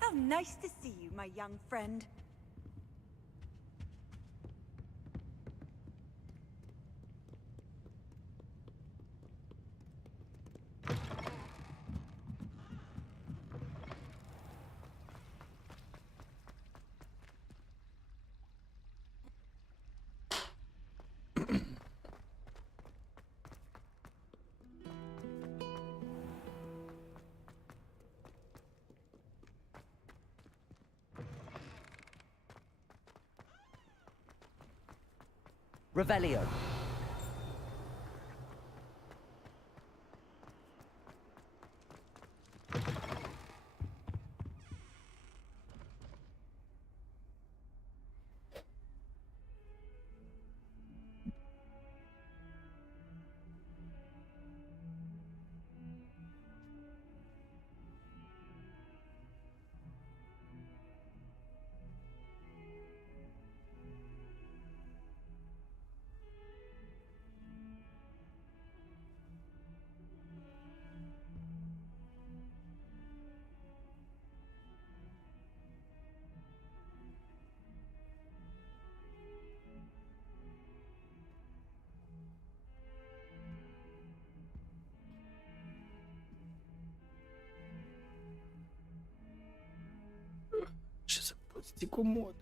How nice to see you, my young friend. Revelio. Ще запустить комод.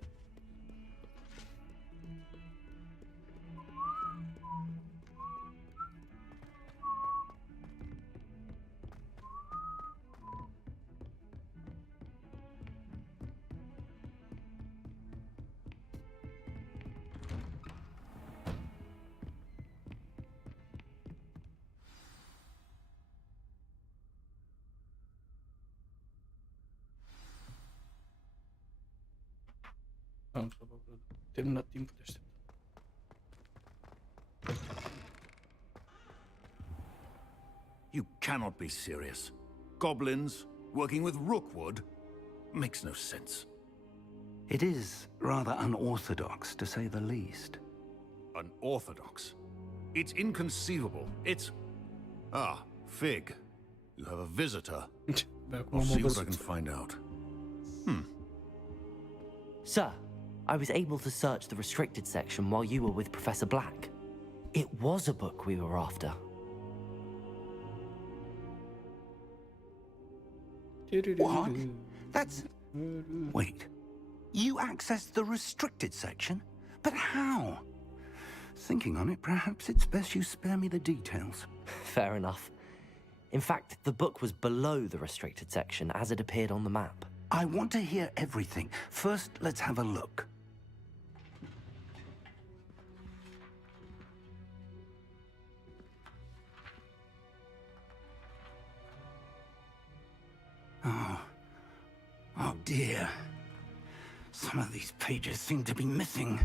Am terminat timpul de așteptat. You cannot be serious. Goblins working with Rookwood makes no sense. It is rather unorthodox, to say the least. Unorthodox? It's inconceivable. It's... Ah, Fig. You have a visitor. I'll see what I can find out. Sir, I was able to search the restricted section while you were with Professor Black. It was a book we were after. What? That's... Wait. You accessed the restricted section? But how? Thinking on it, perhaps it's best you spare me the details. Fair enough. In fact, the book was below the restricted section as it appeared on the map. I want to hear everything. First, let's have a look. Oh dear. Some of these pages seem to be missing.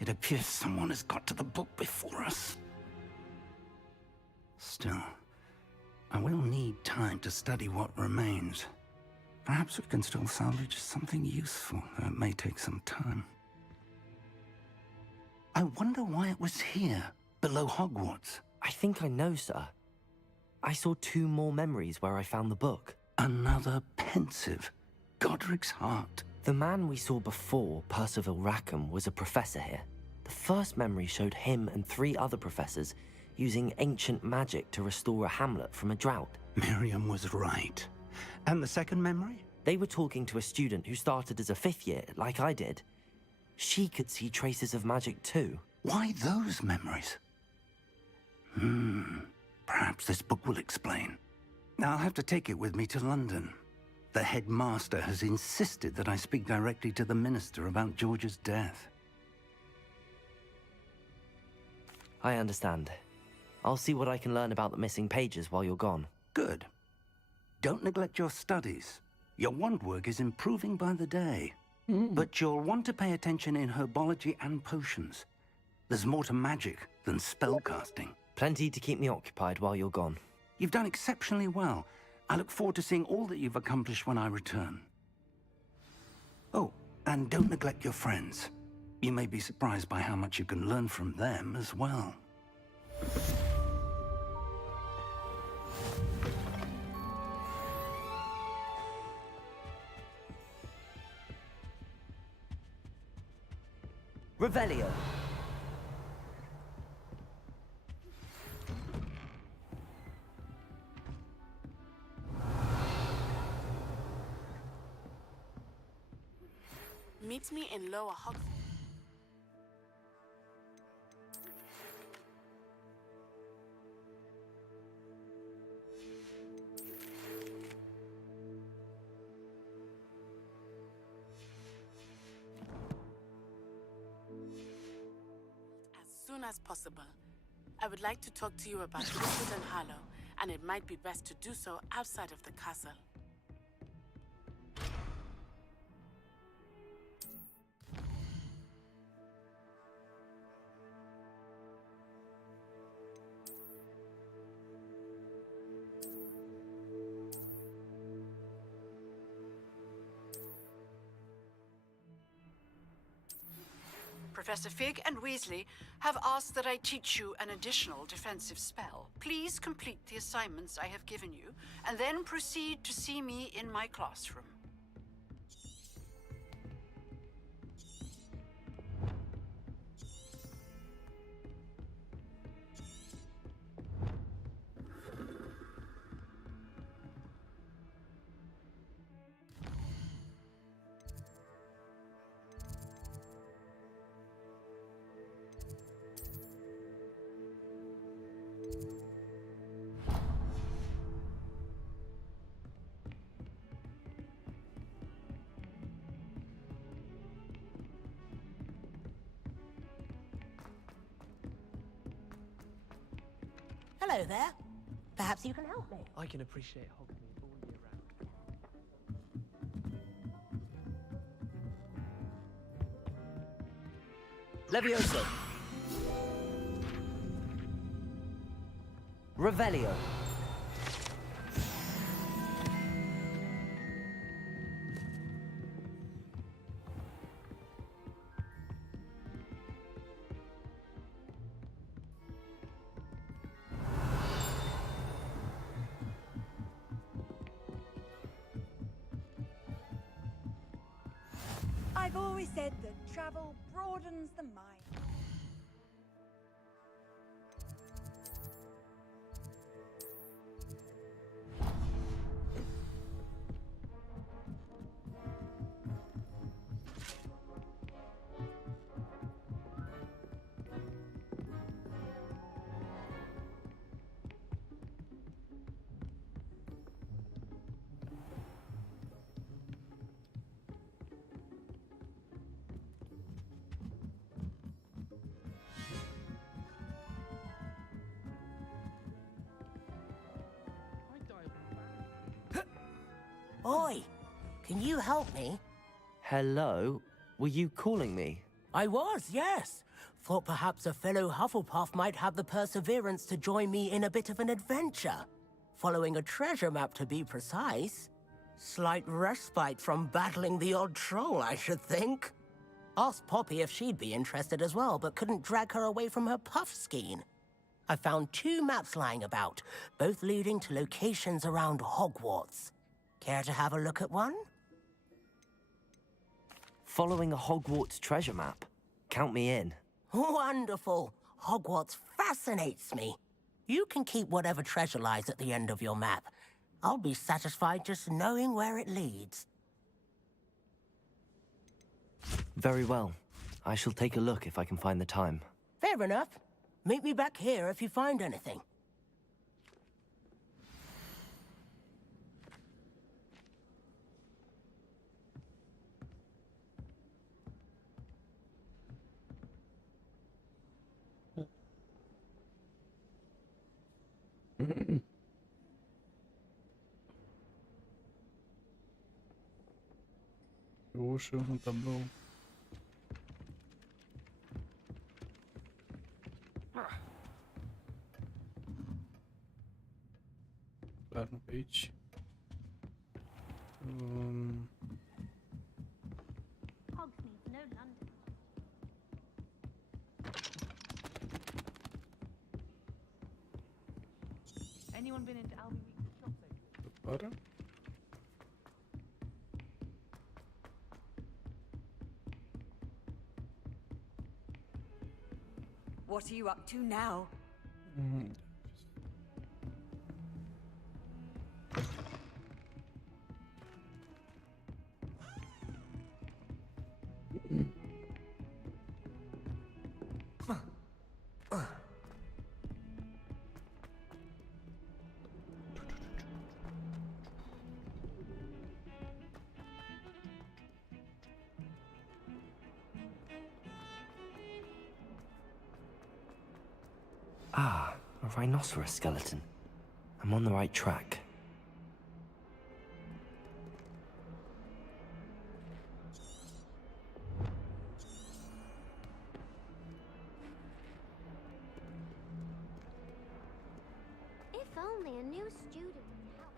It appears someone has got to the book before us. Still, I will need time to study what remains. Perhaps we can still salvage something useful, though it may take some time. I wonder why it was here, below Hogwarts. I think I know, sir. I saw 2 more memories where I found the book. Another pensive. Godric's heart. The man we saw before, Percival Rackham, was a professor here. The first memory showed him and 3 other professors using ancient magic to restore a hamlet from a drought. Miriam was right. And the second memory? They were talking to a student who started as a 5th year, like I did. She could see traces of magic too. Why those memories? Perhaps this book will explain. I'll have to take it with me to London. The headmaster has insisted that I speak directly to the minister about George's death. I understand. I'll see what I can learn about the missing pages while you're gone. Good. Don't neglect your studies. Your wand work is improving by the day. But you'll want to pay attention in herbology and potions. There's more to magic than spellcasting. Plenty to keep me occupied while you're gone. You've done exceptionally well. I look forward to seeing all that you've accomplished when I return. Oh, and don't neglect your friends. You may be surprised by how much you can learn from them as well. Revelio. Meet me in Lower Hogwarts. As soon as possible. I would like to talk to you about Richard and Harlow, and it might be best to do so outside of the castle. Professor Fig and Weasley have asked that I teach you an additional defensive spell. Please complete the assignments I have given you, and then proceed to see me in my classroom. Hello there. Perhaps you can help me. I can appreciate Hogsmeade all year round. Levioso. Revelio. I've always said that travel broadens the mind. Oi, can you help me? Hello? Were you calling me? I was, yes. Thought perhaps a fellow Hufflepuff might have the perseverance to join me in a bit of an adventure. Following a treasure map, to be precise. Slight respite from battling the odd troll, I should think. Asked Poppy if she'd be interested as well, but couldn't drag her away from her puff skein. I found 2 maps lying about, both leading to locations around Hogwarts. Care to have a look at one? Following a Hogwarts treasure map? Count me in. Wonderful. Hogwarts fascinates me. You can keep whatever treasure lies at the end of your map. I'll be satisfied just knowing where it leads. Very well. I shall take a look if I can find the time. Fair enough. Meet me back here if you find anything. Roxo, não tá bom. Claro, no page. Hogsmeade, no London. Anyone been into Albie Week's shop lately? Para. What are you up to now? Ah, a rhinoceros skeleton. I'm on the right track. If only a new student would help.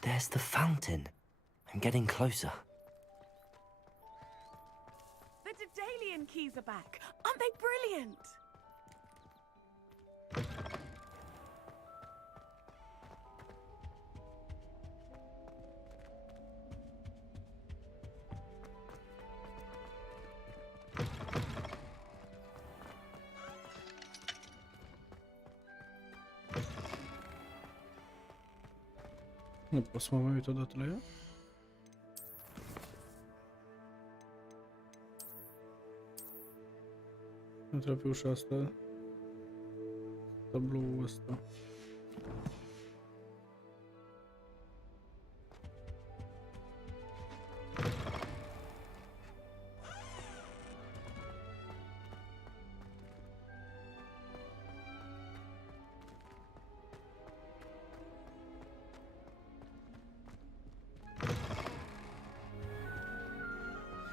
There's the fountain. I'm getting closer. The Daedalian keys are back. Aren't they brilliant? Nu pot să mă mai uit odată la ea? Intră pe ușa asta. Tabloul ăsta.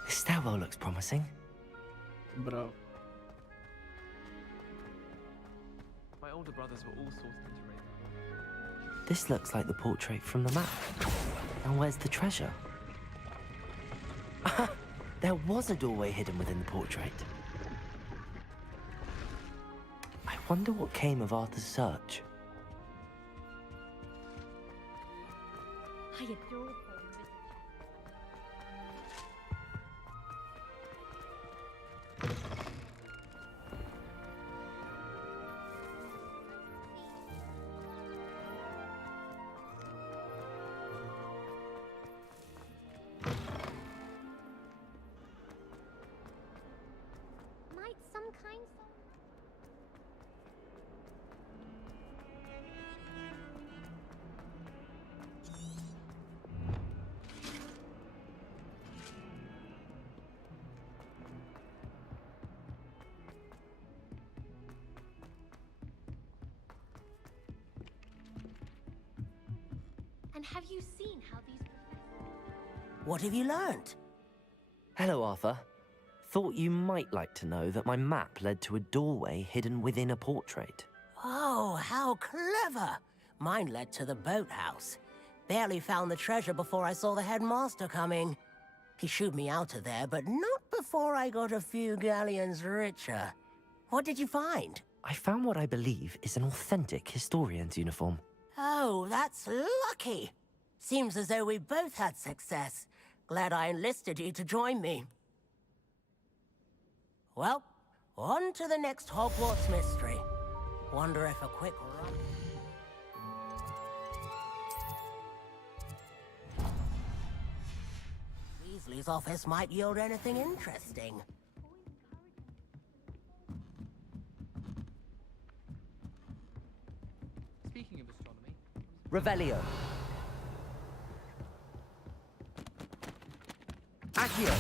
This stairwell looks promising. Bravo. My older brothers were all sorted into raven. This looks like the portrait from the map. Now where's the treasure? There was a doorway hidden within the portrait. I wonder what came of Arthur's search. I adore playing with the chess. Might some kind soul. And have you seen how these What have you learnt? Hello, Arthur. Thought you might like to know that my map led to a doorway hidden within a portrait. Oh, how clever! Mine led to the boathouse. Barely found the treasure before I saw the headmaster coming. He shooed me out of there, but not before I got a few galleons richer. What did you find? I found what I believe is an authentic historian's uniform. Oh, that's lucky. Seems as though we both had success. Glad I enlisted you to join me. Well, on to the next Hogwarts mystery. Wonder if a quick run... Weasley's office might yield anything interesting. Speaking of astronomy, Revelio. Accio.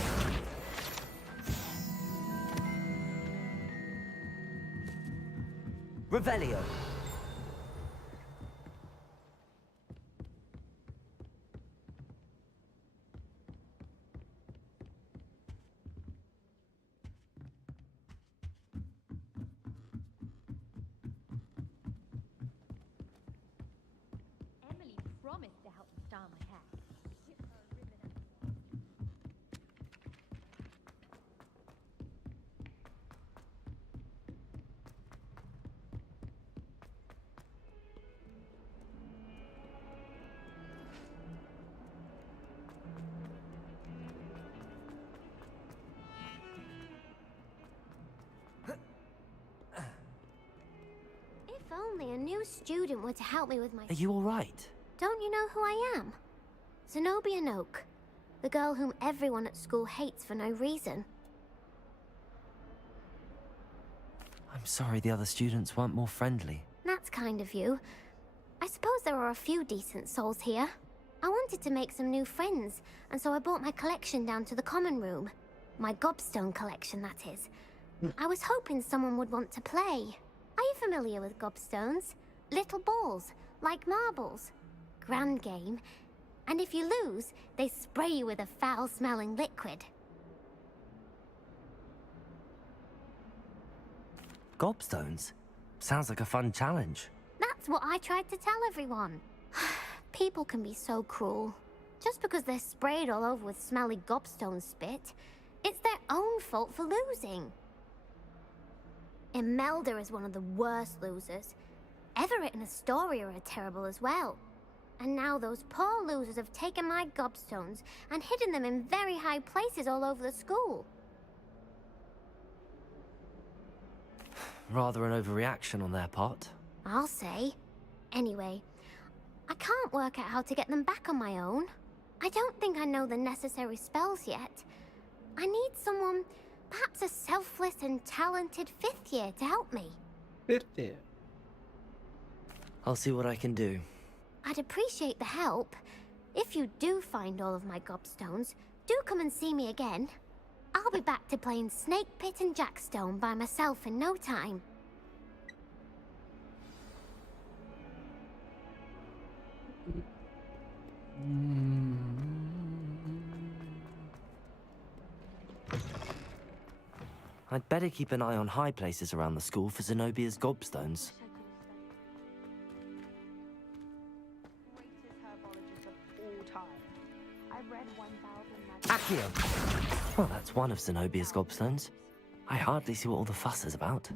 Revelio. Emily promised to help me style my hair. Give her a ribbon and only a new student were to help me with my... Are you all right? Don't you know who I am? Zenobia Noak, the girl whom everyone at school hates for no reason. I'm sorry the other students weren't more friendly. That's kind of you. I suppose there are a few decent souls here. I wanted to make some new friends, and so I brought my collection down to the common room. My gobstone collection, that is. I was hoping someone would want to play. Are you familiar with gobstones? Little balls, like marbles. Grand game. And if you lose, they spray you with a foul-smelling liquid. Gobstones? Sounds like a fun challenge. That's what I tried to tell everyone. People can be so cruel. Just because they're sprayed all over with smelly gobstone spit, it's their own fault for losing. Imelda is one of the worst losers. Everett and Astoria are terrible as well. And now those poor losers have taken my gobstones and hidden them in very high places all over the school. Rather an overreaction on their part. I'll say. Anyway, I can't work out how to get them back on my own. I don't think I know the necessary spells yet. I need someone, perhaps a selfless and talented 5th year to help me. 5th year? I'll see what I can do. I'd appreciate the help. If you do find all of my gobstones, do come and see me again. I'll be back to playing Snake Pit and Jackstone by myself in no time. I'd better keep an eye on high places around the school for Zenobia's gobstones. Greatest herbologist of all time. I've read 1,000 Accio! Well, that's one of Zenobia's gobstones. I hardly see what all the fuss is about.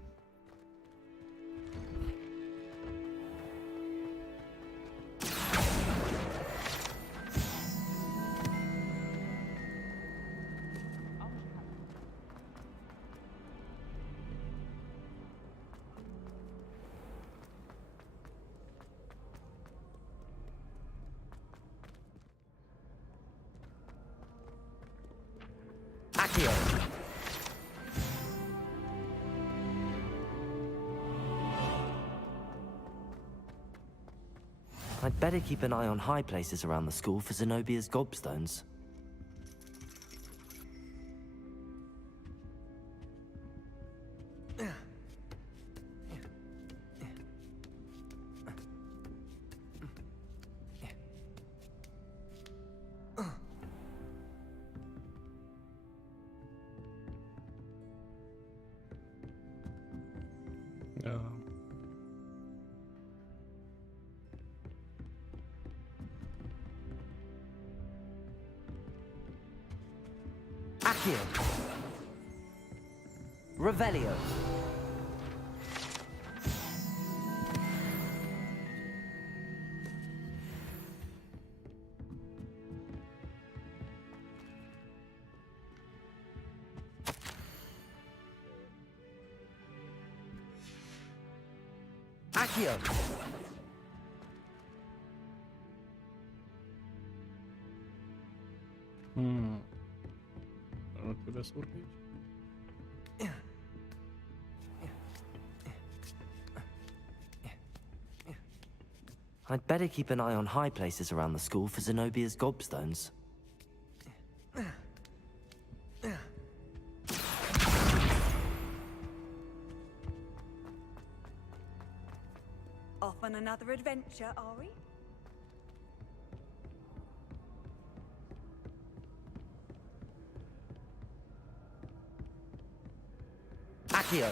Accio! I'd better keep an eye on high places around the school for Zenobia's gobstones. Accio! Revelio! Accio! Kurde, surkić. I'd better keep an eye on high places around the school for Zenobia's gobstones. Off on another adventure, are we? Accio!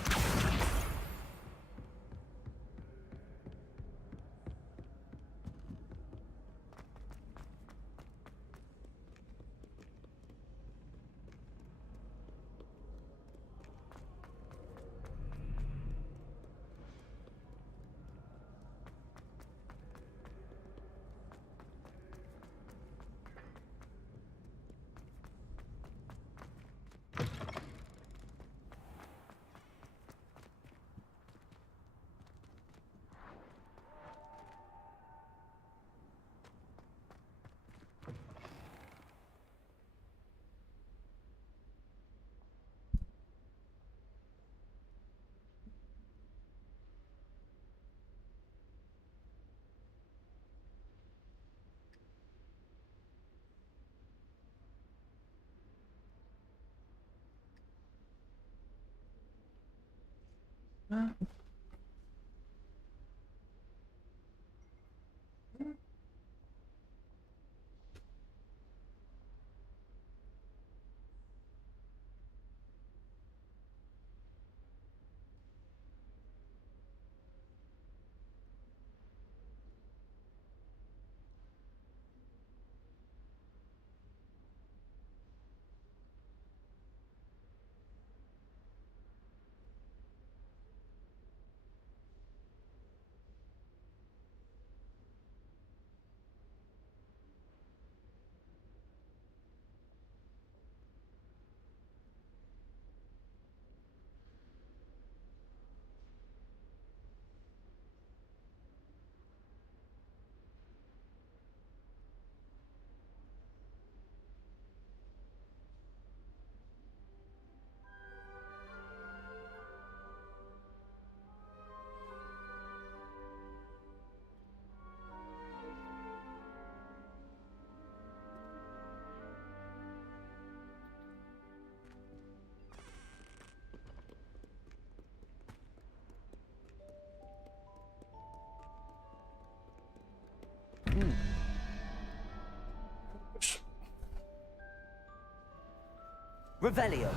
Revelio.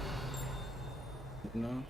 No.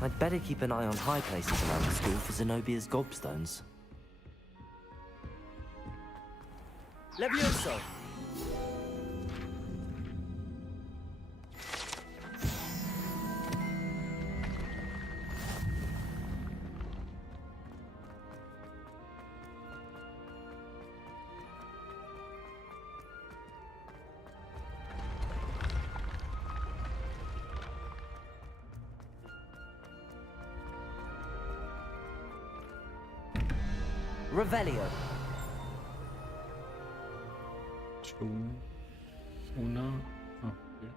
I'd better keep an eye on high places around the school for Zenobia's gobstones. Levioso! Revelio. Una. Ah, okay.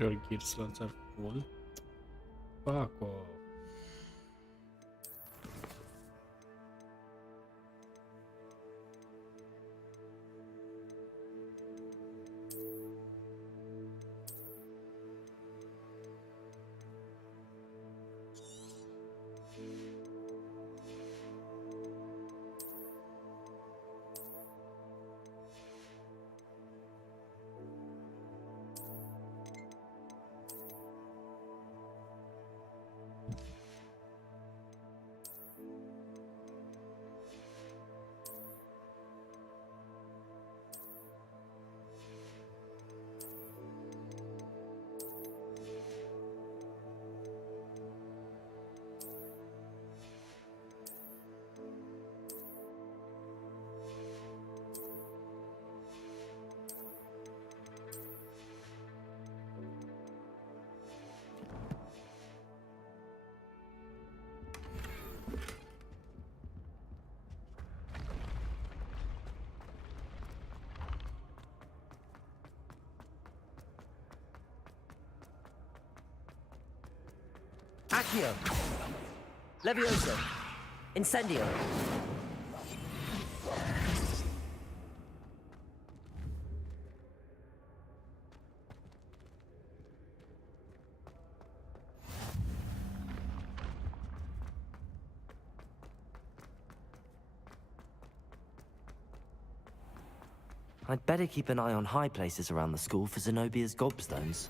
Your gear slots are full. Fuck off. Accio! Levioso! Incendio! I'd better keep an eye on high places around the school for Zenobia's gobstones.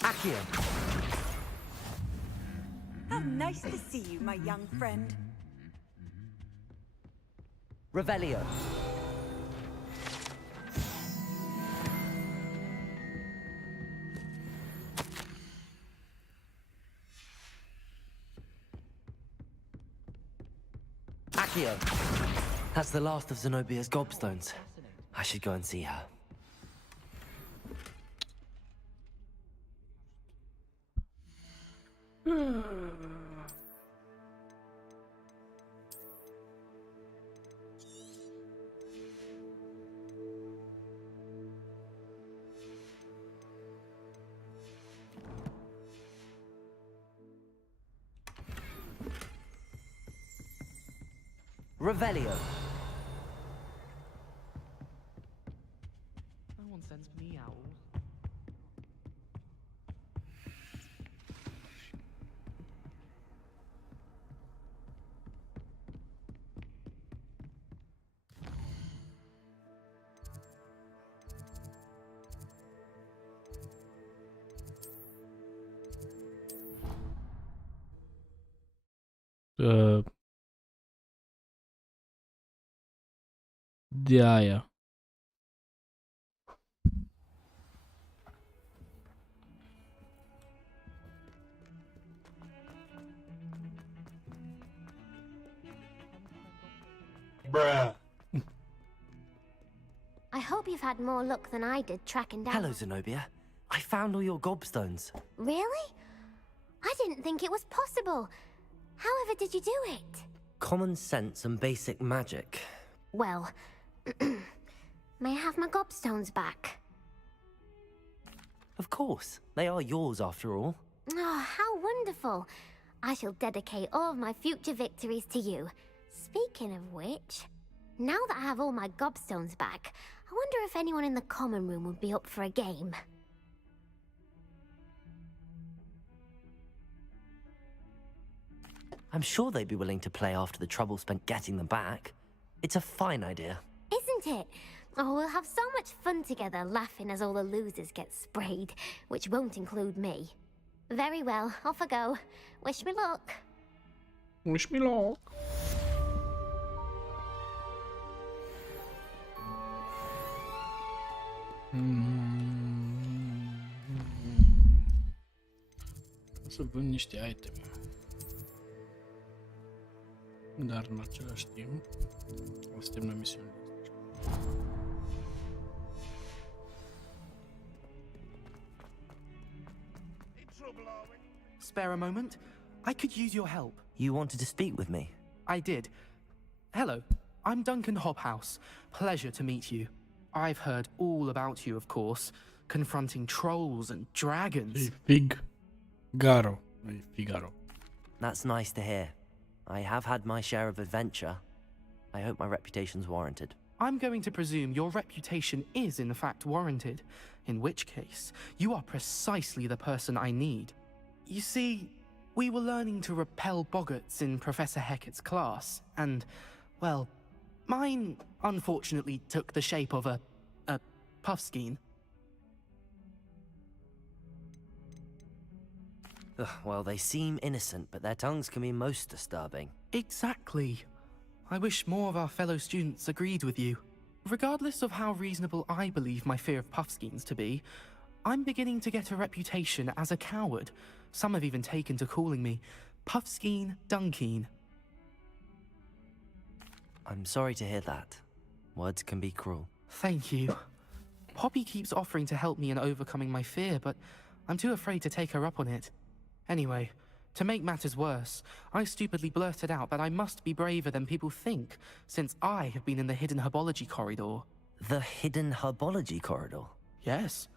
Accio! How nice to see you, my young friend. Revelio! Accio! That's the last of Zenobia's gobstones. I should go and see her. Revelio. No one sends me owls. Dia. I hope you've had more luck than I did tracking down... Hello, Zenobia. I found all your gobstones. Really? I didn't think it was possible. However did you do it? Common sense and basic magic. Well, may I have my gobstones back? Of course. They are yours after all. Oh, how wonderful. I shall dedicate all of my future victories to you. Speaking of which, now that I have all my gobstones back, I wonder if anyone in the common room would be up for a game. I'm sure they'd be willing to play after the trouble spent getting them back. It's a fine idea. Isn't it? Oh, we'll have so much fun together, laughing as all the losers get sprayed, which won't include me. Very well, off I go. Wish me luck. Wish me luck. Să vând niște iteme. Dar în același timp o să terminăm misiunea. Spare a moment? I could use your help. You wanted to speak with me? I did. Hello, I'm Duncan Hobhouse. Pleasure to meet you. I've heard all about you, of course, confronting trolls and dragons. Figaro. That's nice to hear. I have had my share of adventure. I hope my reputation's warranted. I'm going to presume your reputation is in fact warranted, in which case, you are precisely the person I need. You see, we were learning to repel boggarts in Professor Hecat's class, and, well, mine unfortunately took the shape of a puffskein. Ugh, well, they seem innocent, but their tongues can be most disturbing. Exactly. I wish more of our fellow students agreed with you. Regardless of how reasonable I believe my fear of puffskeins to be, I'm beginning to get a reputation as a coward. Some have even taken to calling me Puffskein Dunkeen. I'm sorry to hear that. Words can be cruel. Thank you. Poppy keeps offering to help me in overcoming my fear, but I'm too afraid to take her up on it. Anyway, to make matters worse, I stupidly blurted out that I must be braver than people think, since I have been in the hidden herbology corridor. The hidden herbology corridor? Yes.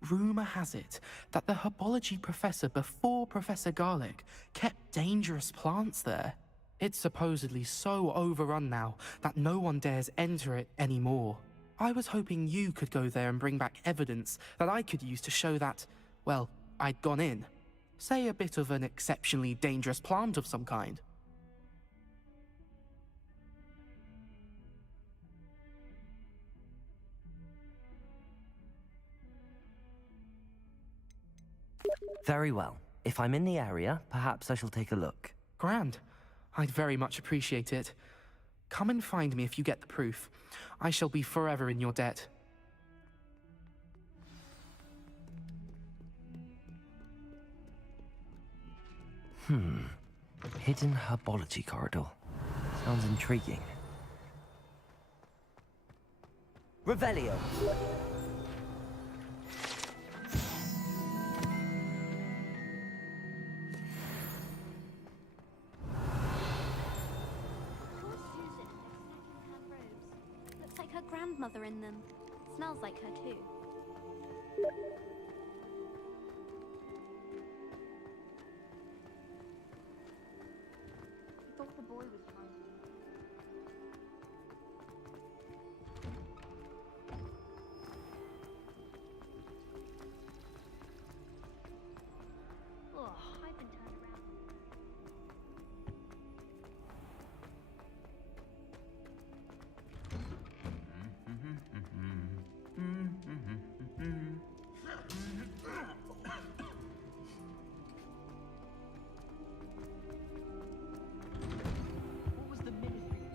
Rumor has it that the herbology professor before Professor Garlic kept dangerous plants there. It's supposedly so overrun now that no one dares enter it anymore. I was hoping you could go there and bring back evidence that I could use to show that, well, I'd gone in. Say a bit of an exceptionally dangerous plant of some kind. Very well. If I'm in the area, perhaps I shall take a look. Grand. I'd very much appreciate it. Come and find me if you get the proof. I shall be forever in your debt. Hidden herbology corridor. Sounds intriguing. Revelio. Looks like her grandmother in them. Smells like her too. I thought the boy was trying to. Oh, I've been turned around. What was the ministry?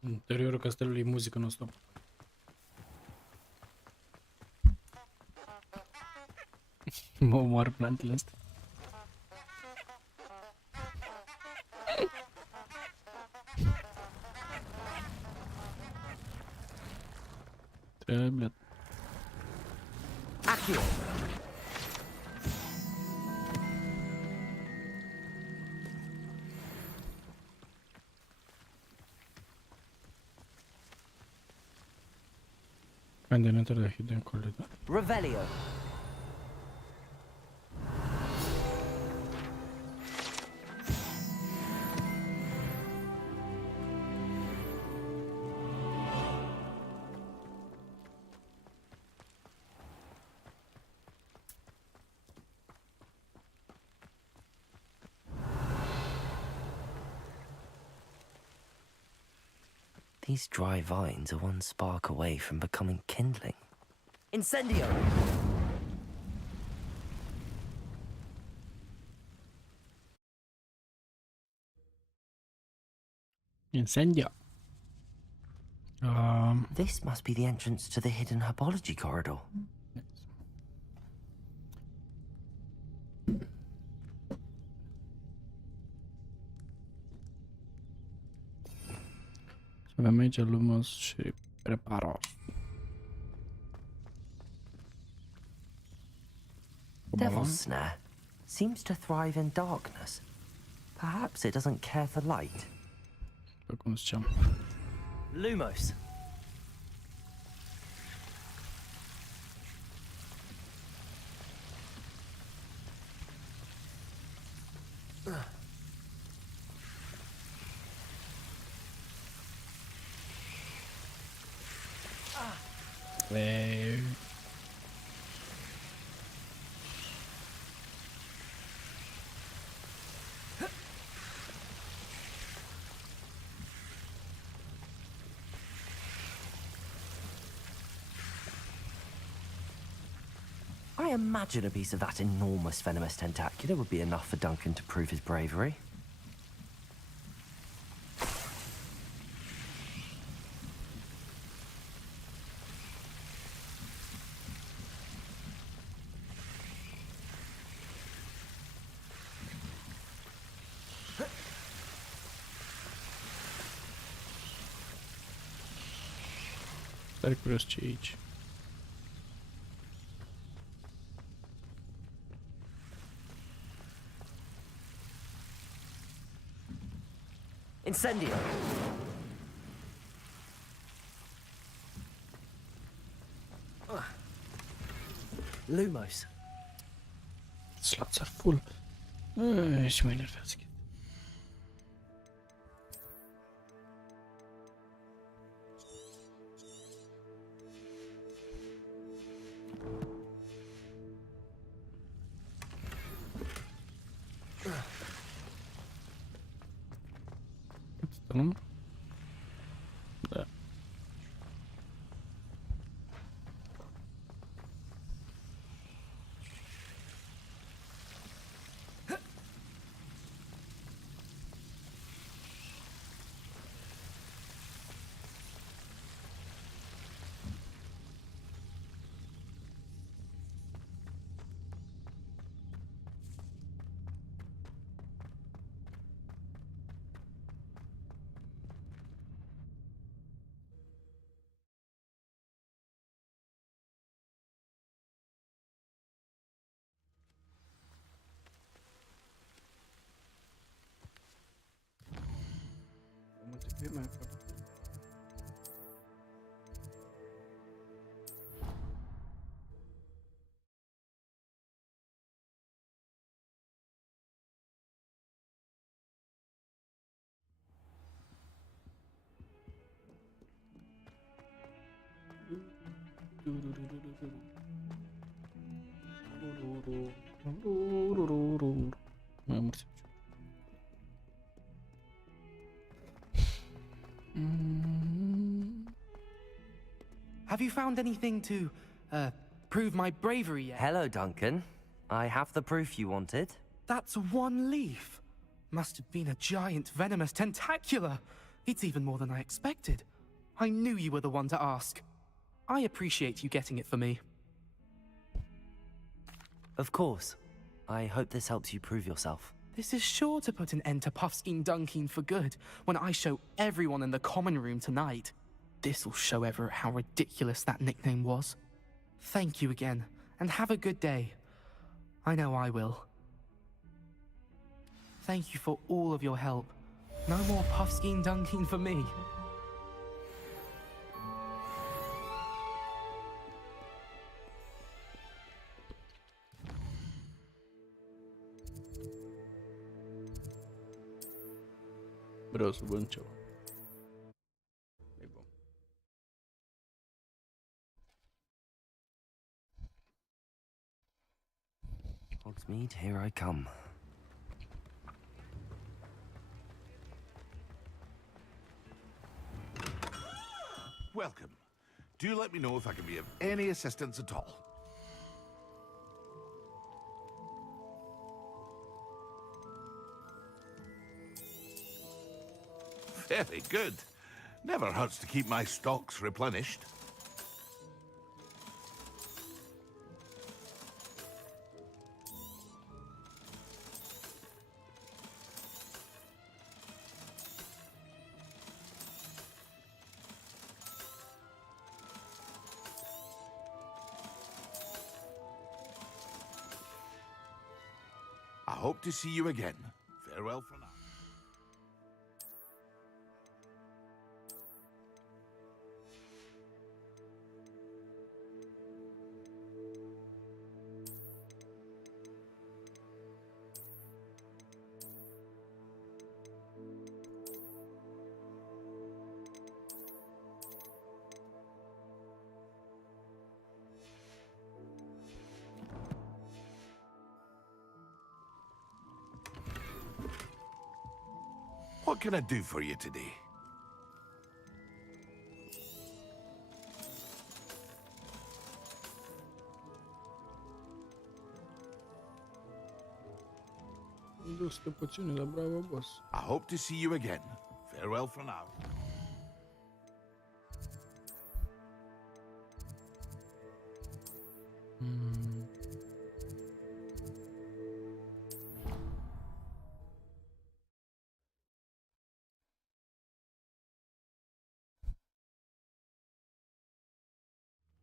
Interiorul castelului, muzică non-stop. Mă omoară plantele astea. Trebuie. Accio. Find and enter the hidden corridor. Revelio. These dry vines are one spark away from becoming kindling. Incendio! Incendio. This must be the entrance to the hidden herbology corridor. Avem aici Lumos și Preparos. Devil's Snare seems to thrive in darkness. Perhaps it doesn't care for light. După cum ziceam. Lumos. I imagine a piece of that enormous venomous tentacular would be enough for Duncan to prove his bravery. Tare curios ce e aici. Incendio! Lumos. Slatsar full. Schweinerfäsket. Там. Да. Теперь моя правда. Have you found anything to, prove my bravery yet? Hello, Duncan. I have the proof you wanted. That's one leaf. Must have been a giant venomous tentacula. It's even more than I expected. I knew you were the one to ask. I appreciate you getting it for me. Of course. I hope this helps you prove yourself. This is sure to put an end to Puffskein Dunkin for good when I show everyone in the common room tonight. This'll show Everett how ridiculous that nickname was. Thank you again, and have a good day. I know I will. Thank you for all of your help. No more Puffskein Dunkin for me. Bro, su buen chavo. Ahí va. Hogsmeade, here I come. Welcome. Do let me know if I can be of any assistance at all. Very good. Never hurts to keep my stocks replenished. I hope to see you again. Farewell for now. What can I do for you today? I hope to see you again. Farewell for now.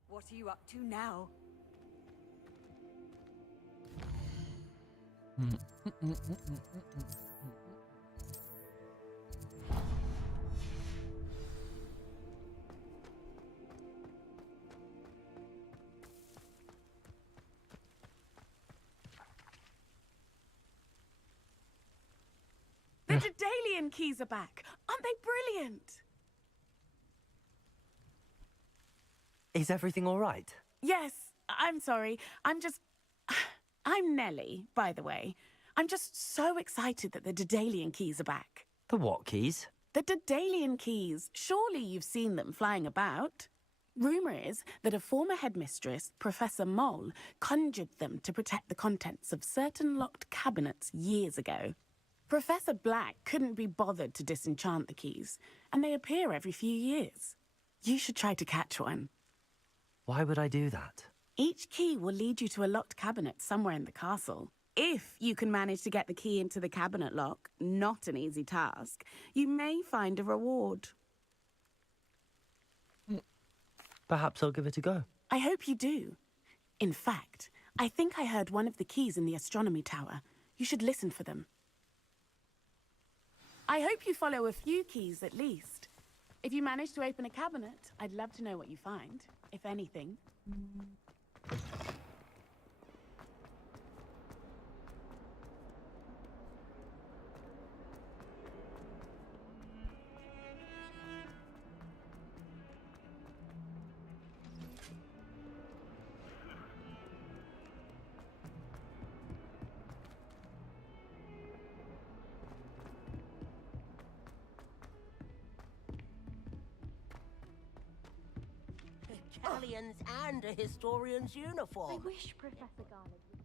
What are you up to now? The Daedalian keys are back. Aren't they brilliant? Is everything all right? Yes, I'm sorry. I'm Nellie, by the way. I'm just so excited that the Daedalian keys are back. The what keys? The Daedalian keys. Surely you've seen them flying about. Rumour is that a former headmistress, Professor Mole, conjured them to protect the contents of certain locked cabinets years ago. Professor Black couldn't be bothered to disenchant the keys, and they appear every few years. You should try to catch one. Why would I do that? Each key will lead you to a locked cabinet somewhere in the castle. If you can manage to get the key into the cabinet lock, not an easy task, you may find a reward. Perhaps I'll give it a go. I hope you do. In fact, I think I heard one of the keys in the astronomy tower. You should listen for them. I hope you follow a few keys at least. If you manage to open a cabinet, I'd love to know what you find, if anything. Italians and a historian's uniform. I wish Professor Garland would.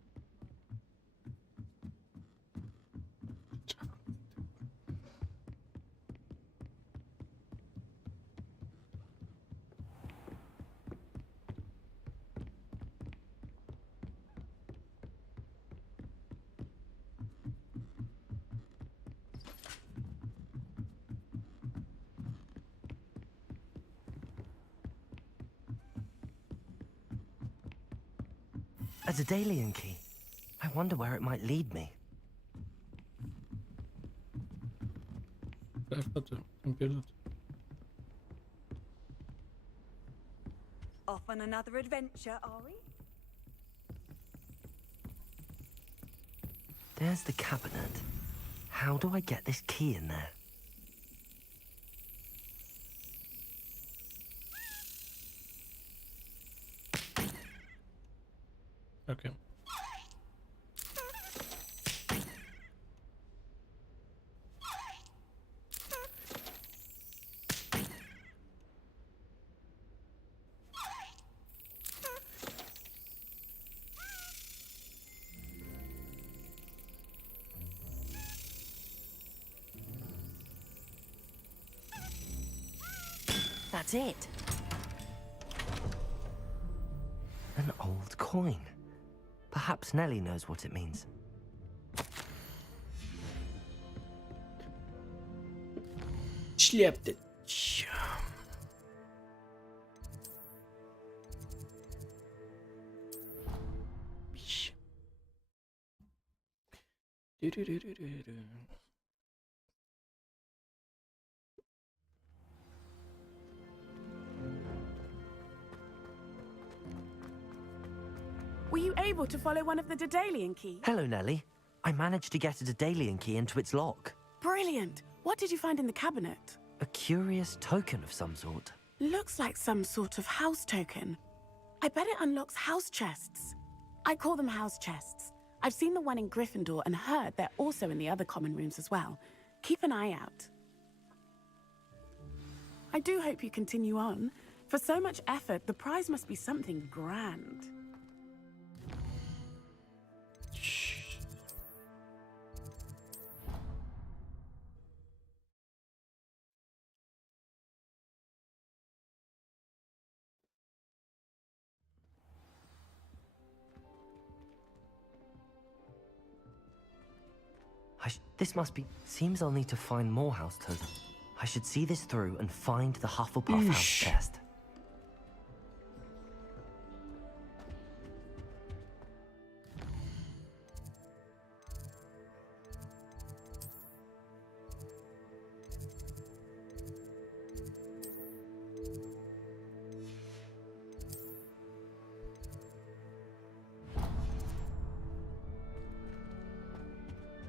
A Daedalian key. I wonder where it might lead me. Off on another adventure, are we? There's the cabinet. How do I get this key in there? Okay. That's it. An old coin. Perhaps Nellie knows what it means. Schleppte. Were you able to follow one of the Daedalian keys? Hello, Nellie. I managed to get a Daedalian key into its lock. Brilliant. What did you find in the cabinet? A curious token of some sort. Looks like some sort of house token. I bet it unlocks house chests. I call them house chests. I've seen the one in Gryffindor and heard they're also in the other common rooms as well. Keep an eye out. I do hope you continue on. For so much effort, the prize must be something grand. This must be... Seems I'll need to find more house tokens. I should see this through and find the Hufflepuff house chest.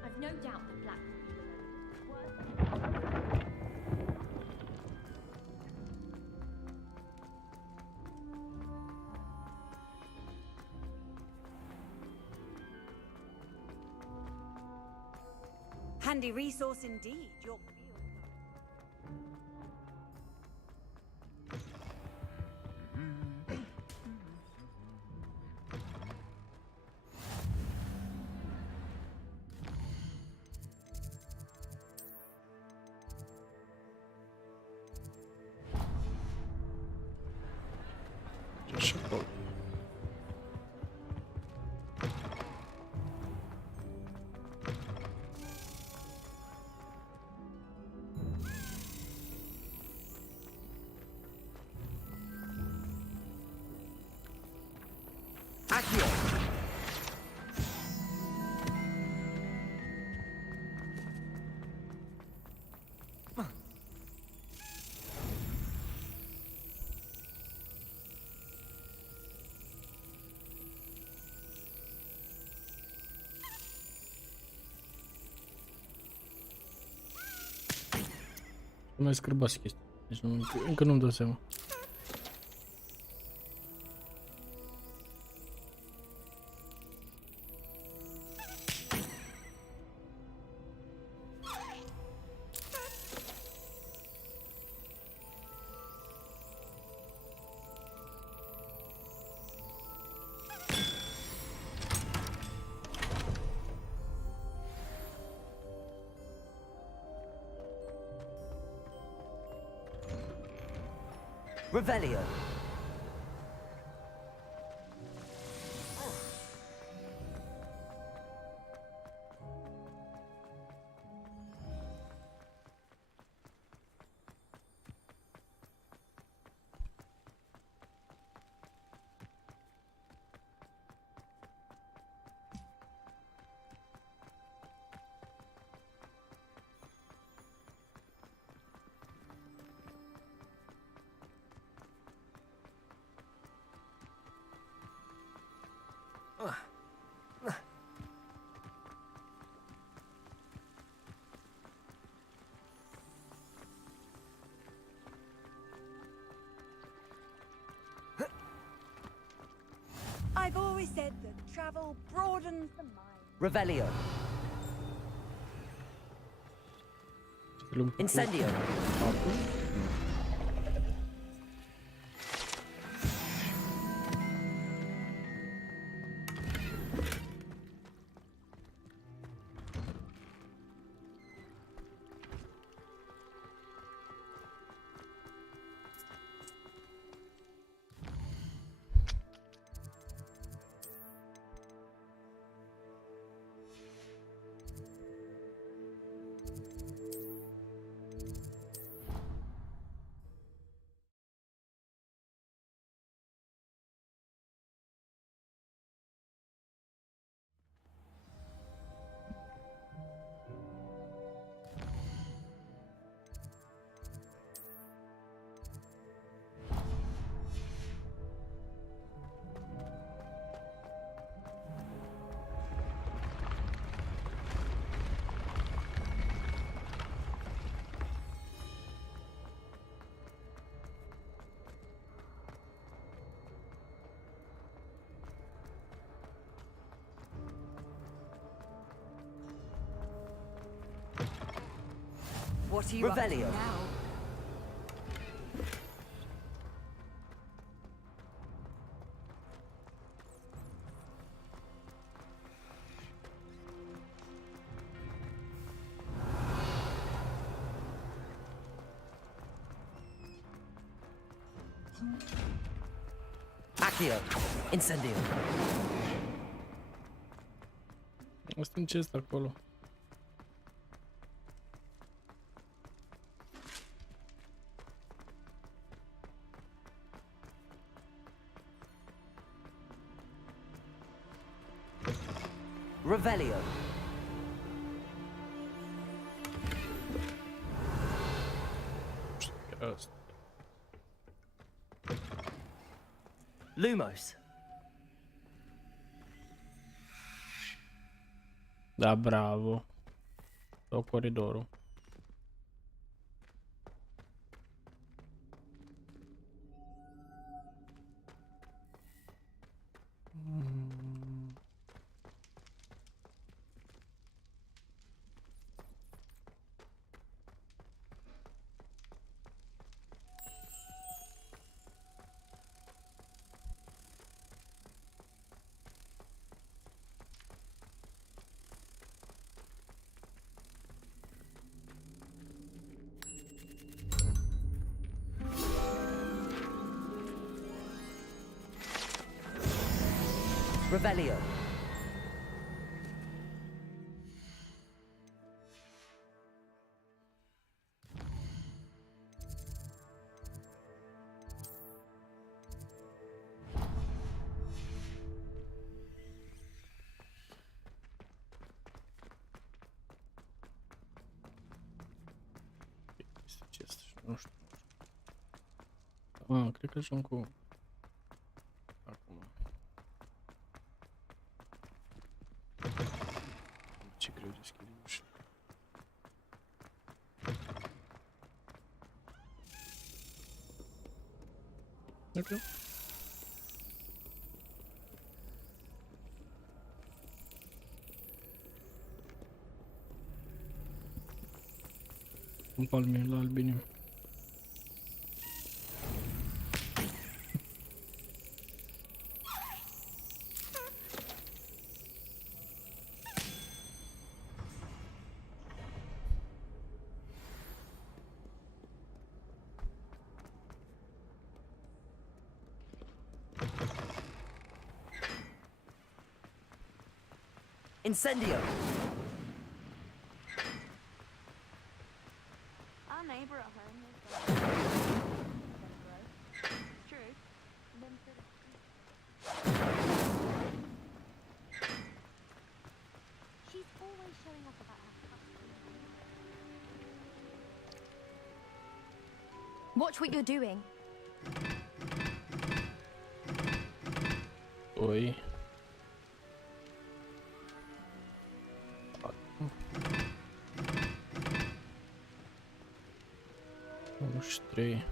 I've no doubt that Black will be the one. handy resource indeed, your field. Accio! Mai scârbați chestii. Deci nu, încă nu-mi dau seama. Revelio. I've always said that travel broadens the mind. Revelio. Incendio. What are you up to Revelio. now? Accio. Incendio. Asta în ce este acolo? Revelio. Asta. Lumos. Da, bravo. Sau coridorul. Revelio. Este ce este? Nu știu. Ah, cred că ajung cu... Acum. Ce greu deschide ușa. Ok. Un palmier la albiniu. Incendio. Our neighbour at home is true. She's always showing up about her customers. Watch what you're doing. Oi. 3.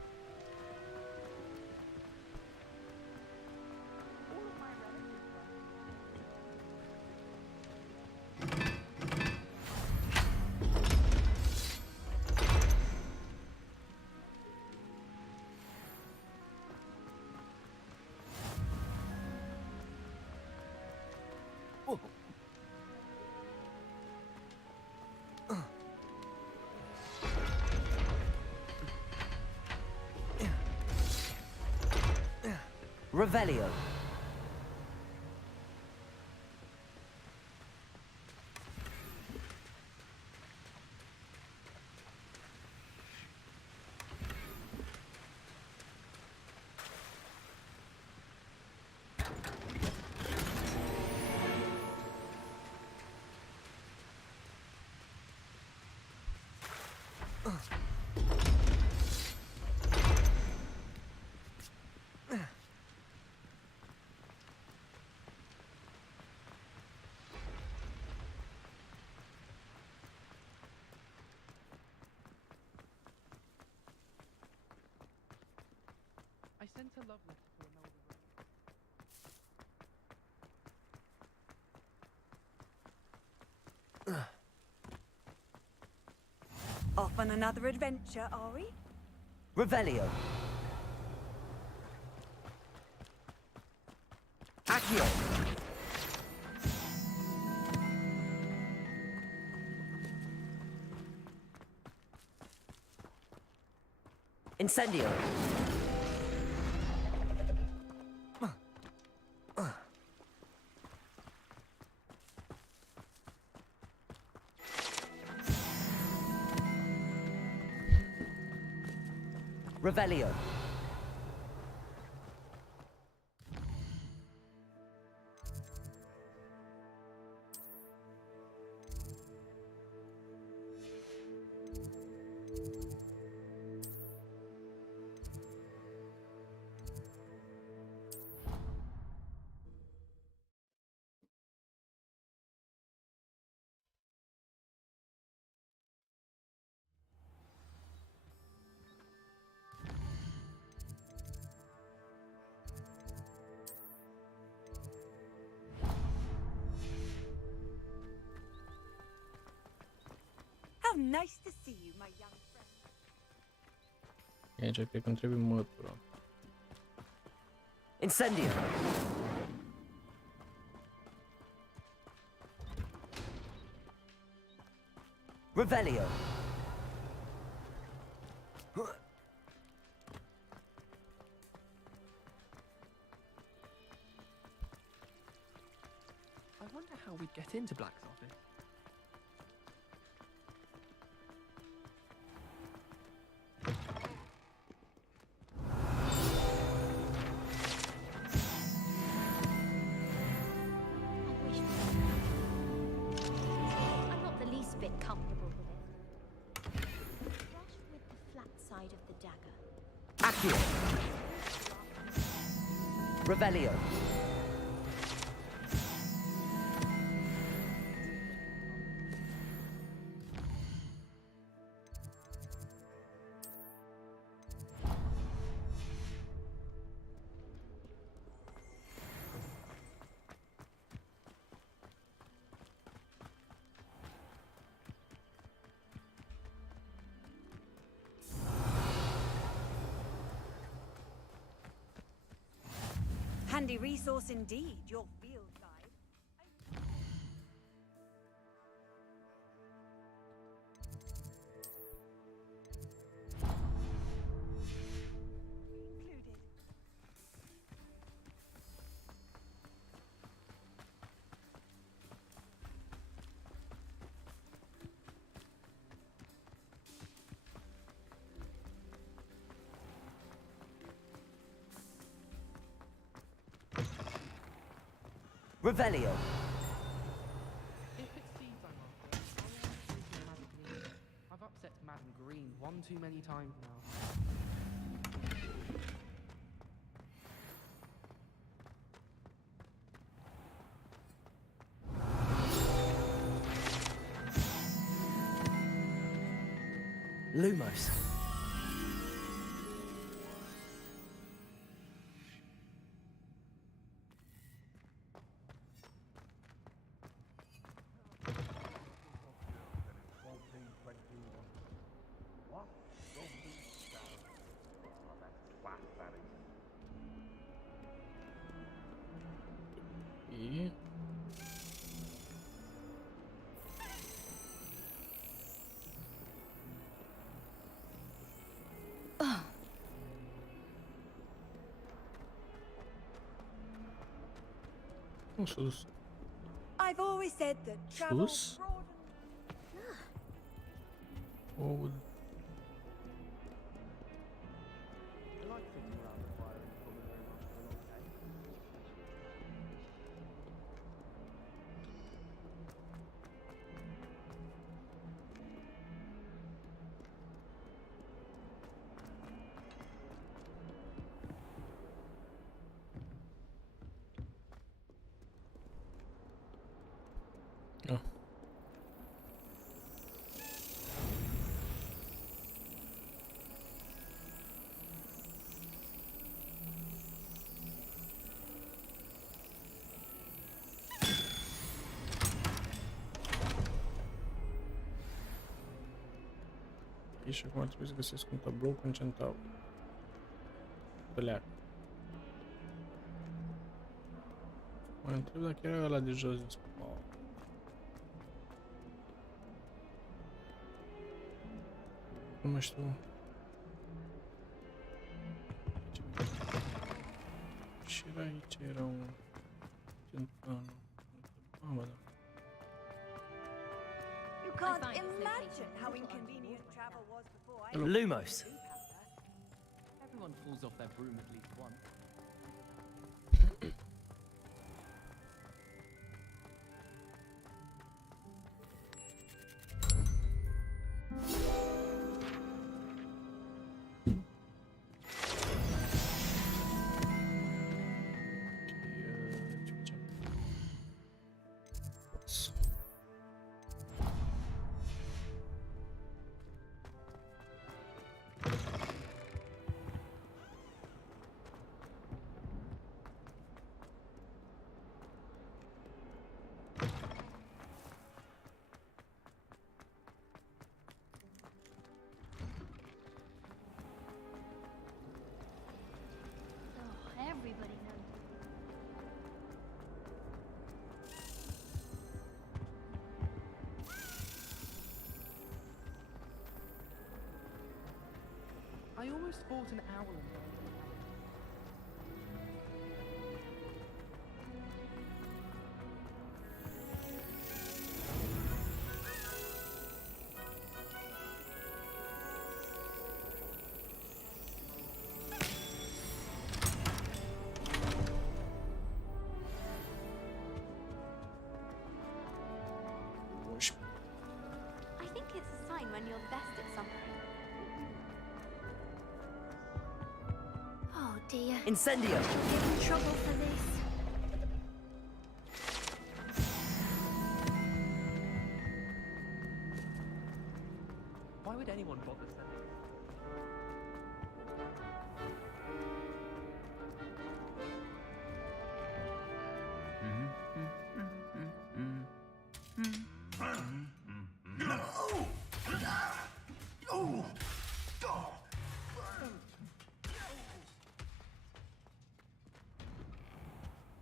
Revelio. I sent a love letter to Imelda Rose. Off on another adventure, are we? Revelio. Accio. Incendio. Revelio. How nice to see you, my young friend. Aici cred că îmi trebuie mătura. Incendio. Revelio. wonder how we'd get into Black's office. I'm not the least bit comfortable with it. Brush with the flat side of the dagger. Accio. Revelio. Handy resource indeed, your field guide. Included. Revelio. If it seems I'm after, I'll use Madam Green. I've upset Madam Green one too many times now. Lumos. E... Um sus. I've always said that travel Sus. broadens. Ou... I like sitting around the fire in the common room after a long day. Oh. E și acum trebuie să găsesc un tablou cu un centaur. Pleacă. Mă întreb dacă era ăla de jos din spate. Nu mai știu. Și era aici, era un centaur. Ah, bă, da. You can't imagine how inconvenient travel was before I... Lumos. Everyone falls off their broom at least once. Oh, everybody knows. I almost fought an owl in there. dear. Incendio! I'll get in trouble for this. Why would anyone bother sending?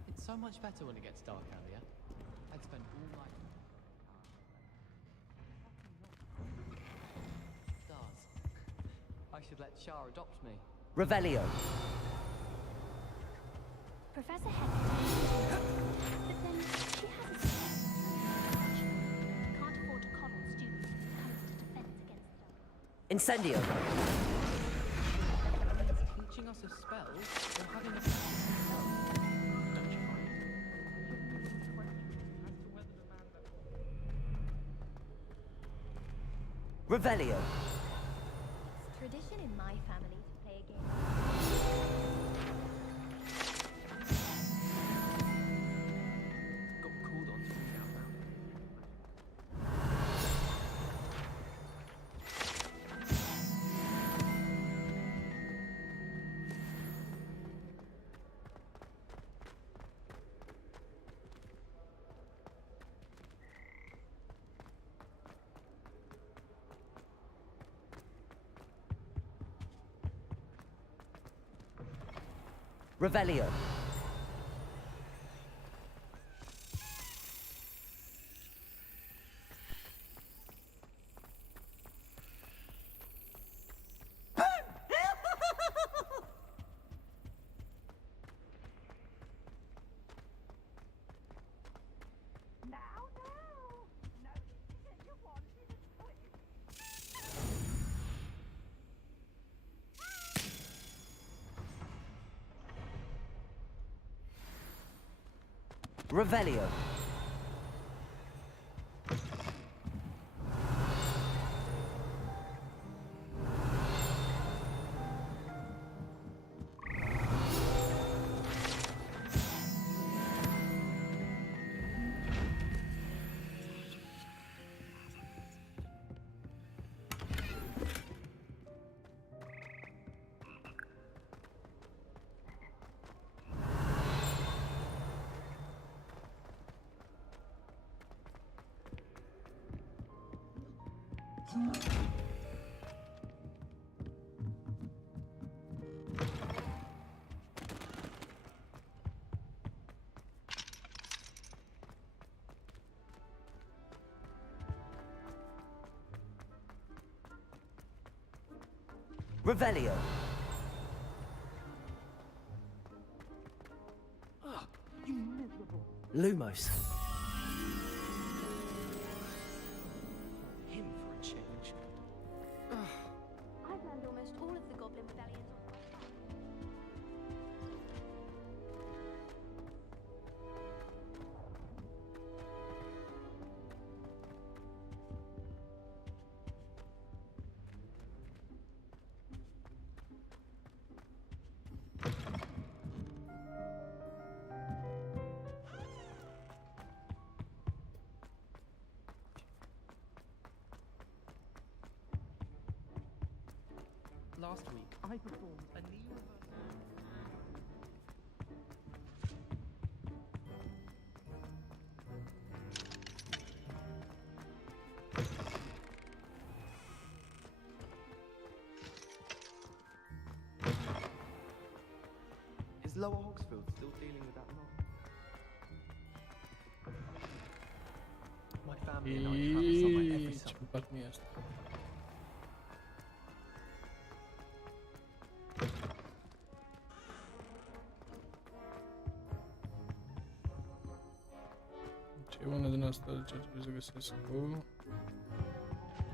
It's so much better when it gets dark out here. I'd spend all night. Stars. I should let Shah adopt me. Revelio! Professor Head. But then she has a can't afford to coddle students when it comes to defense against the dark. Incendio! Means teaching us a spell or having a practice spell. Don't you find? As to whether the man that Revelio! It's tradition in my family to play a game. got called on to read out loud. Revelio! Revelio! Revelio! Lumos. Him for a change. I've learned almost all of the Goblin medallions on my own. Last week, I performed a knee reversal. Is Lower Hogsfield still dealing with that knock? My family and I travel somewhere every I summer. chyba nie jest. Чего надо наставить без ГСС?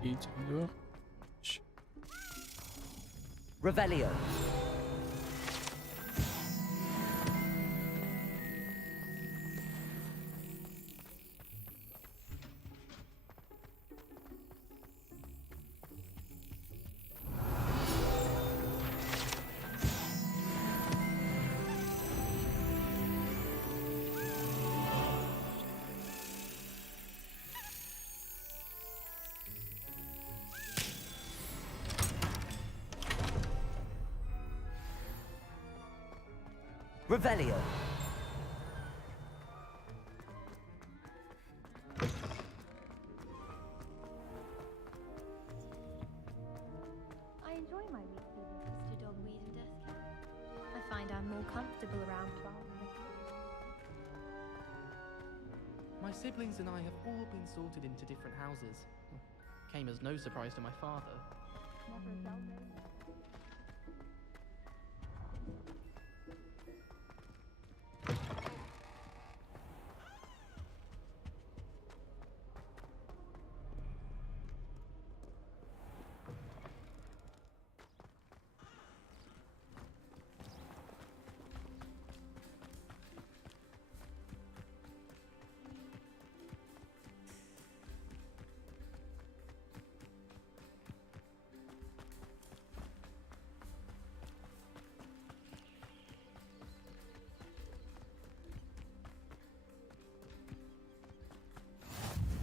Идти, да? Revelio! Revelio. I enjoy my weekly visits to Dogweed and Deathcap. I find I'm more comfortable around plants. My siblings and I have all been sorted into different houses. Came as no surprise to my father. Never a dull moment.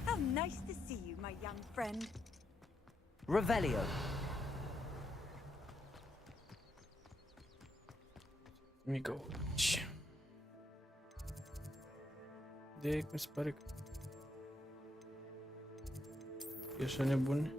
How nice to see you, my young friend. Revelio. Mică aici. De mi se pare că e așa nebun.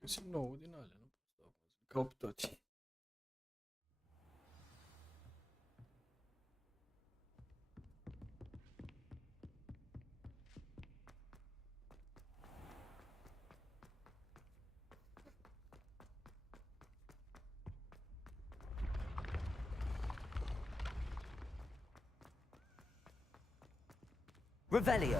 Găsim 9 din alea, nu pot să caut pe toate. Revelio.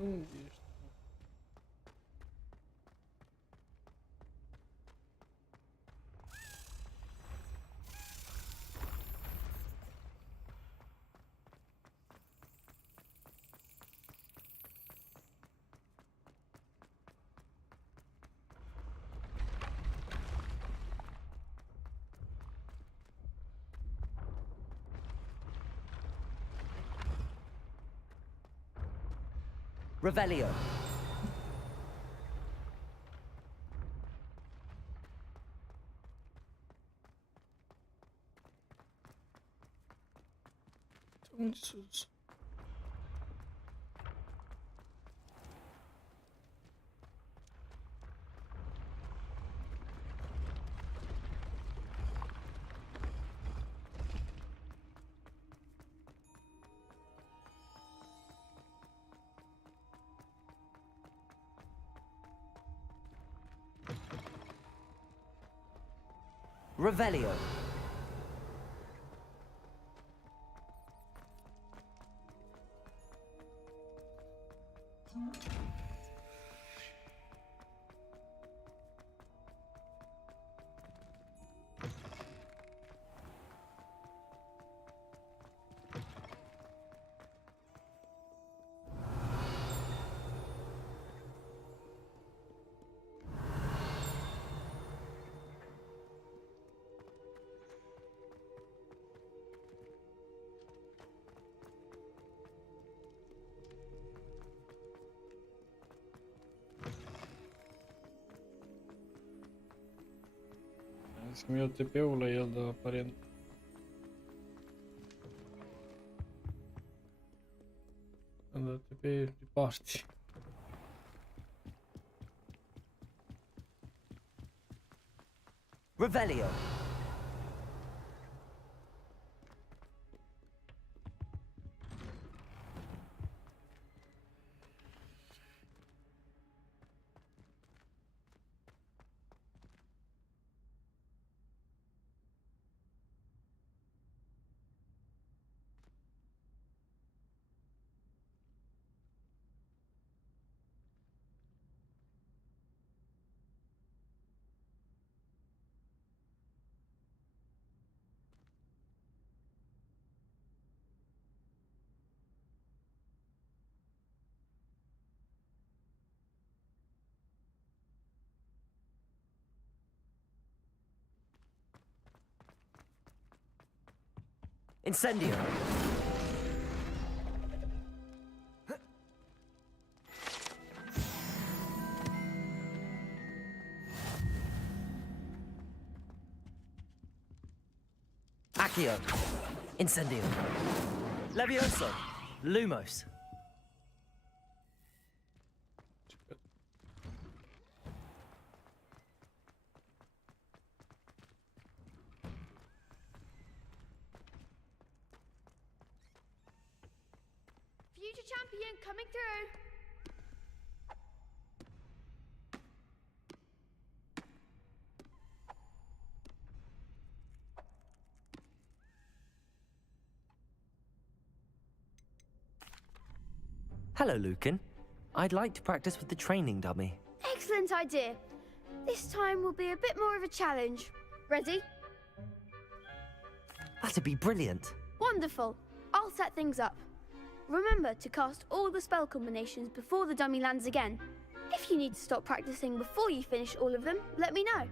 Unde ești? Revelio. Unde sus? Revelio. Să-mi iau TP-ul la el, dar aparent am dat TP departe. Revelio. Incendio. Accio. Incendio. Levioso. Lumos. Future champion coming through. Hello, Lucan. I'd like to practice with the training dummy. Excellent idea. This time will be a bit more of a challenge. Ready? That'd be brilliant. Wonderful. I'll set things up. Remember to cast all the spell combinations before the dummy lands again. If you need to stop practicing before you finish all of them, let me know.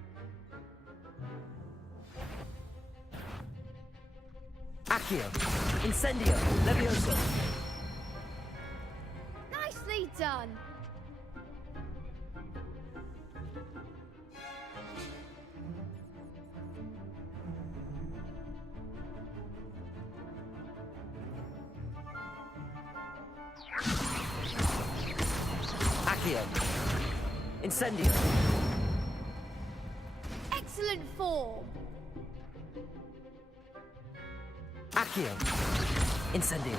Accio. Incendio. Levioso. Nicely done. Accio. Incendio. Excellent form. Accio. Incendio.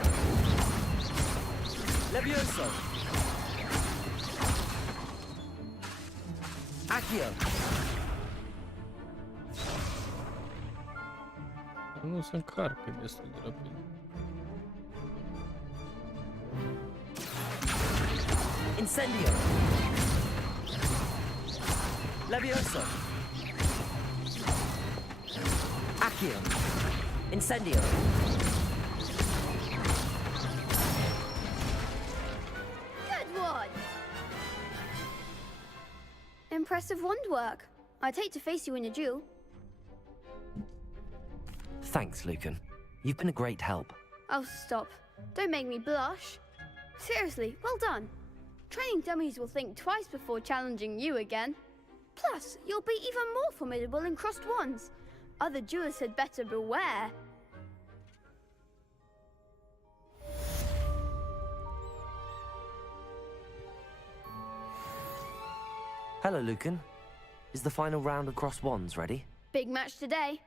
Levioso. Accio. Nu se încarcă destul de rapid. Incendio. Levioso. Accio. Incendio. Good one. Impressive wand work. I'd hate to face you in a duel. Thanks, Lucan. You've been a great help. Oh, stop. Don't make me blush. Seriously, well done. Training dummies will think twice before challenging you again. Plus, you'll be even more formidable in crossed wands. Other duelists had better beware. Hello, Lucan. Is the final round across wands ready? Big match today.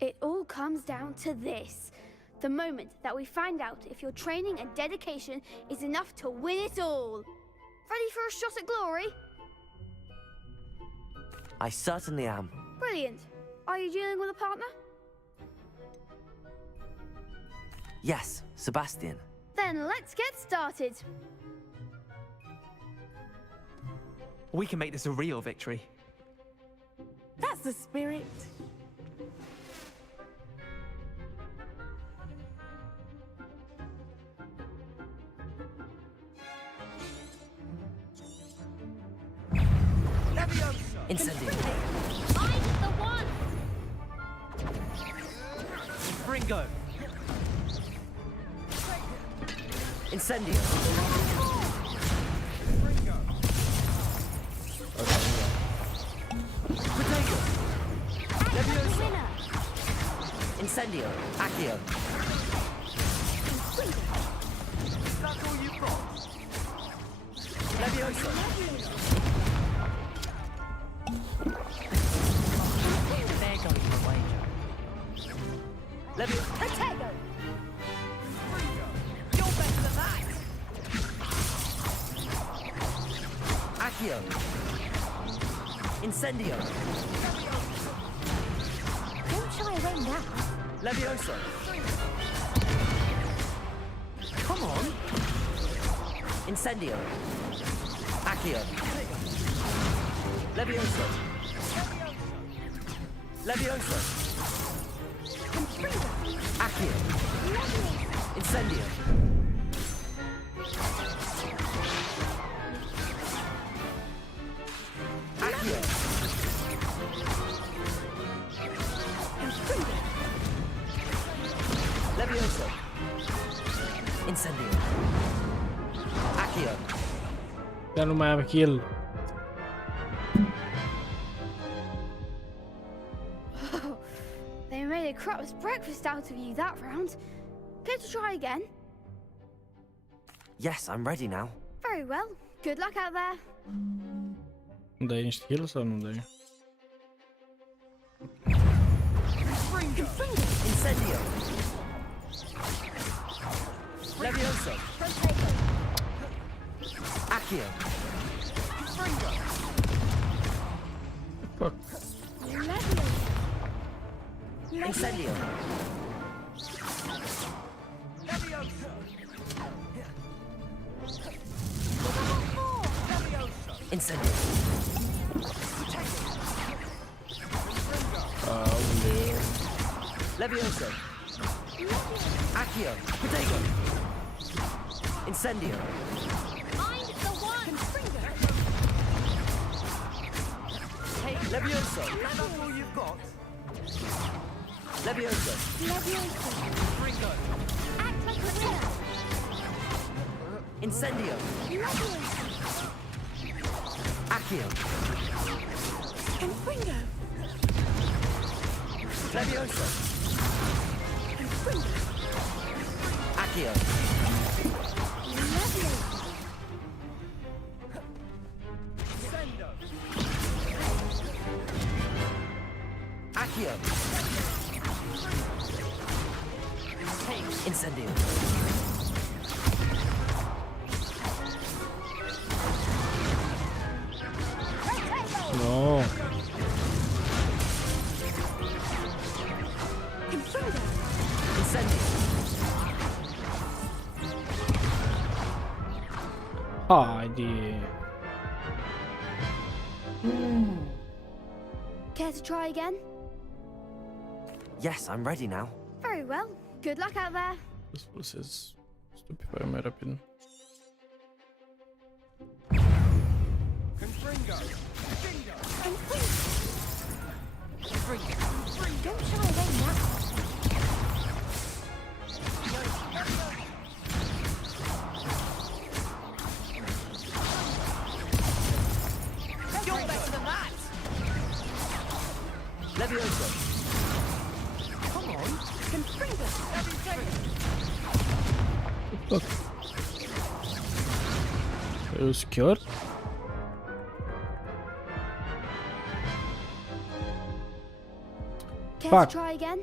It all comes down to this. The moment that we find out if your training and dedication is enough to win it all. Ready for a shot at glory? I certainly am. Brilliant. Are you dealing with a partner? Yes, Sebastian. Then let's get started. We can make this a real victory. That's the spirit. Incendio. I'm the one! Ringo. Incendio. Protego. Levioso. Incendio. Accio. That's all you've got. Levioso. There goes my wager. Levioso. Protego! You're better than that. Accio. Incendio. Don't shy away now. Levioso. Come on. Incendio. Accio. Levioso. Levioso. Accio. Incendio. Accio. Kan lumayan kill. They made a crap's breakfast out of you that round. Care to try again? Yes, I'm ready now. Very well. Good luck out there. Dei niște heal sau nu dai? Incendio. Levioso. Accio. Fuck. Incendio. Incendio. Levioso. Accio. Protego. Incendio. Mind the one! Hey, Levioso. That's all you've got? Levioso. Ringo. Act like a winner! Incendio. Accio. Levioso. Accio. Accio. Incendio. No. Incendio. Haydi. Care to try again? Yes, I'm ready now. Very well. Good luck out there. This is stupefy mai rapid. Don't shy away now. You're better than that! Levioso. Come on. Fuck. Are you scared? Care Fuck. to try again?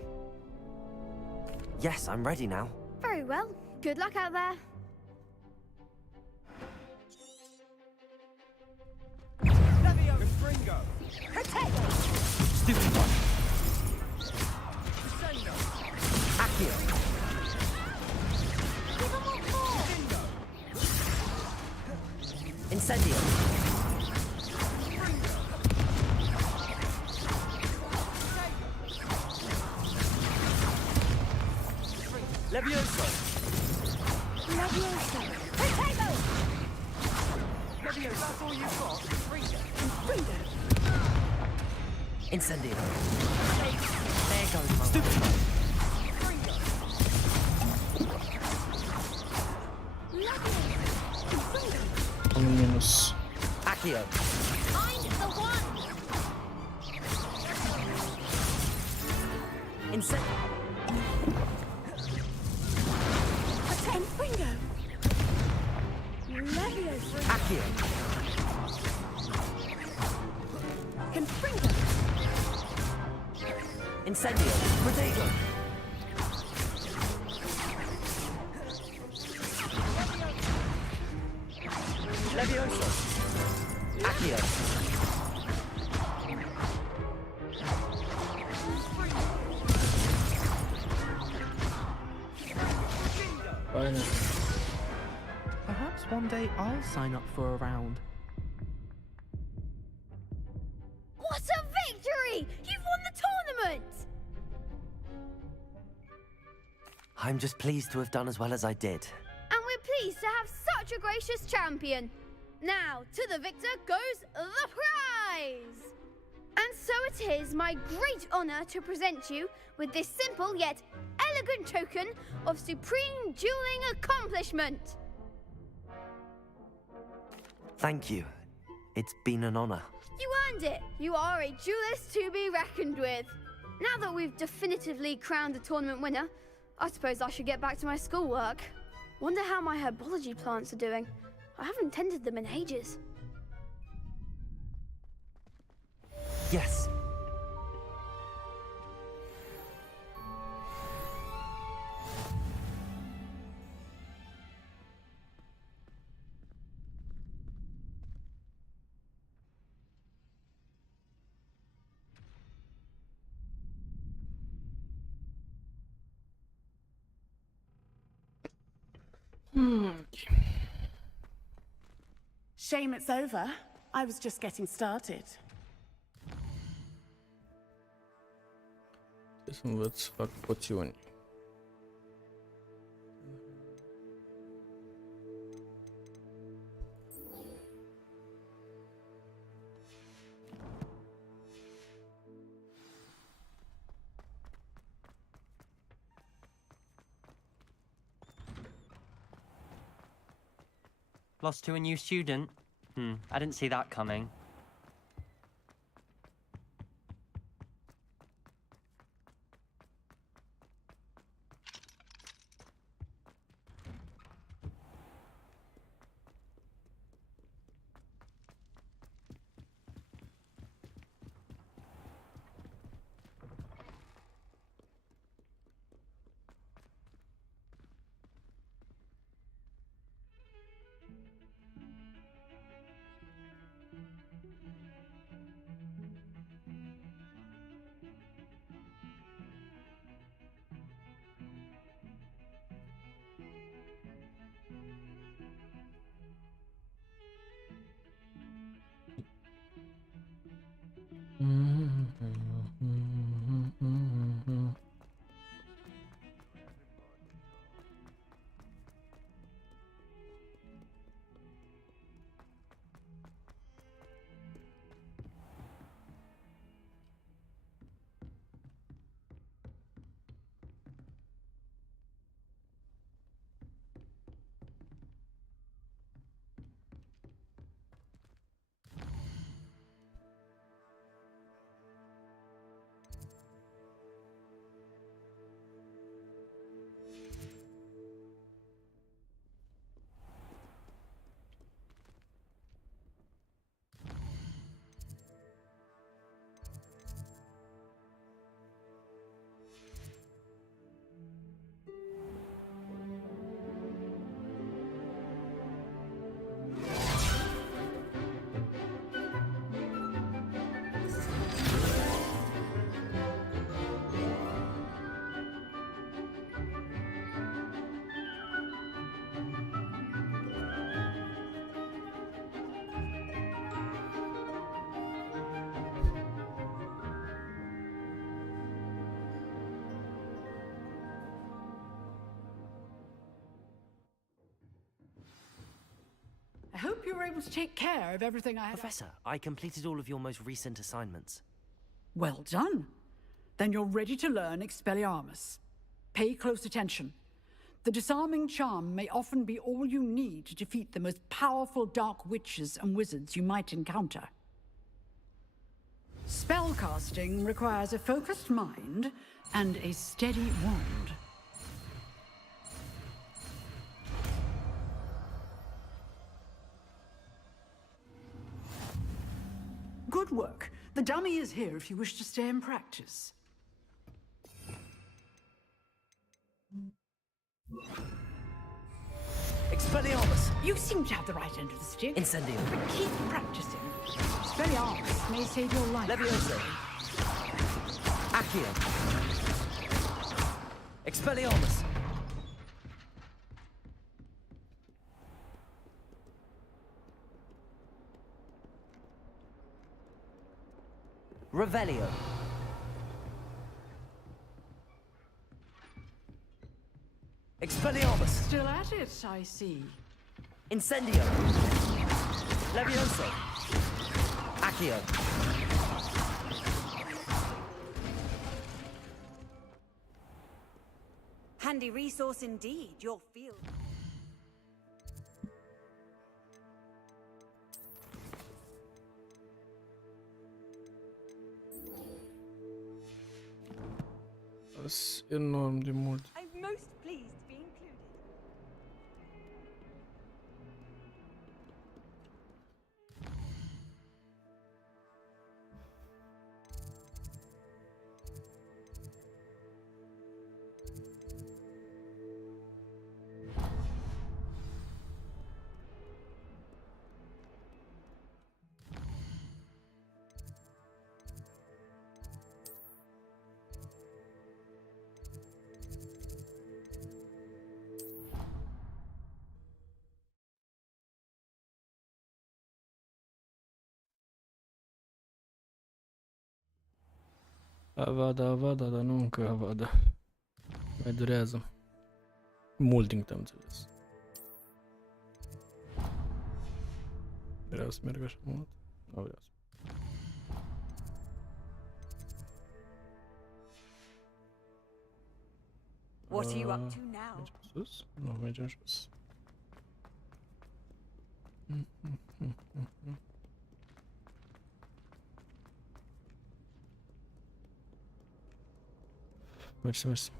Yes, I'm ready now. Very well. Good luck out there. Stupid one. Accio. Incendio. Levioso. Levioso. Potato! Levioso, that's all you've got? Incendio. There goes my stupid. Minus. Accio. Mind the one! Incendio. Bingo! Levioso. Accio. Confringo. Incendio. Protego. Levioso. Accio. Fine. Perhaps one day I'll sign up for a round. What a victory! You've won the tournament! I'm just pleased to have done as well as I did. And we're pleased to have such a gracious champion. Now, to the victor goes the prize! And so it is my great honor to present you with this simple yet elegant token of supreme dueling accomplishment. Thank you. It's been an honor. You earned it! You are a duelist to be reckoned with. Now that we've definitively crowned the tournament winner, I suppose I should get back to my schoolwork. Wonder how my herbology plants are doing. I haven't tended them in ages. Yes. Shame it's over. I was just getting started. Învăț, fac poțiuni. Lost to a new student? I didn't see that coming. I hope you were able to take care of everything I had. Professor, I completed all of your most recent assignments. Well done. Then you're ready to learn Expelliarmus. Pay close attention. The disarming charm may often be all you need to defeat the most powerful dark witches and wizards you might encounter. Spellcasting requires a focused mind and a steady wand. Good work. The dummy is here if you wish to stay and practice. Expelliarmus! You seem to have the right end of the stick. Incendium. But keep practicing. Expelliarmus may save your life. Levioso. Accio. Expelliarmus. Revelio. Expelliarmus. Still at it, I see. Incendio. Levioso. Accio. Handy resource indeed, your field. enorm de mult. I'm most pleased to be included. Avada, dar nu încă Avada. Mai durează. Mult din câte am înțeles. Vreau să merg așa mult? Nu vreau să. What are you up to now? Mergem sus? Nu, mergem jos. Mersi, mersi.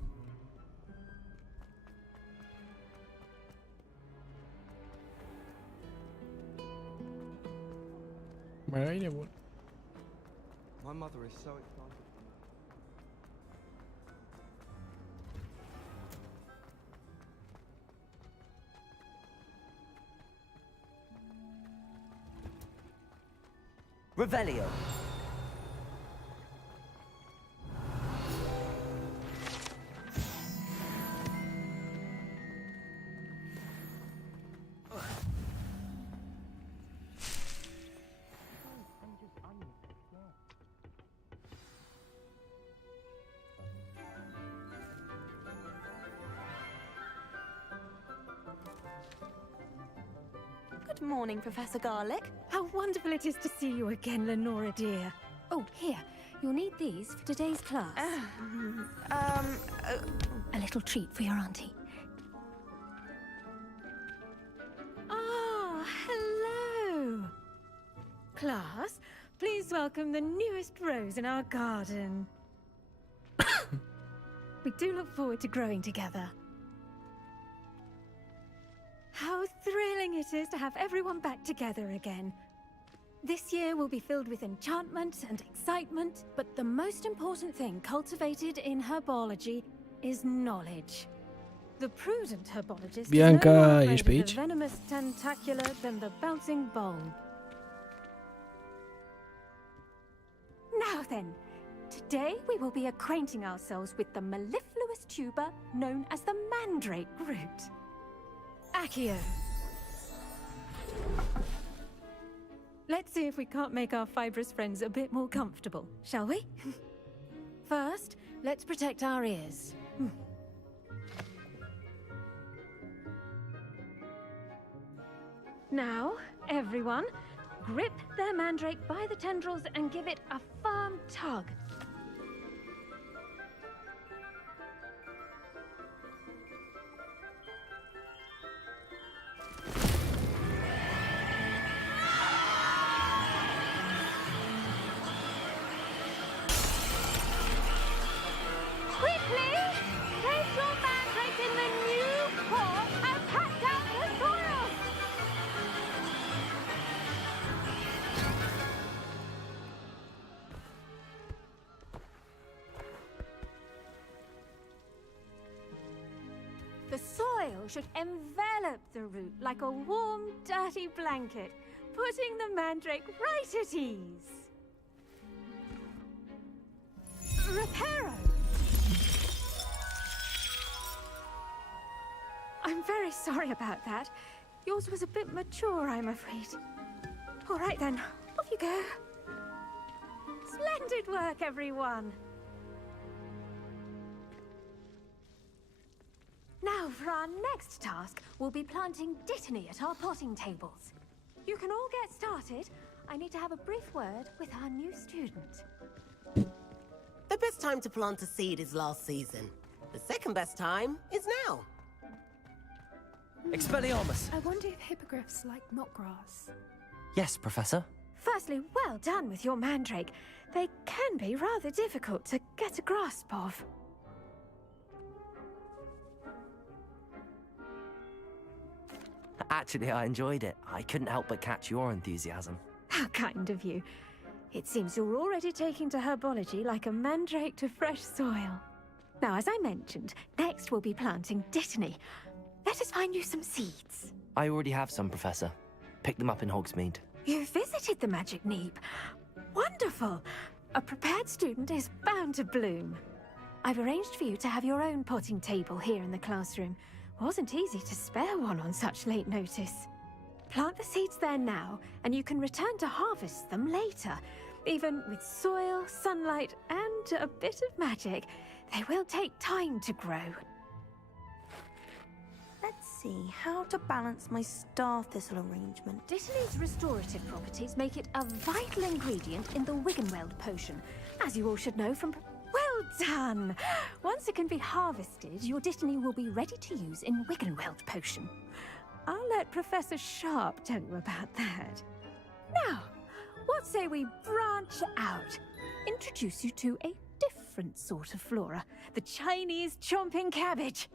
Mai ai nebun. My mother is so excited. Revelio. Good morning, Professor Garlick. How wonderful it is to see you again, Lenora dear. Oh, here. You'll need these for today's class. A little treat for your auntie. Ah, hello. Class, please welcome the newest rose in our garden. We do look forward to growing together. How thrilling it is to have everyone back together again. This year will be filled with enchantment and excitement, but the most important thing cultivated in herbology is knowledge. The prudent herbologist Bianca, is no more afraid ești pe of aici? the venomous tentacular than the bouncing bulb. Now then, today we will be acquainting ourselves with the mellifluous tuber known as the mandrake root. Accio. Let's see if we can't make our fibrous friends a bit more comfortable, shall we? First, let's protect our ears. Now, everyone, grip their mandrake by the tendrils and give it a firm tug. Quickly! Place your mandrake in the new pot and pat down the soil! The soil should envelop the root like a warm, dirty blanket, putting the mandrake right at ease. Reparo! I'm very sorry about that. Yours was a bit mature, I'm afraid. All right then, off you go. Splendid work, everyone. Now, for our next task, we'll be planting dittany at our potting tables. You can all get started. I need to have a brief word with our new student. The best time to plant a seed is last season. The second best time is now. Expelliarmus! I wonder if hippogriffs like knotgrass. Yes, Professor. Firstly, well done with your mandrake. They can be rather difficult to get a grasp of. Actually, I enjoyed it. I couldn't help but catch your enthusiasm. How kind of you. It seems you're already taking to herbology like a mandrake to fresh soil. Now, as I mentioned, next we'll be planting Dittany. Let us find you some seeds. I already have some, Professor. Picked them up in Hogsmeade. You visited the Magic Neep. Wonderful. A prepared student is bound to bloom. I've arranged for you to have your own potting table here in the classroom. Wasn't easy to spare one on such late notice. Plant the seeds there now, and you can return to harvest them later. Even with soil, sunlight, and a bit of magic, they will take time to grow. Let's see how to balance my star thistle arrangement. Dittany's restorative properties make it a vital ingredient in the Wiggenweld potion, as you all should know from... Well done! Once it can be harvested, your Dittany will be ready to use in Wiggenweld potion. I'll let Professor Sharp tell you about that. Now, what say we branch out? Introduce you to a different sort of flora, the Chinese chomping cabbage.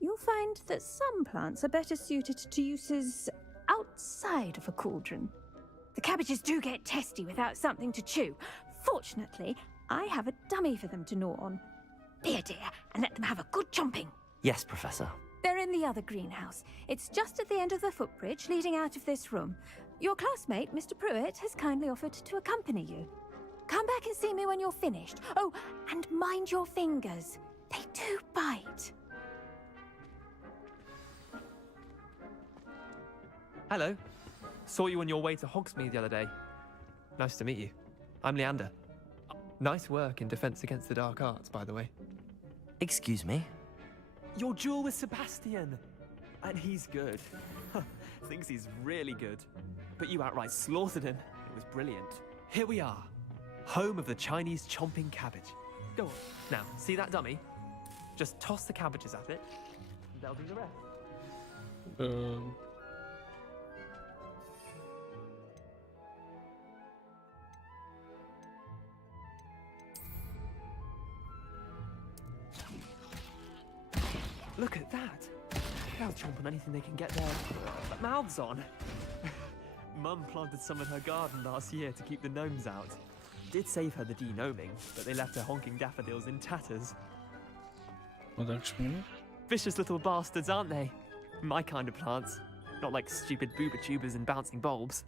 You'll find that some plants are better suited to uses outside of a cauldron. The cabbages do get testy without something to chew. Fortunately, I have a dummy for them to gnaw on. Be a dear and let them have a good chomping. Yes, Professor. They're in the other greenhouse. It's just at the end of the footbridge leading out of this room. Your classmate, Mr. Pruitt, has kindly offered to accompany you. Come back and see me when you're finished. Oh, and mind your fingers. They do bite. Hello. Saw you on your way to Hogsmeade the other day. Nice to meet you. I'm Leander. Nice work in Defense Against the Dark Arts, by the way. Excuse me? Your duel with Sebastian! And he's good. Thinks he's really good. But you outright slaughtered him. It was brilliant. Here we are. Home of the Chinese chomping cabbage. Go on. Now, see that dummy? Just toss the cabbages at it, and they'll do the rest. Look at that! They'll chomp on anything they can get their mouths on. Mum planted some in her garden last year to keep the gnomes out. Did save her the de-gnoming, but they left her honking daffodils in tatters. Vicious little bastards, aren't they? My kind of plants. Not like stupid booba tubers and bouncing bulbs.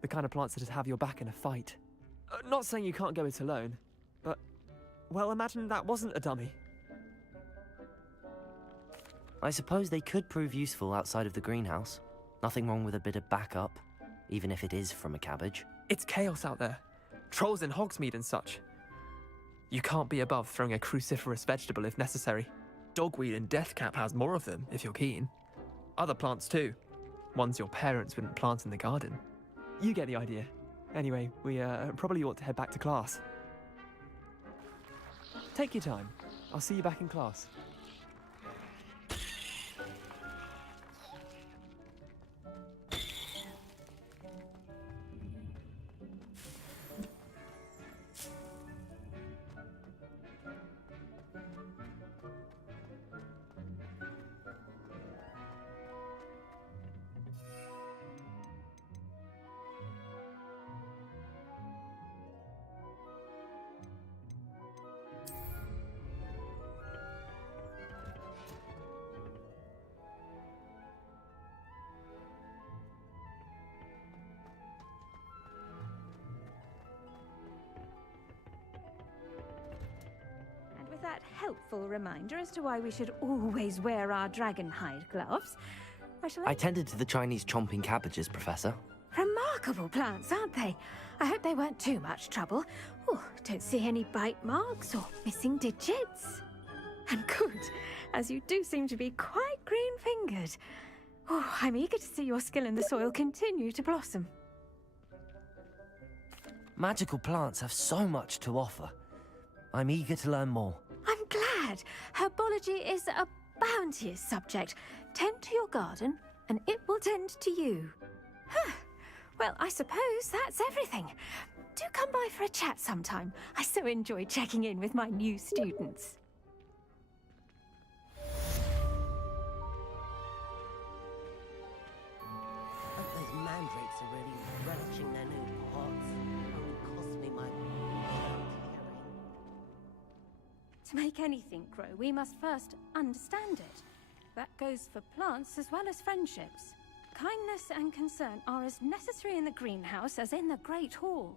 The kind of plants that'd have your back in a fight. Not saying you can't go it alone, but... well, imagine that wasn't a dummy. I suppose they could prove useful outside of the greenhouse. Nothing wrong with a bit of backup, even if it is from a cabbage. It's chaos out there. Trolls in Hogsmeade and such. You can't be above throwing a cruciferous vegetable if necessary. Dogweed and deathcap has more of them, if you're keen. Other plants too. Ones your parents wouldn't plant in the garden. You get the idea. Anyway, we probably ought to head back to class. Take your time. I'll see you back in class. That helpful reminder as to why we should always wear our dragon hide gloves. I tended to the Chinese chomping cabbages, Professor. Remarkable plants, aren't they? I hope they weren't too much trouble. Oh, don't see any bite marks or missing digits. And good, as you do seem to be quite green-fingered. Oh, I'm eager to see your skill in the soil continue to blossom. Magical plants have so much to offer. I'm eager to learn more. I'm glad. Herbology is a bounteous subject. Tend to your garden, and it will tend to you. Well, I suppose that's everything. Do come by for a chat sometime. I so enjoy checking in with my new students. To make anything grow, we must first understand it. That goes for plants as well as friendships. Kindness and concern are as necessary in the greenhouse as in the Great Hall.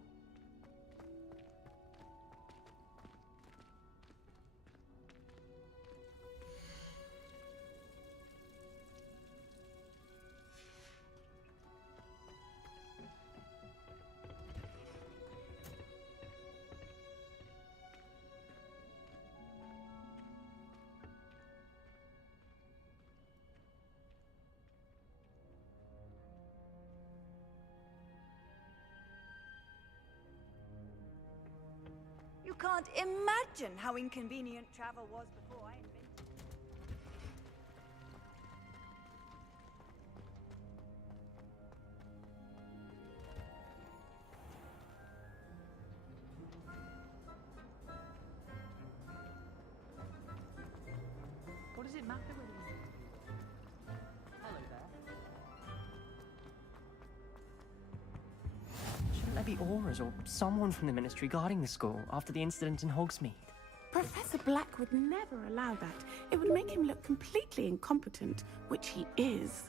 You can't imagine how inconvenient travel was before I invented it. What does it matter whether you... Hello there. Shouldn't there be auras or someone from the Ministry guarding the school after the incident in Hogsmeade? Professor Black would never allow that. It would make him look completely incompetent, which he is.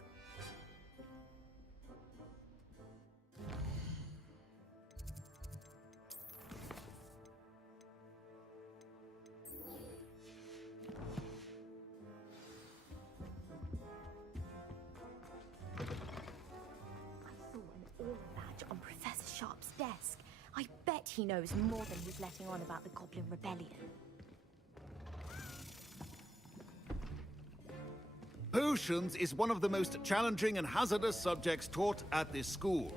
On Professor Sharp's desk. I bet he knows more than he's letting on about the Goblin Rebellion. Potions is one of the most challenging and hazardous subjects taught at this school.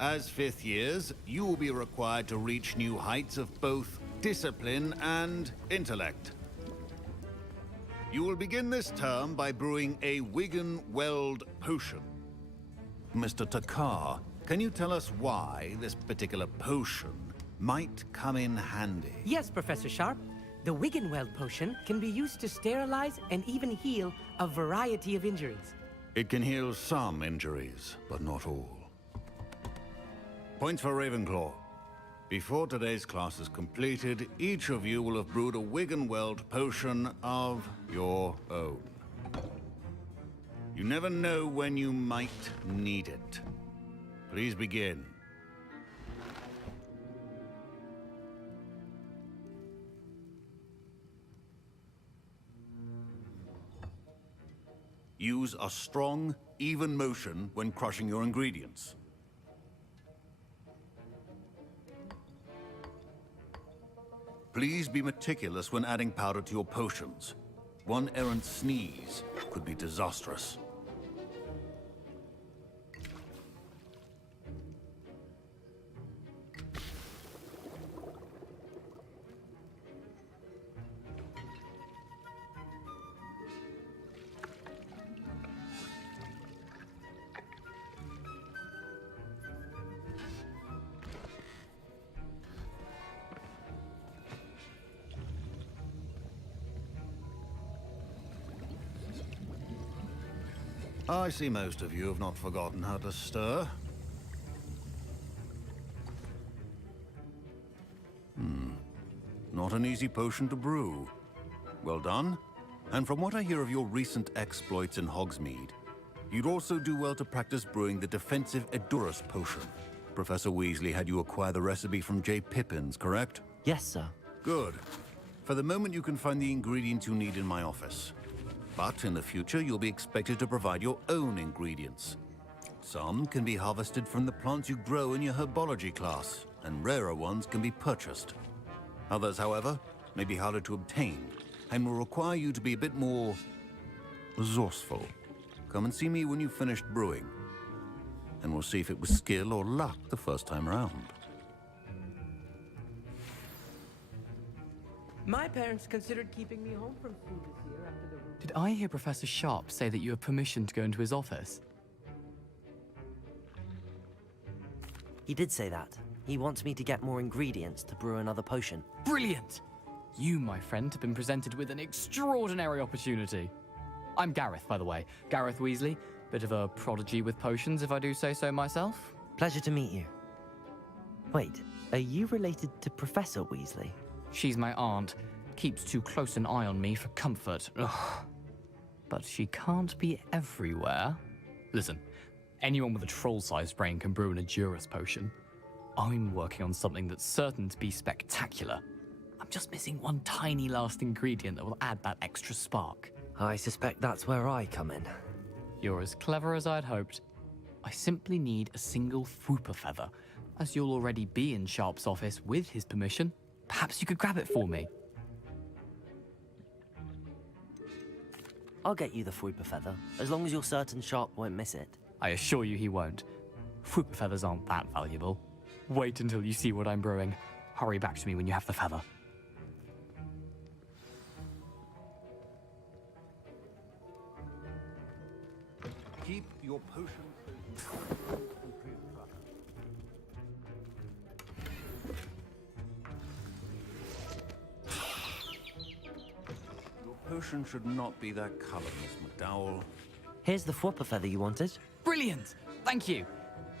As fifth years, you will be required to reach new heights of both discipline and intellect. You will begin this term by brewing a Wigan-Weld potion. Mr. Takar, can you tell us why this particular potion might come in handy? Yes, Professor Sharp. The Wiggenweld potion can be used to sterilize and even heal a variety of injuries. It can heal some injuries, but not all. Points for Ravenclaw. Before today's class is completed, each of you will have brewed a Wiggenweld potion of your own. You never know when you might need it. Please begin. Use a strong, even motion when crushing your ingredients. Please be meticulous when adding powder to your potions. One errant sneeze could be disastrous. I see most of you have not forgotten how to stir. Not an easy potion to brew. Well done. And from what I hear of your recent exploits in Hogsmeade, you'd also do well to practice brewing the defensive Edurus potion. Professor Weasley had you acquire the recipe from J. Pippins, correct? Yes, sir. Good. For the moment, you can find the ingredients you need in my office. But in the future, you'll be expected to provide your own ingredients. Some can be harvested from the plants you grow in your herbology class, and rarer ones can be purchased. Others, however, may be harder to obtain, and will require you to be a bit more resourceful. Come and see me when you've finished brewing, and we'll see if it was skill or luck the first time around. My parents considered keeping me home from school this year after the... Did I hear Professor Sharp say that you have permission to go into his office? He did say that. He wants me to get more ingredients to brew another potion. Brilliant! You, my friend, have been presented with an extraordinary opportunity. I'm Gareth, by the way. Gareth Weasley. Bit of a prodigy with potions, if I do say so myself. Pleasure to meet you. Wait, are you related to Professor Weasley? She's my aunt. keeps too close an eye on me for comfort. Ugh. But she can't be everywhere. Listen, anyone with a troll-sized brain can brew an Edurus potion. I'm working on something that's certain to be spectacular. I'm just missing one tiny last ingredient that will add that extra spark. I suspect that's where I come in. You're as clever as I'd hoped. I simply need a single Fwooper feather. As you'll already be in Sharp's office with his permission, perhaps you could grab it for me. I'll get you the Fwooper feather, as long as you're certain Sharp won't miss it. I assure you he won't. Fwooper feathers aren't that valuable. Wait until you see what I'm brewing. Hurry back to me when you have the feather. Keep your potion. Your potion should not be that color, Miss McDowell. Here's the Fwooper feather you wanted. Brilliant! Thank you!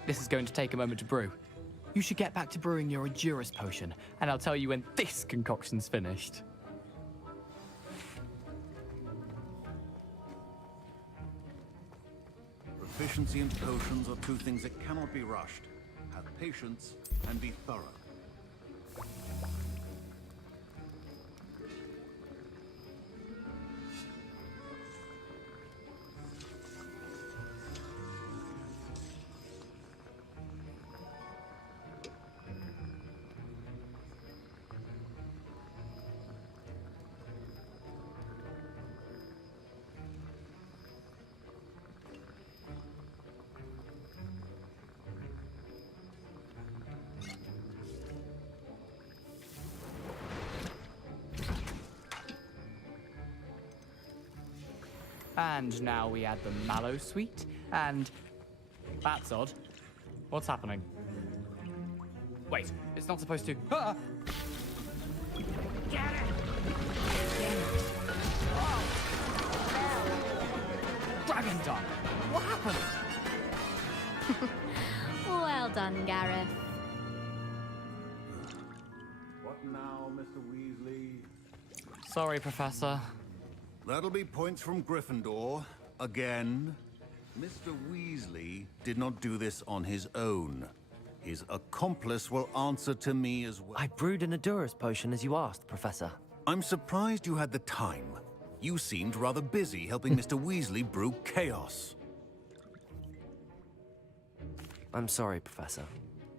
This is going to take a moment to brew. You should get back to brewing your Edurus potion, and I'll tell you when this concoction's finished. Proficiency in potions are two things that cannot be rushed. Have patience and be thorough. And now we add the mallow sweet, and... That's odd. What's happening? Wait, it's not supposed to... Ah! Get it! Dragon Dunk! What happened? Well done, Gareth. What now, Mr. Weasley? Sorry, Professor. That'll be points from Gryffindor. Again. Mr. Weasley did not do this on his own. His accomplice will answer to me as well. I brewed an Edurus potion as you asked, Professor. I'm surprised you had the time. You seemed rather busy helping Mr. Weasley brew chaos. I'm sorry, Professor.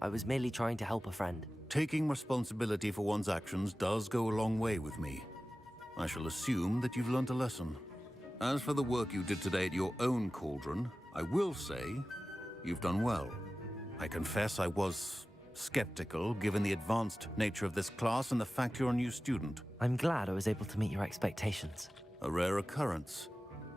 I was merely trying to help a friend. Taking responsibility for one's actions does go a long way with me. I shall assume that you've learnt a lesson. As for the work you did today at your own cauldron, I will say you've done well. I confess I was skeptical, given the advanced nature of this class and the fact you're a new student. I'm glad I was able to meet your expectations. A rare occurrence.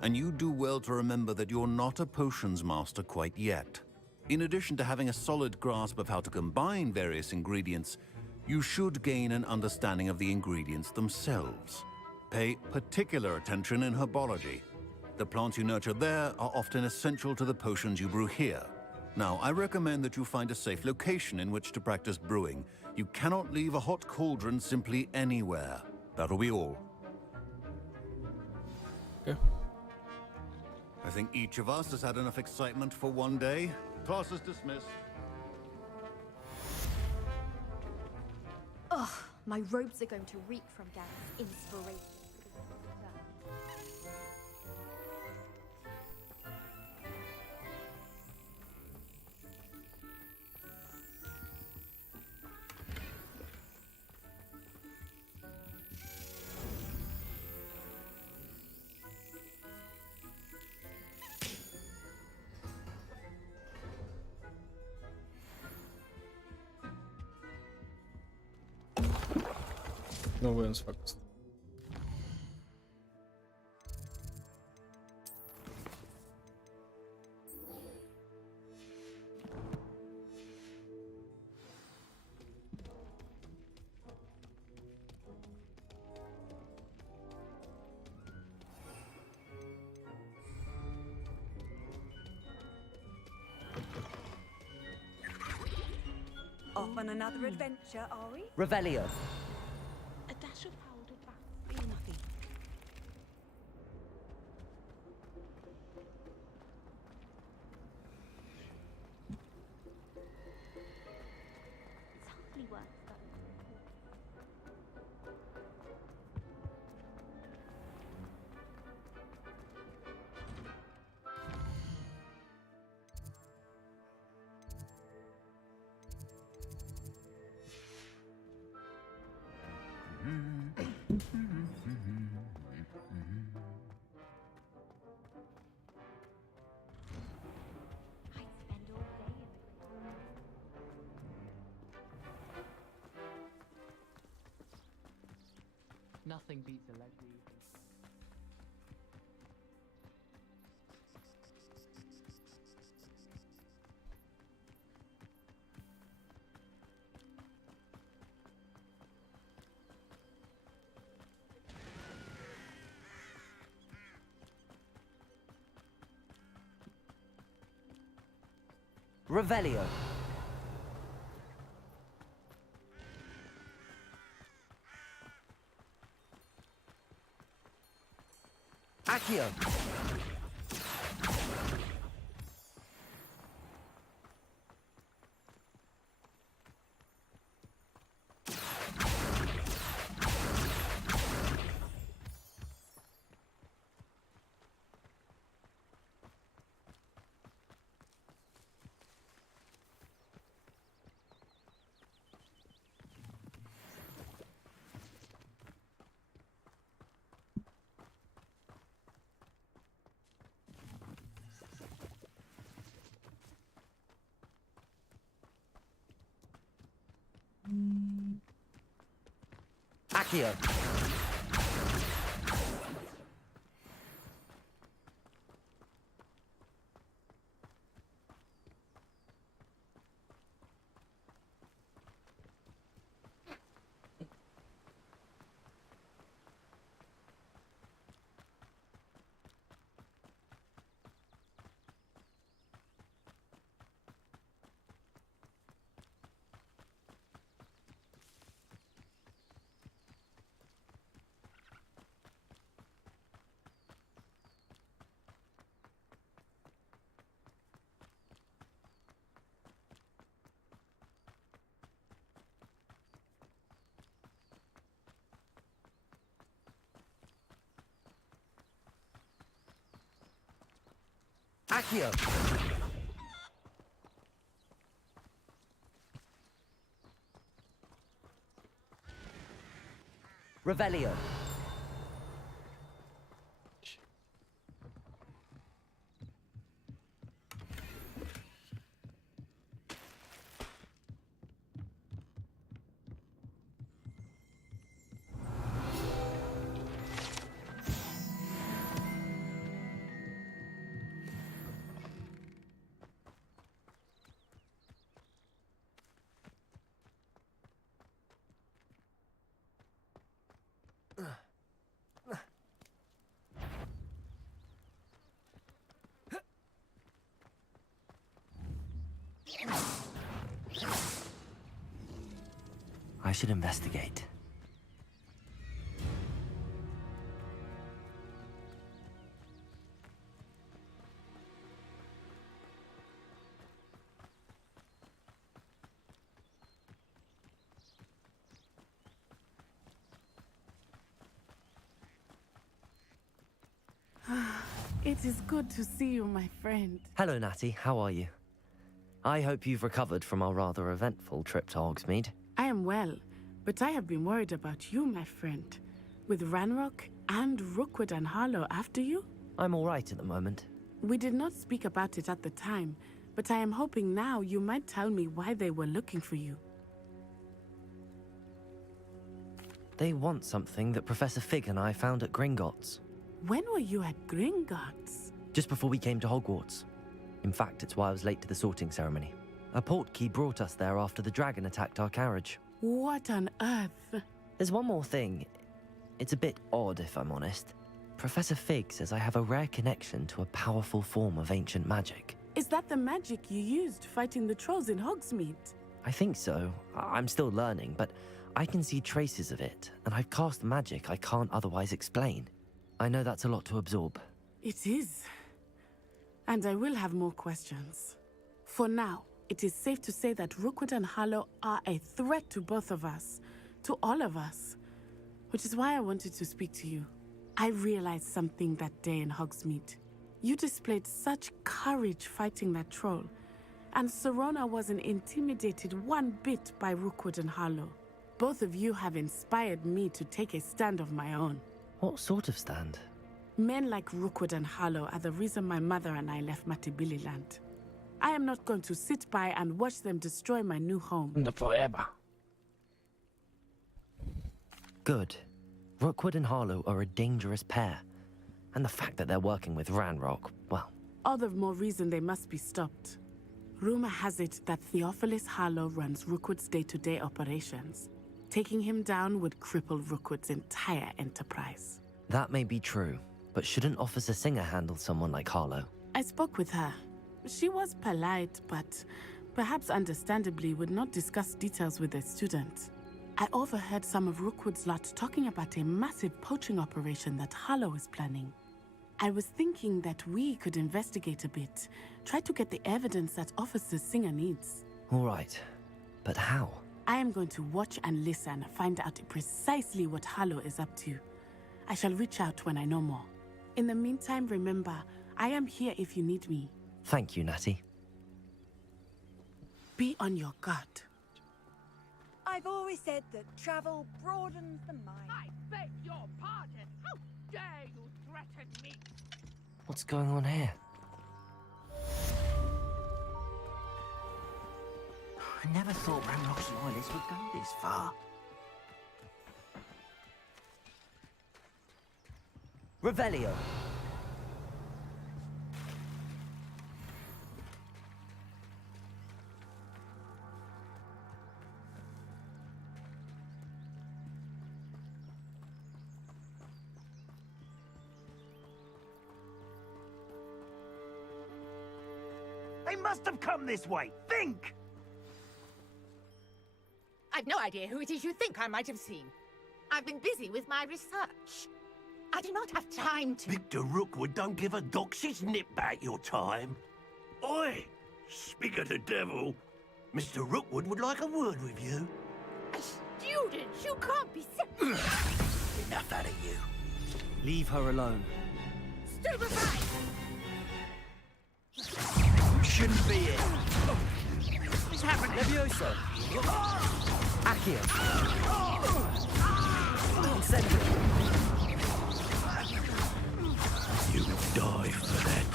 And you do well to remember that you're not a potions master quite yet. In addition to having a solid grasp of how to combine various ingredients, you should gain an understanding of the ingredients themselves. Pay particular attention in herbology. The plants you nurture there are often essential to the potions you brew here. Now, I recommend that you find a safe location in which to practice brewing. You cannot leave a hot cauldron simply anywhere. That'll be all. Okay. I think each of us has had enough excitement for one day. Class is dismissed. Ugh, my robes are going to reek from Gareth's inspiration. No mówiąc fakt. Off on another adventure, are we? Revelio. A dash of powdered bath works that Nothing beats a leisurely. Revelio. Accio. Accio. Accio. Revelio. I should investigate. It is good to see you, my friend. Hello, Natty. How are you? I hope you've recovered from our rather eventful trip to Hogsmeade. I am well, but I have been worried about you, my friend. With Ranrock and Rookwood and Harlow after you? I'm all right at the moment. We did not speak about it at the time, but I am hoping now you might tell me why they were looking for you. They want something that Professor Fig and I found at Gringotts. When were you at Gringotts? Just before we came to Hogwarts. In fact, it's why I was late to the sorting ceremony. A portkey brought us there after the dragon attacked our carriage. What on earth? There's one more thing. It's a bit odd, if I'm honest. Professor Fig says I have a rare connection to a powerful form of ancient magic. Is that the magic you used fighting the trolls in Hogsmeade? I think so. I'm still learning, but I can see traces of it, and I've cast magic I can't otherwise explain. I know that's a lot to absorb. It is. And I will have more questions. For now, It is safe to say that Rookwood and Harlow are a threat to both of us, to all of us, which is why I wanted to speak to you. I realized something that day in Hogsmeade. You displayed such courage fighting that troll, and Serona wasn't intimidated one bit by Rookwood and Harlow. Both of you have inspired me to take a stand of my own. What sort of stand? Men like Rookwood and Harlow are the reason my mother and I left Matabeleland. I am not going to sit by and watch them destroy my new home. Forever. Good. Rookwood and Harlow are a dangerous pair. And the fact that they're working with Ranrock, well... All the more reason they must be stopped. Rumor has it that Theophilus Harlow runs Rookwood's day-to-day operations. Taking him down would cripple Rookwood's entire enterprise. That may be true, but shouldn't Officer Singer handle someone like Harlow? I spoke with her. She was polite, but perhaps understandably would not discuss details with a student. I overheard some of Rookwood's lot talking about a massive poaching operation that Harlow is planning. I was thinking that we could investigate a bit, try to get the evidence that Officer Singer needs. All right, but how? I am going to watch and listen, find out precisely what Harlow is up to. I shall reach out when I know more. In the meantime, remember, I am here if you need me. Thank you, Natty. Be on your guard. I've always said that travel broadens the mind. I beg your pardon. How dare you threaten me? What's going on here? I never thought Ranrock's loyalists would go this far. Revelio. They must have come this way. Think! I've no idea who it is you think I might have seen. I've been busy with my research. I do not have time to... Victor Rookwood don't give a doxy's nip back your time. Oi! Speak of the devil. Mr. Rookwood would like a word with you. A student? You can't be... Enough out of you. Leave her alone. Stupefy! You shouldn't be here. What's happening? Levioso. Accio. Incendio. You die for that.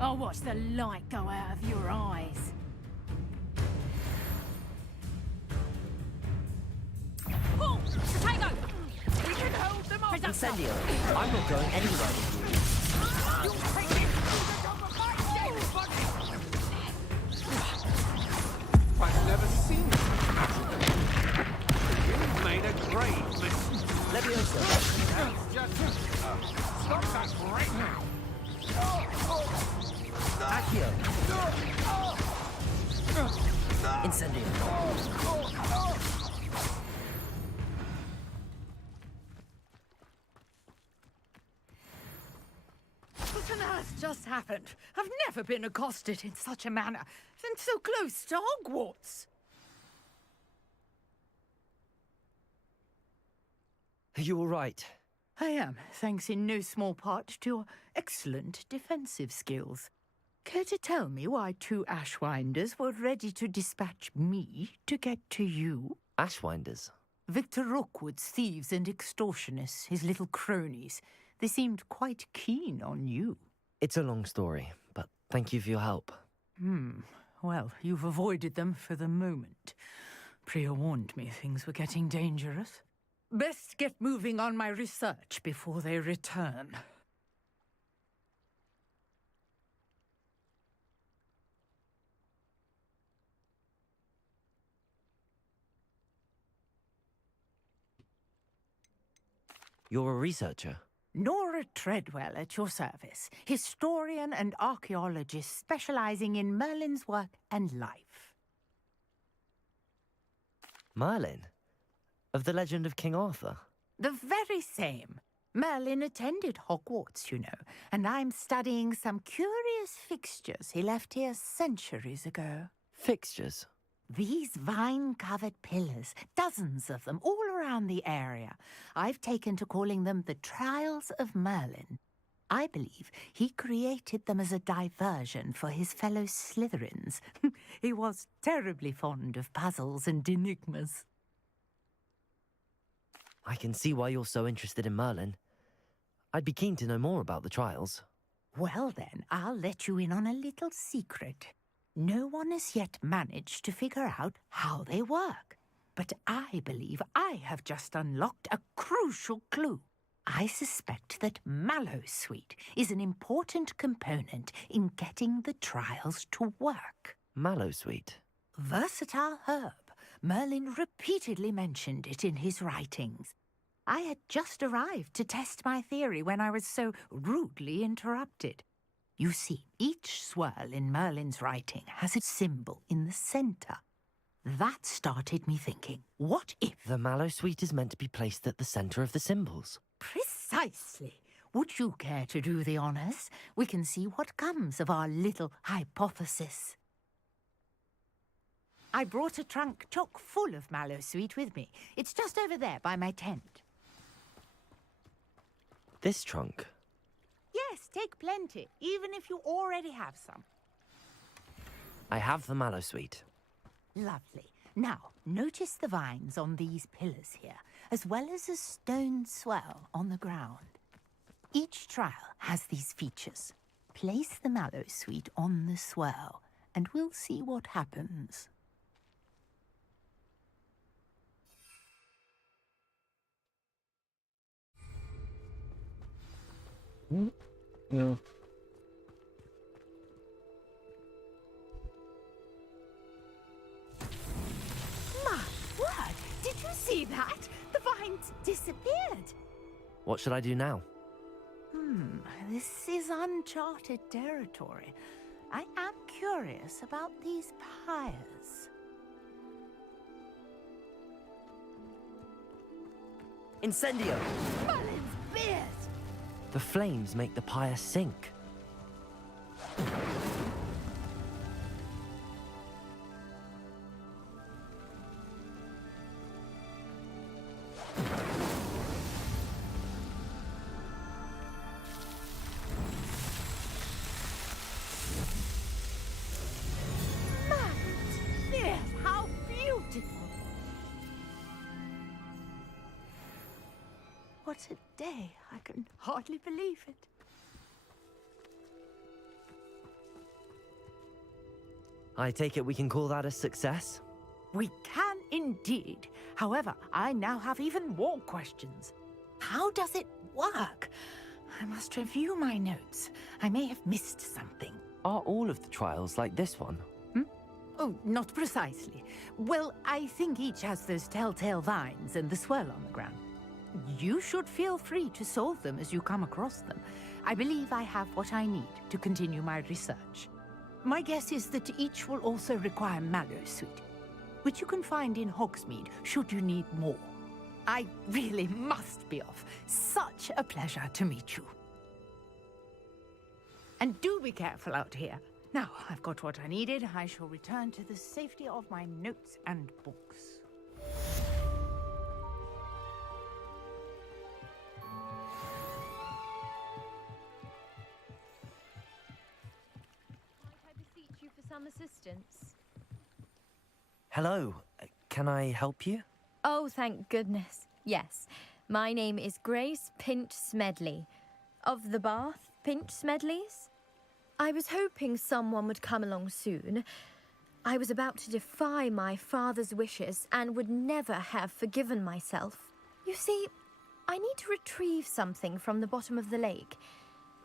I'll watch the light go out of your eyes. Pull! Potato! We can hold them off! Incendio. I'm not going anywhere with you. You'll take it! I've never seen it. You've made a great mistake. Levioso. Stop that right now. Accio. Incendio. What on earth just happened? I've never been accosted in such a manner, and so close to Hogwarts. Are you all right? I am, thanks in no small part to your excellent defensive skills. Care to tell me why two Ashwinders were ready to dispatch me to get to you? Ashwinders? Victor Rookwood's thieves and extortionists, his little cronies. They seemed quite keen on you. It's a long story, but thank you for your help. Well, you've avoided them for the moment. Priya warned me things were getting dangerous. Best get moving on my research before they return. You're a researcher? Nora Treadwell at your service, historian and archaeologist specializing in Merlin's work and life. Merlin? Of the legend of King Arthur? The very same. Merlin attended Hogwarts, you know, and I'm studying some curious fixtures he left here centuries ago. Fixtures? These vine-covered pillars, dozens of them, all around the area. I've taken to calling them the Trials of Merlin. I believe he created them as a diversion for his fellow Slytherins. He was terribly fond of puzzles and enigmas. I can see why you're so interested in Merlin. I'd be keen to know more about the trials. Well then, I'll let you in on a little secret. No one has yet managed to figure out how they work. But I believe I have just unlocked a crucial clue. I suspect that Mallowsweet is an important component in getting the trials to work. Mallowsweet? Versatile herb. Merlin repeatedly mentioned it in his writings. I had just arrived to test my theory when I was so rudely interrupted. You see, each swirl in Merlin's writing has a symbol in the centre. That started me thinking, what if... The Mallowsweet is meant to be placed at the centre of the symbols. Precisely. Would you care to do the honours? We can see what comes of our little hypothesis. I brought a trunk chock full of Mallowsweet with me. It's just over there by my tent. This trunk? Yes, take plenty, even if you already have some. I have the Mallowsweet. Lovely. Now, notice the vines on these pillars here, as well as a stone swell on the ground. Each trial has these features. Place the Mallowsweet on the swell, and we'll see what happens. No. My word! Did you see that? The vines disappeared. What should I do now? This is uncharted territory. I am curious about these pyres. Incendio! Merlin's beard! The flames make the pyre sink. Yes, how beautiful! What a day! I can hardly believe it. I take it we can call that a success? We can indeed. However, I now have even more questions. How does it work? I must review my notes. I may have missed something. Are all of the trials like this one? Oh, not precisely. Well, I think each has those telltale vines and the swirl on the ground. You should feel free to solve them as you come across them. I believe I have what I need to continue my research. My guess is that each will also require Mallowsweet, which you can find in Hogsmeade should you need more. I really must be off. Such a pleasure to meet you. And do be careful out here. Now, I've got what I needed. I shall return to the safety of my notes and books. Might I beseech you for some assistance? Hello, can I help you? Oh, thank goodness. Yes. My name is Grace Pinch Smedley. Of the Bath Pinch Smedleys? I was hoping someone would come along soon. I was about to defy my father's wishes and would never have forgiven myself. You see, I need to retrieve something from the bottom of the lake.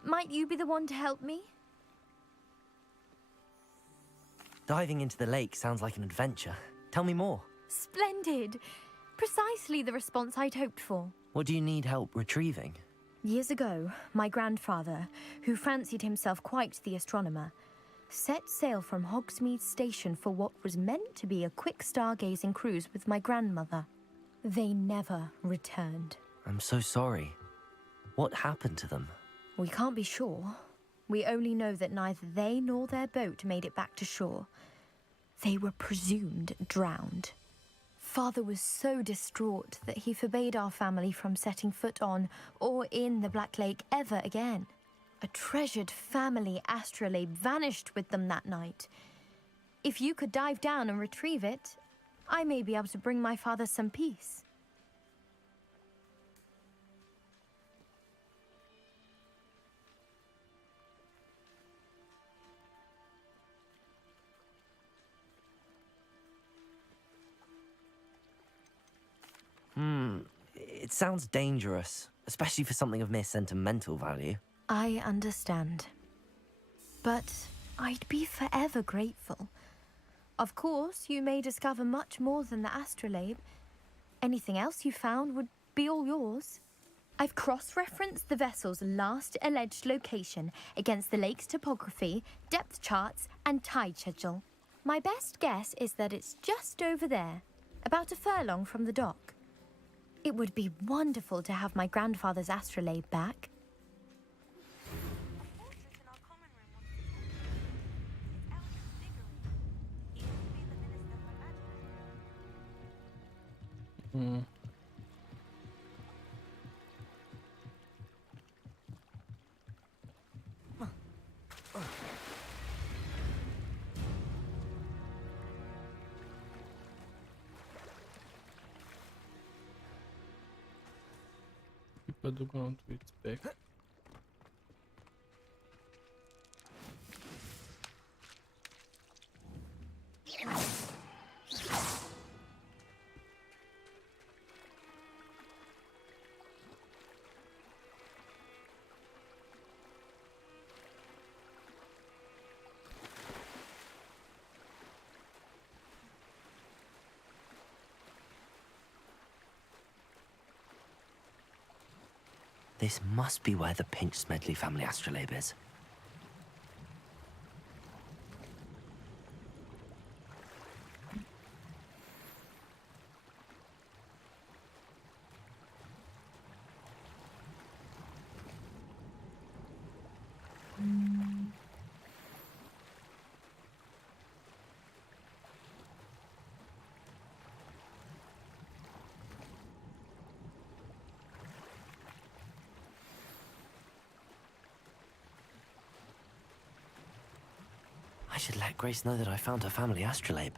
Might you be the one to help me? Diving into the lake sounds like an adventure. Tell me more. Splendid! Precisely the response I'd hoped for. What do you need help retrieving? Years ago, my grandfather, who fancied himself quite the astronomer, set sail from Hogsmeade Station for what was meant to be a quick stargazing cruise with my grandmother. They never returned. I'm so sorry. What happened to them? We can't be sure. We only know that neither they nor their boat made it back to shore. They were presumed drowned. Father was so distraught that he forbade our family from setting foot on or in the Black Lake ever again. A treasured family astrolabe vanished with them that night. If you could dive down and retrieve it, I may be able to bring my father some peace. It sounds dangerous, especially for something of mere sentimental value. I understand. But I'd be forever grateful. Of course, you may discover much more than the astrolabe. Anything else you found would be all yours. I've cross-referenced the vessel's last alleged location against the lake's topography, depth charts, and tide schedule. My best guess is that it's just over there, about a furlong from the dock. It would be wonderful to have my grandfather's astrolabe back. Keep the ground to its back. This must be where the Pinch Smedley family astrolabe is. I should let Grace know that I found her family astrolabe.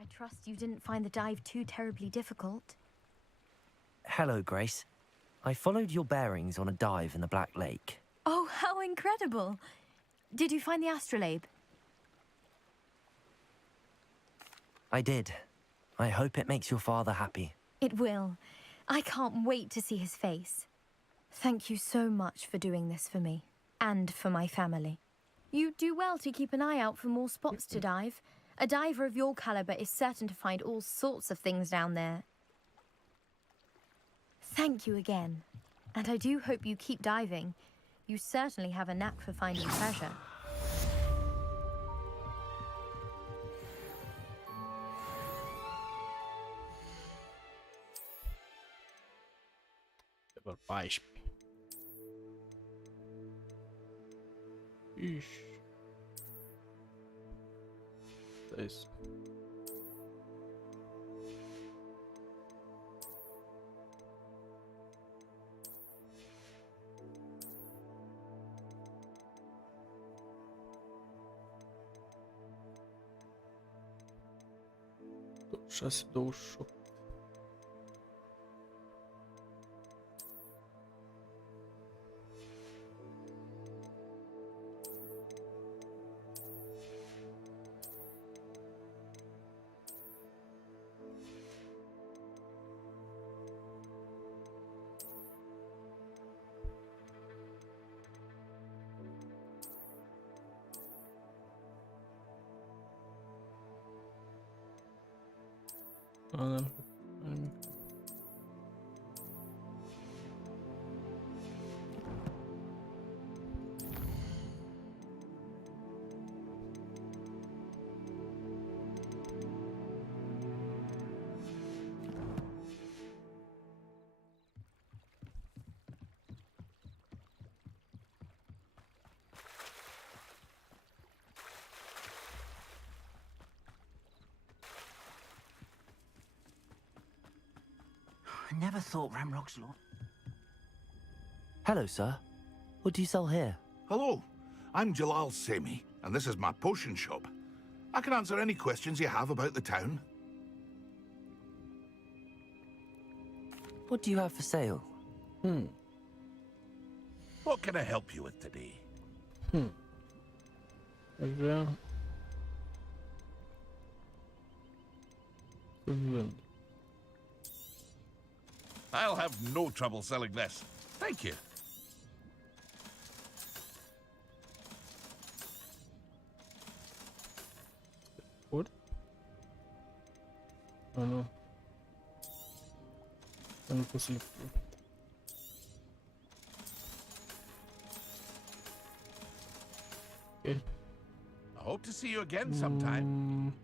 I trust you didn't find the dive too terribly difficult. Hello, Grace. I followed your bearings on a dive in the Black Lake. Oh, how incredible! Did you find the astrolabe? I did. I hope it makes your father happy. It will. I can't wait to see his face. Thank you so much for doing this for me, and for my family. You do well to keep an eye out for more spots to dive. A diver of your caliber is certain to find all sorts of things down there. Thank you again. And I do hope you keep diving. You certainly have a knack for finding treasure. Über Beispiel. Da ist. 628. I never thought Ramrock's law. Hello, sir. What do you sell here? Hello, I'm Jalal Semi, and this is my potion shop. I can answer any questions you have about the town. What do you have for sale? What can I help you with today? I'll have no trouble selling this. Thank you. What? Oh no. I'm possible. Okay. I hope to see you again sometime.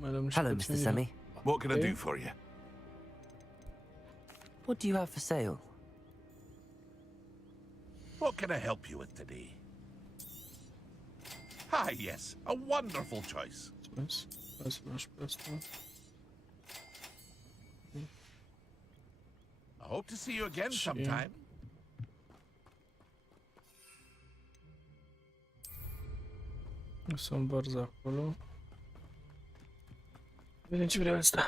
Hello, Mr. Semi. What can I do for you? What do you have for sale? What can I help you with today? Ah, yes, a wonderful choice. I hope to see you again sometime. Są bardzo acolo. Vedem ce vrea asta.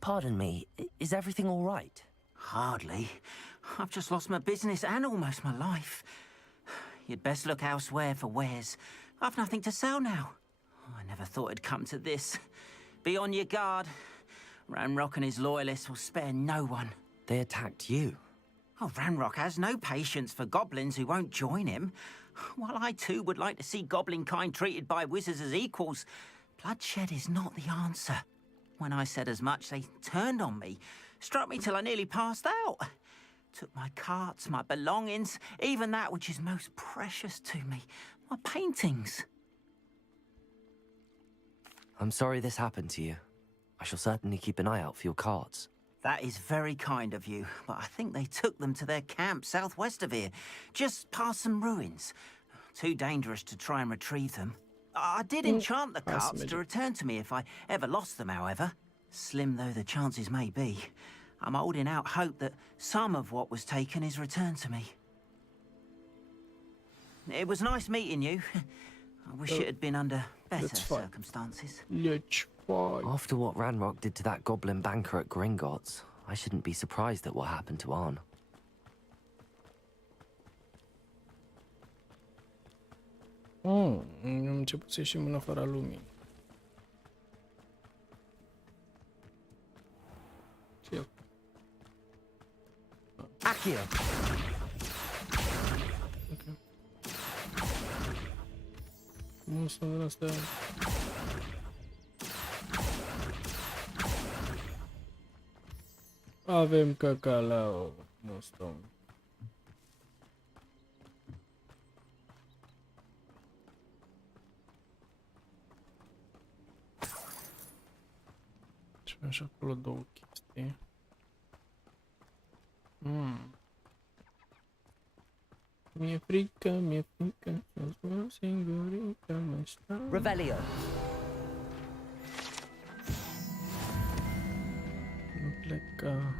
Pardon me, is everything all right? Hardly. I've just lost my business and almost my life. You'd best look elsewhere for wares. I've nothing to sell now. I never thought it'd come to this. Be on your guard. Ranrock and his loyalists will spare no one. They attacked you. Oh, Ranrock has no patience for goblins who won't join him. While I too would like to see goblin kind treated by wizards as equals, bloodshed is not the answer. When I said as much, they turned on me, struck me till I nearly passed out. Took my carts, my belongings, even that which is most precious to me, my paintings. I'm sorry this happened to you. I shall certainly keep an eye out for your carts. That is very kind of you, but I think they took them to their camp southwest of here, just past some ruins. Too dangerous to try and retrieve them. I did enchant the carts to return to me if I ever lost them, however. Slim though the chances may be, I'm holding out hope that some of what was taken is returned to me. It was nice meeting you. I wish it had been under better circumstances. After what Ranrock did to that goblin banker at Gringotts, I shouldn't be surprised at what happened to Arn. Am început să ieșim în afara lumii. Ce Accio! Ok. Cum sunt din astea? Avem cacalao. Nu stăm. Și avem și acolo două chestii. Mi-e frică, mi-e frică, să-ți vreau singurică, mă stau. Revelio. Nu pleca.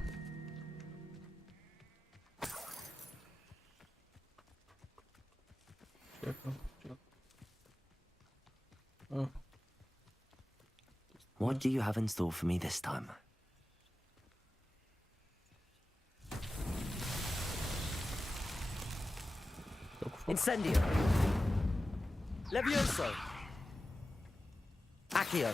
What do you have in store for me this time? Incendio. Levioso. Accio.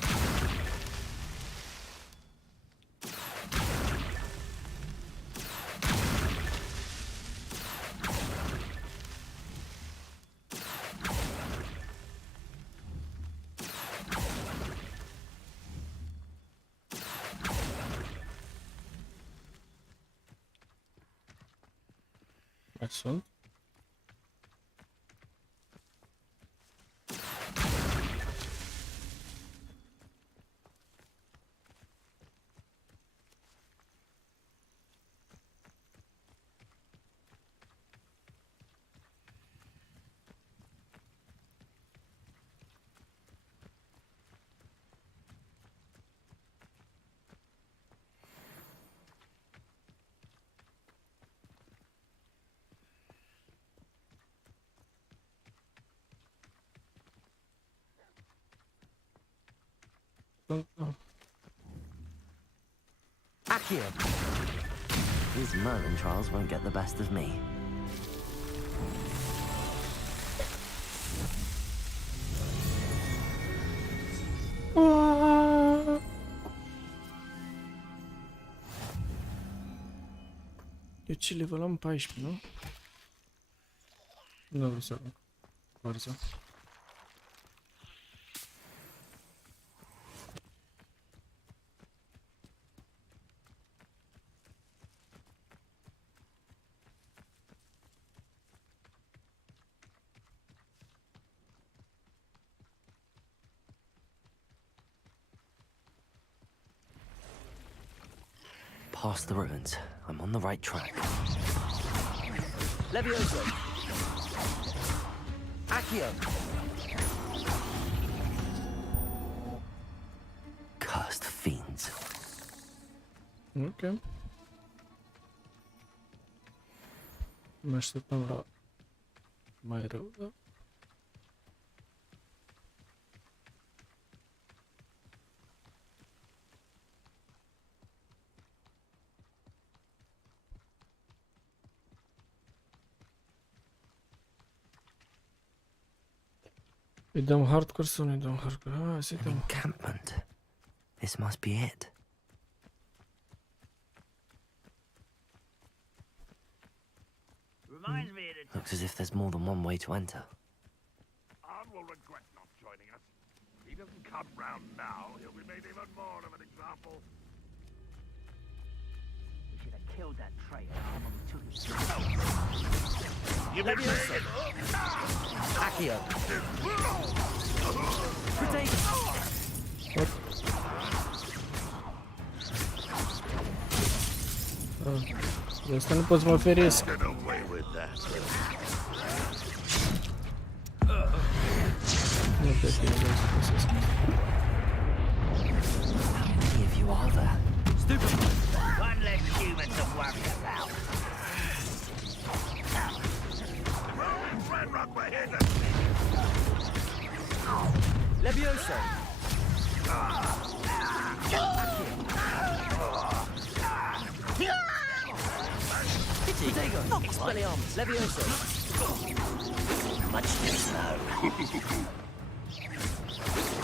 Excellent. Accio. These Merlin trials won't get the best of me. Eu ci levelam 14, nu? Nu să bardzo. Past the ruins. I'm on the right track. Levioso. Accio. Cursed fiends. Ok. Mă așteptam la mai rău, da? Îi dăm hardcore sau nu-i dăm hardcore? Ah, să-i dăm. Encampment. This must be it. Looks as if there's more than one way to enter. Arn will regret not joining us. If he doesn't come round now, he'll be made even more of an example. We should have killed that traitor when we took his You've been Levioso. Accio. De asta nu pot să mă feresc. Get away with that. Nu cred că e vreau să găsesc. How many of you are there? Stupid. One less human to worry about. Levioso. Protego. Expelliarmus. Levioso. Much too slow.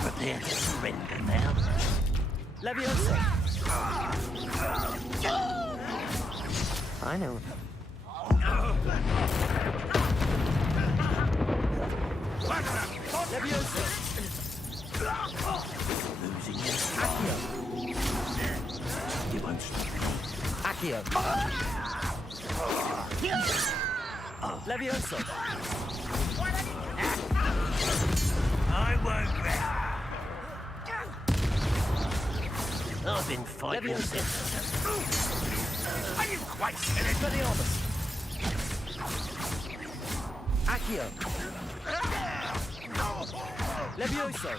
Prepare to surrender now. Levioso. I know. Levioso. Losing your Accio. You won't stop me. Accio. Levioso. I won't rest. I've been fighting since. Are you quite finished? Expelliarmus. Accio. Levioso.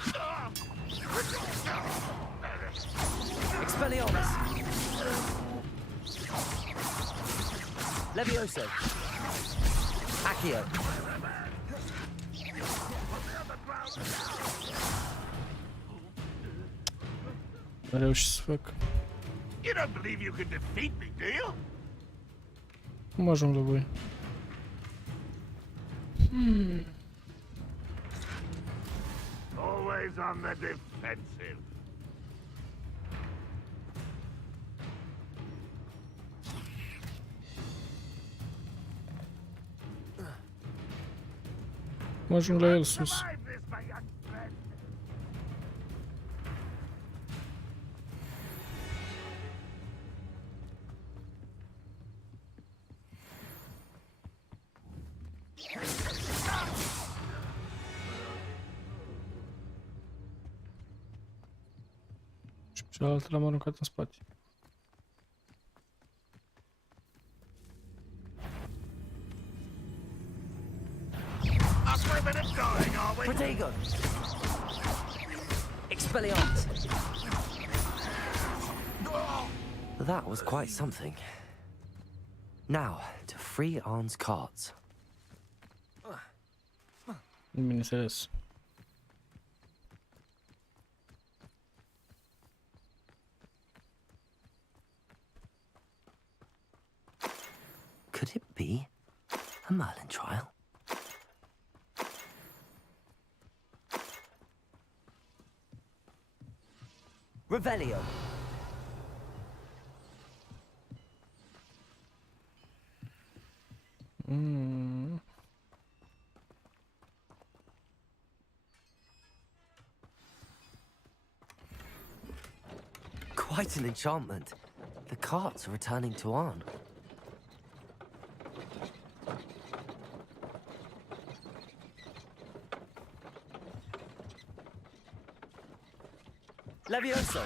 Expelliarmus. Levioso. Accio. Reuși să fac. You don't believe you can defeat me, do you? Cum ajung la voi? Always on the defensive. Cum ajung la el sus? Survive this, my young friend. Și cealaltă l-am aruncat în spate. Protego! Expelliarmus! That was quite something. Now, to free Arn's carts. Bineînțeles. Could it be a Merlin trial? Revelio. Quite an enchantment. The carts are returning to Arn. Levioso.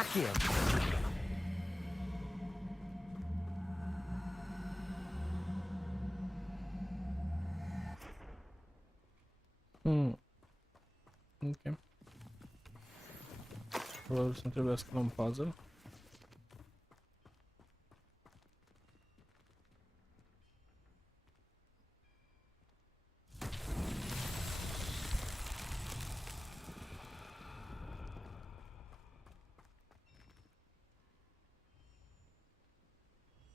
Accio. Ok. Probabil să-mi trebuiască la un puzzle.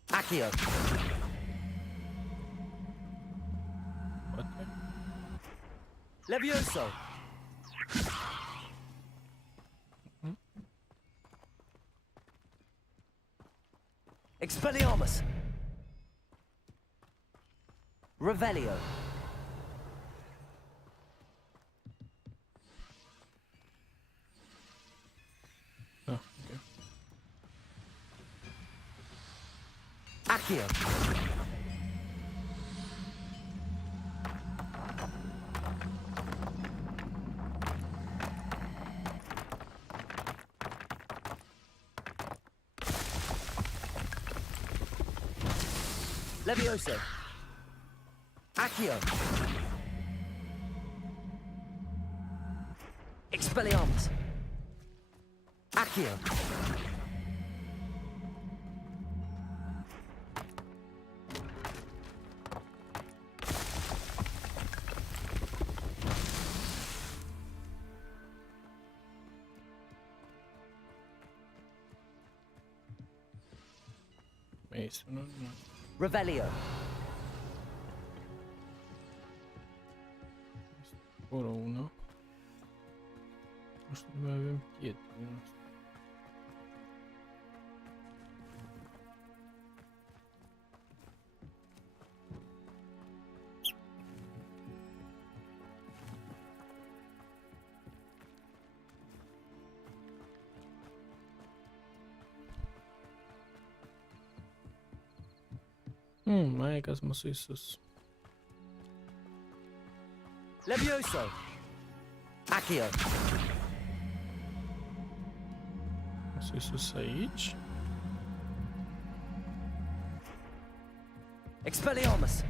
Accio. Poate. Levioso. Expelliarmus. Revelio. Ah, ok. Accio. Levioso. Accio. Expelliarmus. Accio. Revelio. Acolo una. Nu știu, mai avem pietre din asta. Mai e ca să mă sui sus. Levioso. Accio. Mă sui sus aici. Expelliarmus.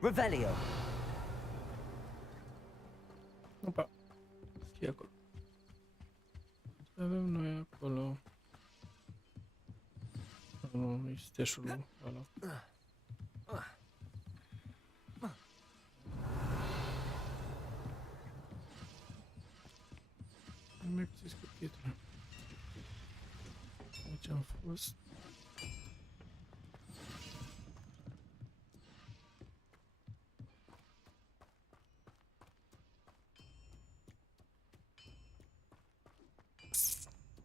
Revelio. Opa. Ce e acolo? Ce avem noi acolo? Nu, e steșul ăla. Nu mi-e pus cu titlul. Aici am fost.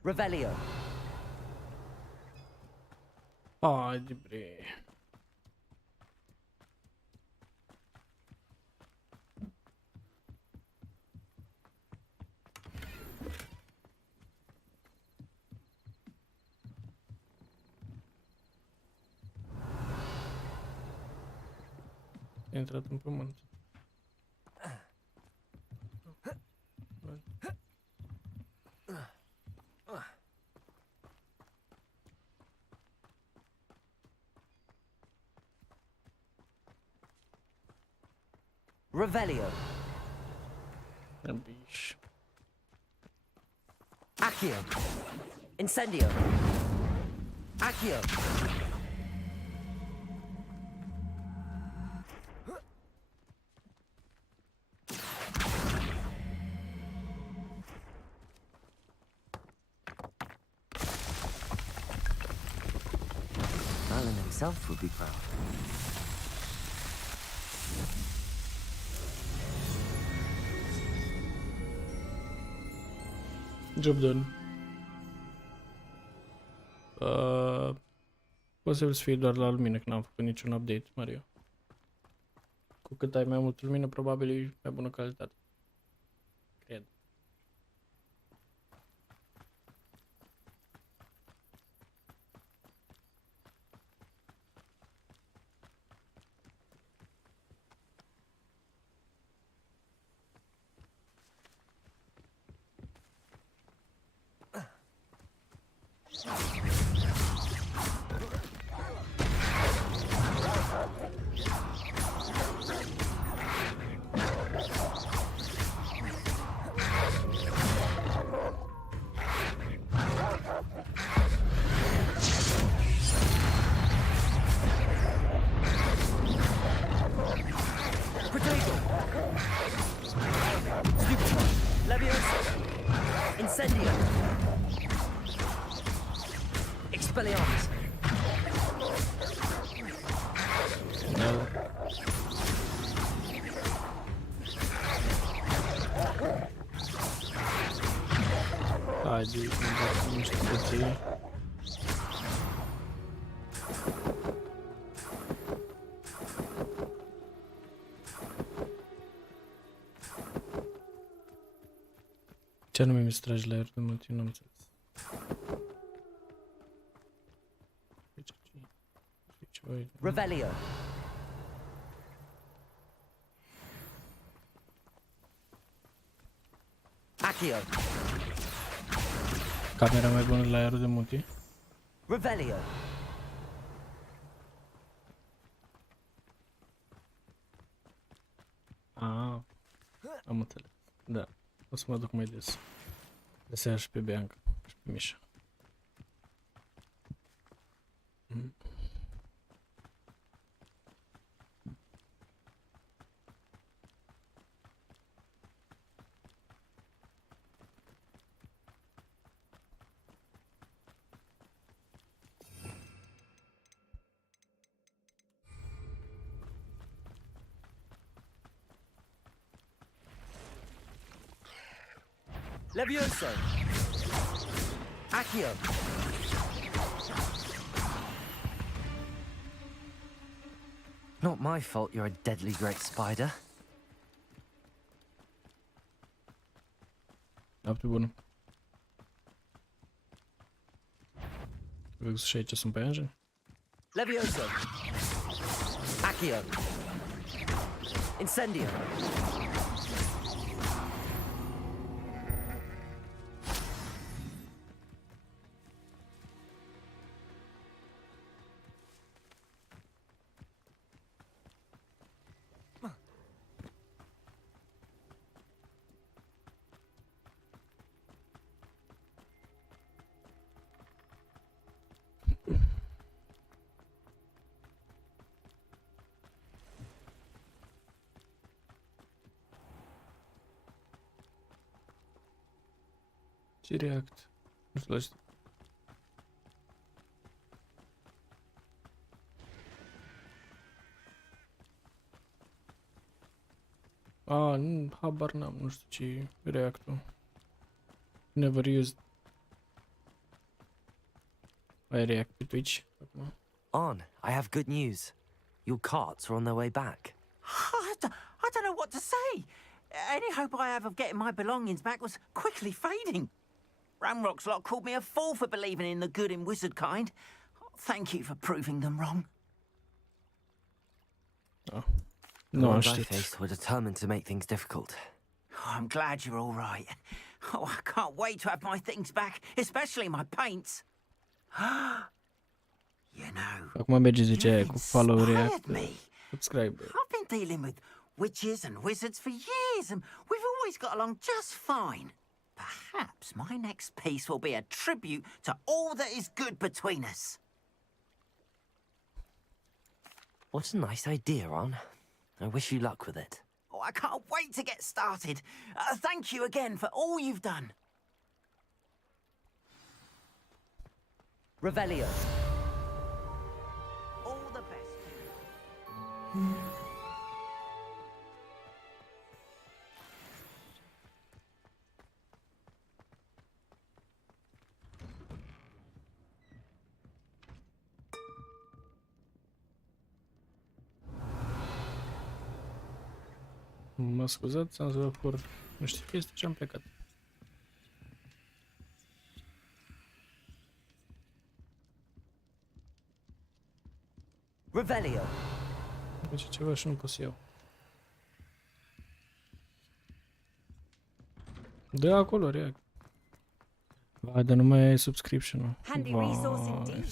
Revelio. Haide, bre. A intrat în pământ. Revelio. Ambish. Accio. Incendio. Accio. Alan himself would be proud. Job done. Posibil să fie doar la lumină, că n-am făcut niciun update, Mario. Cu cât ai mai multă lumină, probabil e mai bună calitate. Cred. Protego. Stupid. Leviosa. Incendio. Expelliarmus. No. Haide, nu știu de ce. Ce anume mi se trage la aer de mult, eu n-am înțeles. Revelio. Accio. Camera mai bună la aerul de multe. Revelio. Ah, am înțeles. Da, o să mă duc mai des. De seara și pe Bianca și pe Mișa. Levioso. Accio. Not my fault you're a deadly great spider. Noapte bună. Vreau să aici sunt păianjeni? Levioso. Accio. Incendio. Ce react? Nu știu la ce. Habar n-am, nu știu ce e reactul. Never used. I react pe Twitch acum. On, I have good news. Your carts are on their way back. I don't know what to say. Any hope I have of getting my belongings back was quickly fading. Ramrock's lot called me a fool for believing in the good in wizard kind. Thank you for proving them wrong. The ones I faced were determined to make things difficult. Oh, I'm glad you're all right. Oh, I can't wait to have my things back, especially my paints. You know, Acum merge zice cu follow, react, subscribe. I've been dealing with witches and wizards for years, and we've always got along just fine. Perhaps my next piece will be a tribute to all that is good between us. What a nice idea, On. I wish you luck with it. Oh, I can't wait to get started. Thank you again for all you've done. Revelio. All the best. Mă scuzați, am zis pur. Nu știu ce este ce am plecat. Revelio. Face ceva și nu pot să iau. De acolo, react. Vai, dar nu mai ai subscription-ul. Vai.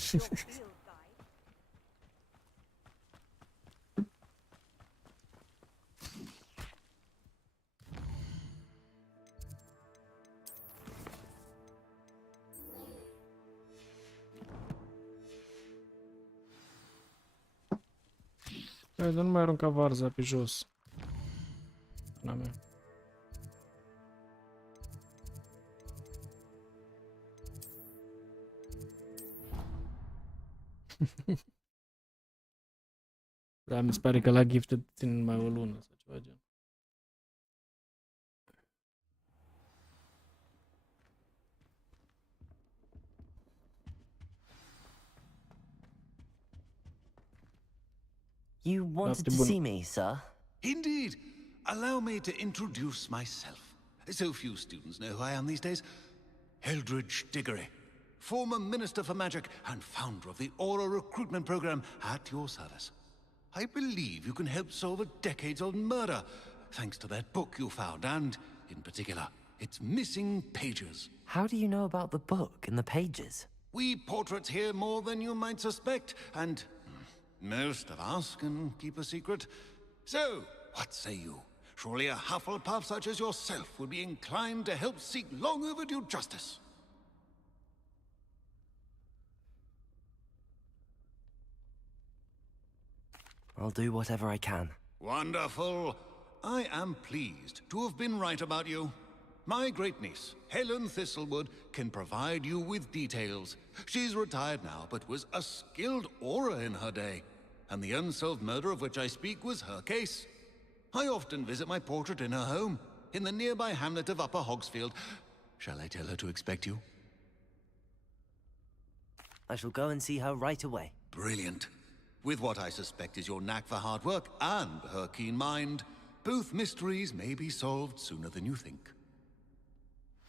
Dar nu mai arunca varza pe jos. N-am mea. Da, mi se pare că la Gifted țin mai o lună sau ceva gen. You wanted to see me, sir? Indeed. Allow me to introduce myself. So few students know who I am these days. Eldridge Diggory, former Minister for Magic and founder of the Aura Recruitment Program, at your service. I believe you can help solve a decades-old murder, thanks to that book you found, and, in particular, its missing pages. How do you know about the book and the pages? We portraits hear more than you might suspect, and most of us can keep a secret. So, what say you? Surely a Hufflepuff such as yourself would be inclined to help seek long overdue justice. I'll do whatever I can. Wonderful. I am pleased to have been right about you. My great-niece, Helen Thistlewood, can provide you with details. She's retired now, but was a skilled aura in her day. And the unsolved murder of which I speak was her case. I often visit my portrait in her home, in the nearby hamlet of Upper Hogsfield. Shall I tell her to expect you? I shall go and see her right away. Brilliant. With what I suspect is your knack for hard work and her keen mind, both mysteries may be solved sooner than you think.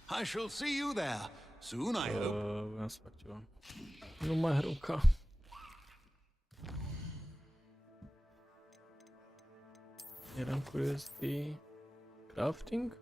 I shall see you there soon, I hope. Vreau să fac ceva. Nu mai arunca. Eram curios de crafting.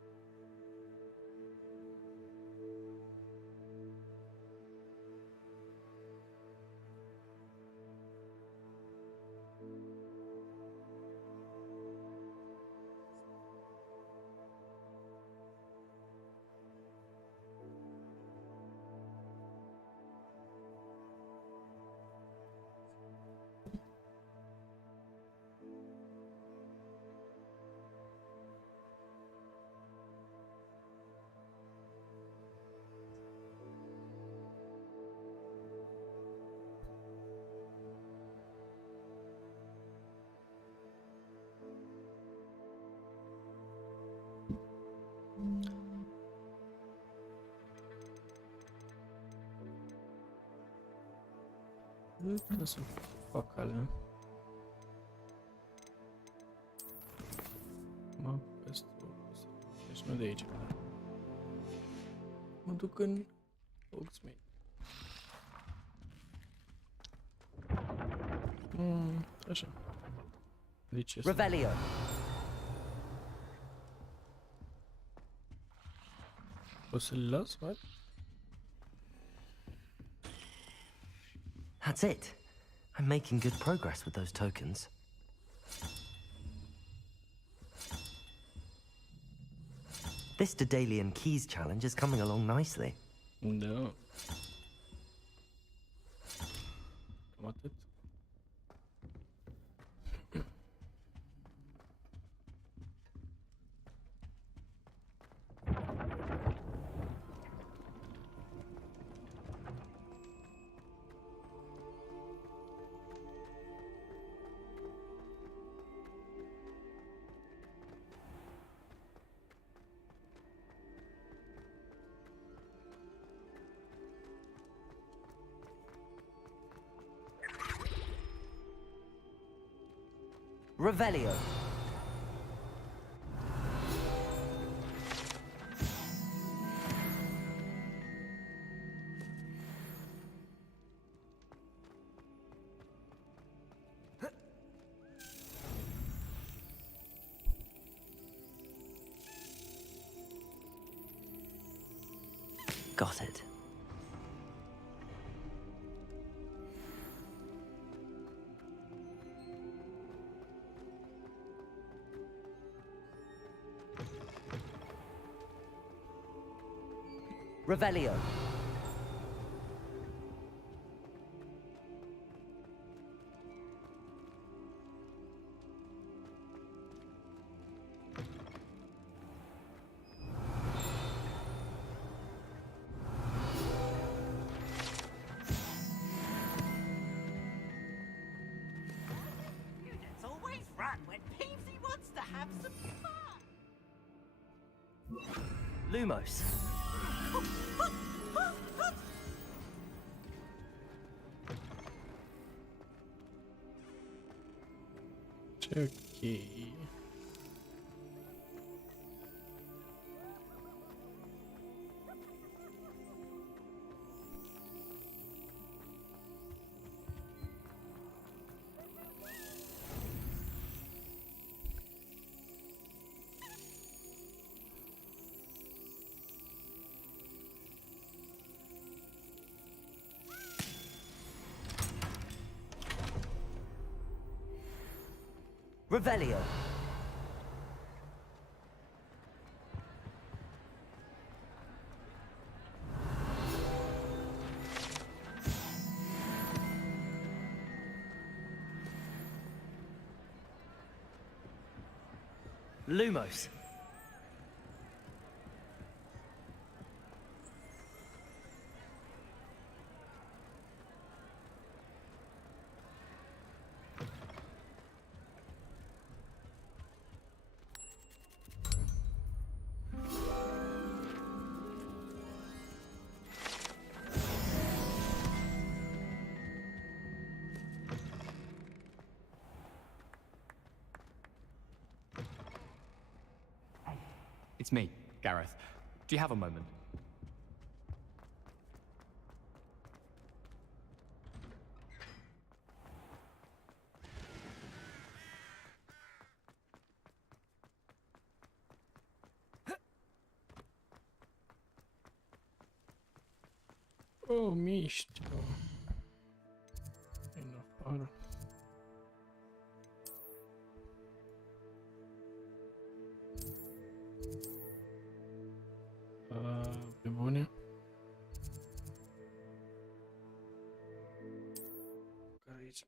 Trebuie să fac calea. Mă peste deci nu de aici. Mă duc în Hogsmeade. Așa. Deci este. Revelio. O să-l las, what? That's it. I'm making good progress with those tokens. This Daedalian Keys challenge is coming along nicely. Da. Cam atât. Revelio. Got it. Revelio. Units always run when Peavesy wants to have some fun. Lumos. Okay. Revelio. Lumos. It's me, Gareth. Do you have a moment? Oh, mișto. În afară. Pe bune. Care aici?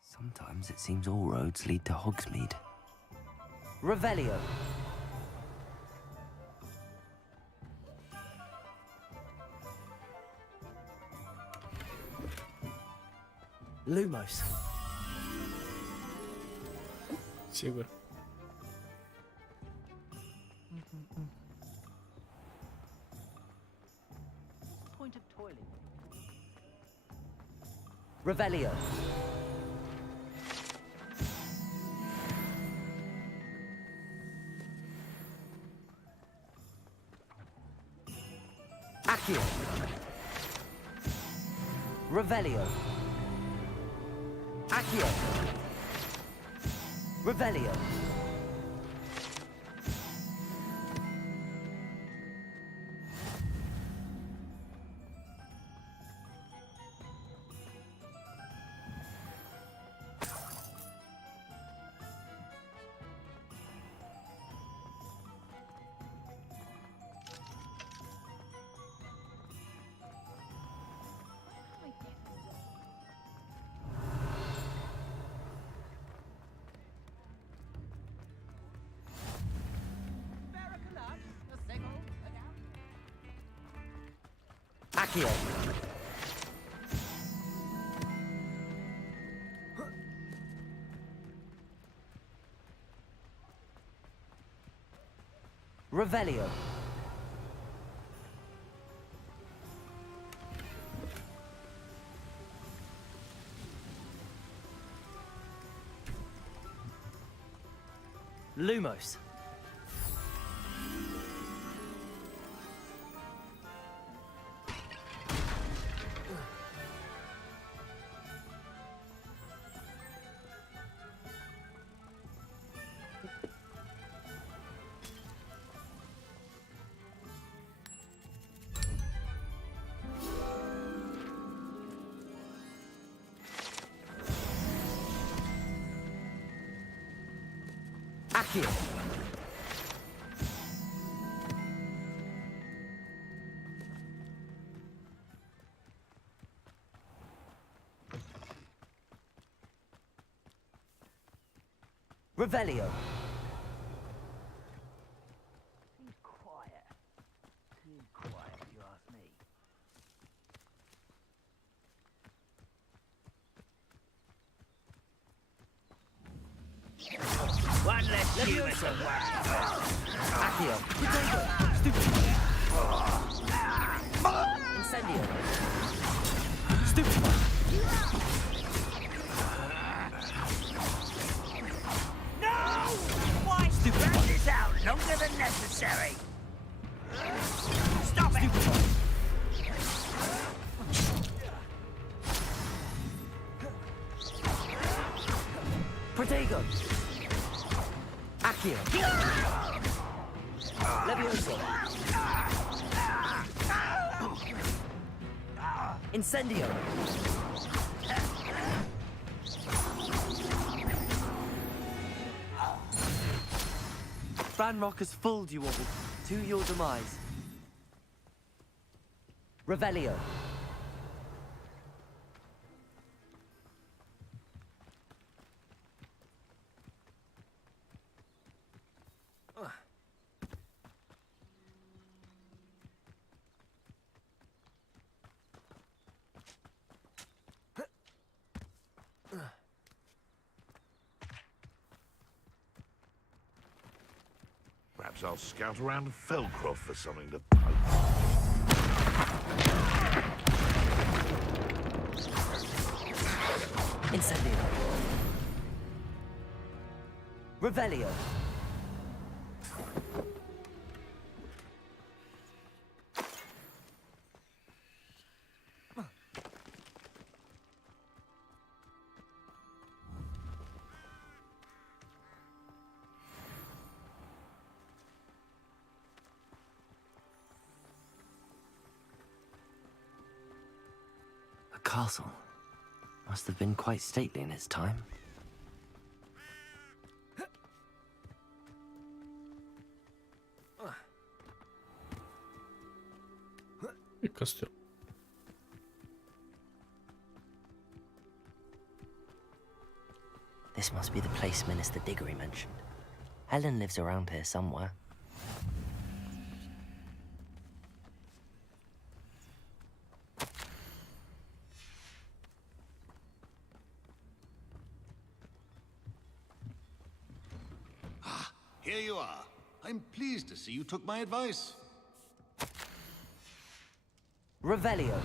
Sometimes it seems all roads lead to Hogsmeade. Revelio. Lumos. Sigur. Revelio. Accio. Revelio. Accio. Revelio. Accio. Revelio. Lumos. Accio. Revelio. Too quiet. Too quiet, if you ask me. One less human to worry about. Accio. Incendio. Stupid. No! Why stupid? Drag this out longer than necessary. Stop it! Protego. Accio. Levioso. Incendio. Banrock has fooled you all to your demise. Revelio. Perhaps I'll scout around Felcroft for something to... Incendio. Revelio. A castle. Must have been quite stately in its time. Il castello. This must be the place Minister Diggory mentioned. Helen lives around here somewhere. Here you are. I'm pleased to see you took my advice. Revelio.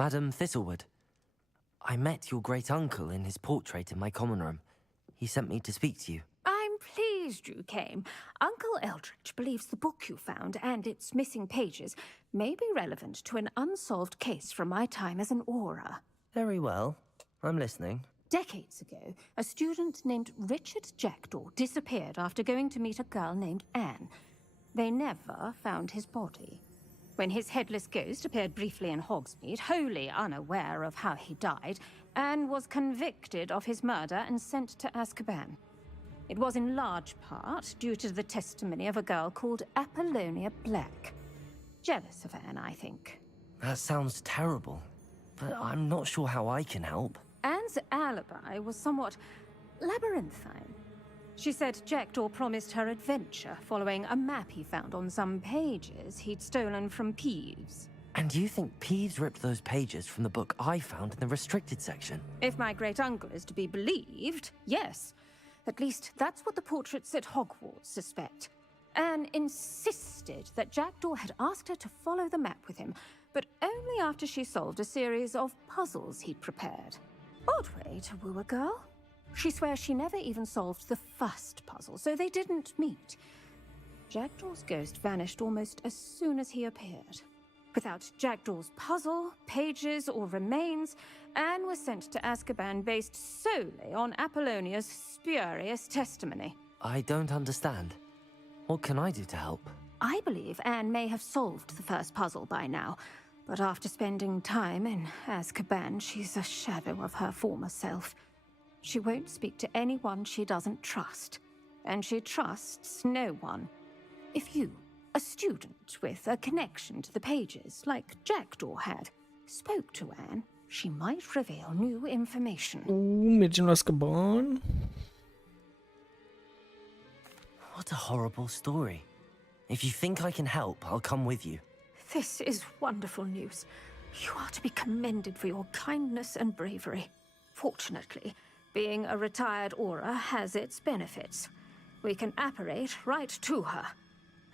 Madam Thistlewood, I met your great-uncle in his portrait in my common room. He sent me to speak to you. I'm pleased you came. Uncle Eldridge believes the book you found and its missing pages may be relevant to an unsolved case from my time as an Auror. Very well. I'm listening. Decades ago, a student named Richard Jackdaw disappeared after going to meet a girl named Anne. They never found his body. When his headless ghost appeared briefly in Hogsmeade, wholly unaware of how he died, Anne was convicted of his murder and sent to Azkaban. It was in large part due to the testimony of a girl called Apollonia Black. Jealous of Anne, I think. That sounds terrible, but I'm not sure how I can help. Anne's alibi was somewhat labyrinthine. She said Jackdaw promised her adventure following a map he found on some pages he'd stolen from Peeves. And you think Peeves ripped those pages from the book I found in the restricted section? If my great-uncle is to be believed, yes. At least that's what the portraits at Hogwarts suspect. Anne insisted that Jackdaw had asked her to follow the map with him, but only after she solved a series of puzzles he'd prepared. Odd way to woo a girl. She swears she never even solved the first puzzle, so they didn't meet. Jackdaw's ghost vanished almost as soon as he appeared. Without Jackdaw's puzzle, pages, or remains, Anne was sent to Azkaban based solely on Apollonia's spurious testimony. I don't understand. What can I do to help? I believe Anne may have solved the first puzzle by now, but after spending time in Azkaban, she's a shadow of her former self. She won't speak to anyone she doesn't trust, and she trusts no one. If you, a student with a connection to the pages, like Jackdaw had, spoke to Anne, she might reveal new information. Mergem la Azkaban. What a horrible story. If you think I can help, I'll come with you. This is wonderful news. You are to be commended for your kindness and bravery. Fortunately, being a retired Auror has its benefits. We can apparate right to her.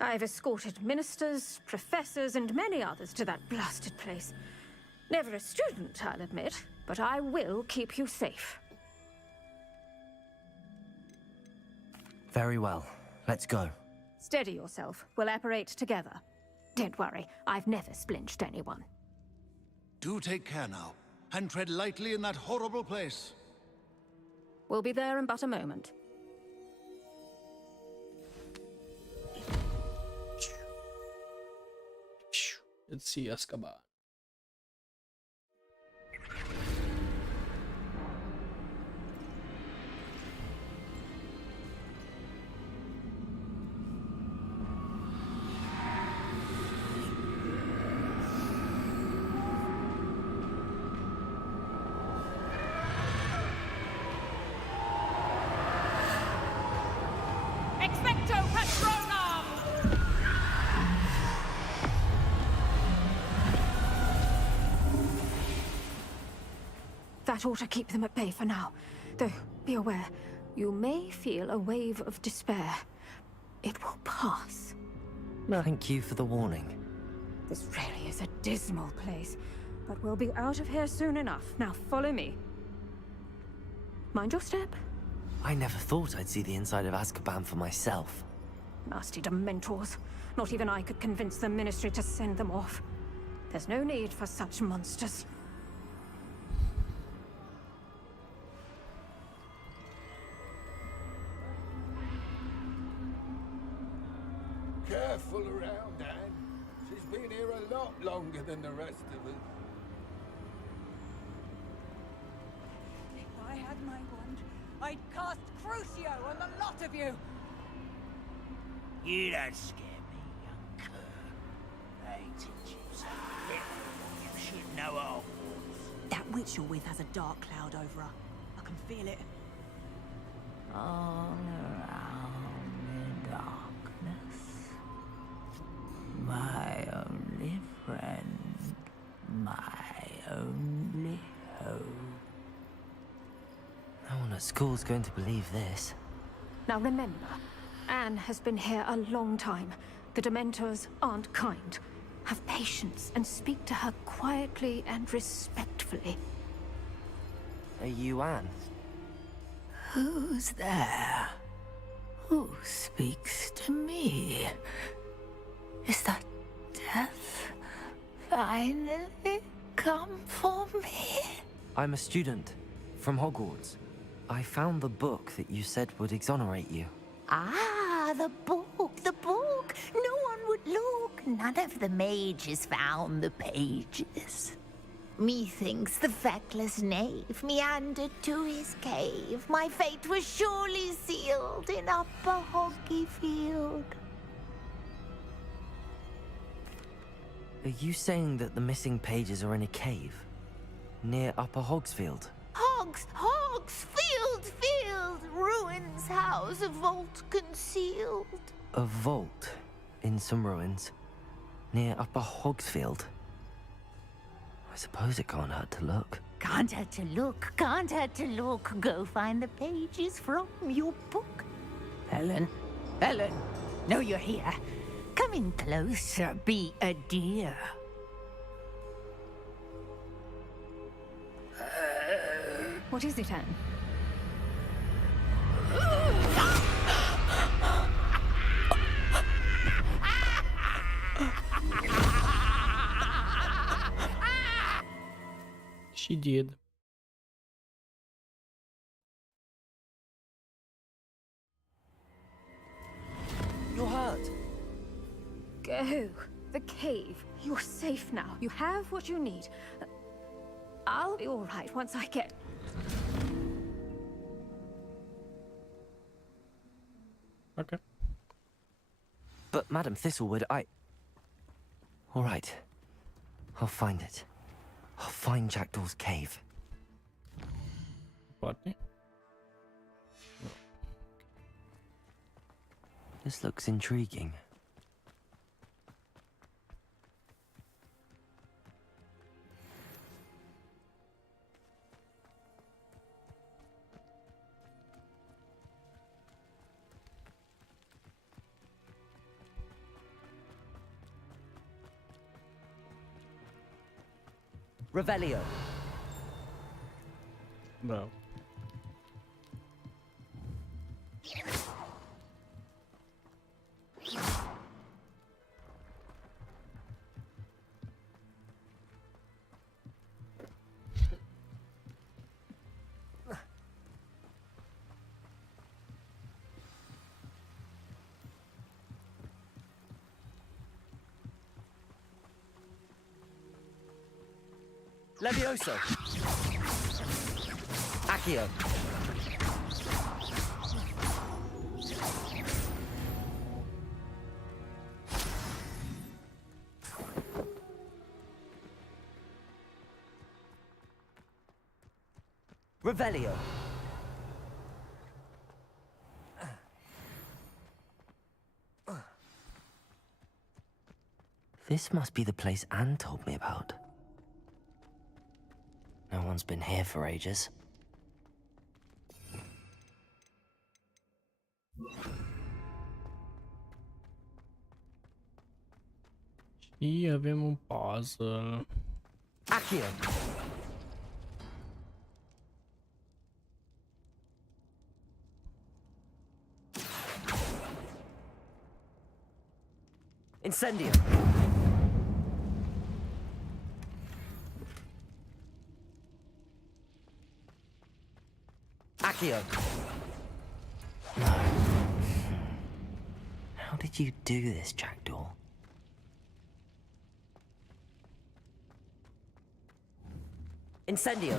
I've escorted ministers, professors, and many others to that blasted place. Never a student, I'll admit, but I will keep you safe. Very well. Let's go. Steady yourself. We'll apparate together. Don't worry, I've never splinched anyone. Do take care now, and tread lightly in that horrible place. We'll be there in but a moment. Let's see Azkaban. Expecto Patronum! That ought to keep them at bay for now. Though, be aware, you may feel a wave of despair. It will pass. Thank you for the warning. This really is a dismal place, but we'll be out of here soon enough. Now follow me. Mind your step. I never thought I'd see the inside of Azkaban for myself. Nasty Dementors. Not even I could convince the Ministry to send them off. There's no need for such monsters. Careful around, Anne. She's been here a lot longer than the rest of us. If I had my wand, I'd cast Crucio on the lot of you! You don't scare me, young cur. They teach you something little you should know of. That witch you're with has a dark cloud over her. I can feel it. All around in darkness. My only friend. My only hope. No one at school's going to believe this. Now remember, Anne has been here a long time. The Dementors aren't kind. Have patience and speak to her quietly and respectfully. Are you Anne? Who's there? Who speaks to me? Is that death finally come for me? I'm a student from Hogwarts. I found the book that you said would exonerate you. Ah, the book, the book. No one would look. None of the mages found the pages. Methinks the feckless knave meandered to his cave. My fate was surely sealed in Upper Hoggyfield. Are you saying that the missing pages are in a cave? Near Upper Hogsfield? Field, ruins house, a vault concealed. A vault in some ruins? Near Upper Hogsfield? I suppose it can't hurt to look. Can't hurt to look, can't hurt to look. Go find the pages from your book. Helen, know you're here. Come in closer, be a dear. What is it, Anne? She did. You're hurt. Go. The cave. You're safe now. You have what you need. I'll be all right once I get... Okay. But Madam Thistlewood, all right. I'll find it. I'll find Jackdaw's cave. Party? This looks intriguing. Revelio. Bravo. Levioso. Accio. Revelio. This must be the place Anne told me about. No one's been here for ages. Și avem un puzzle. Accio. Incendio. Accio. No. How did you do this, Jackdaw? Incendio.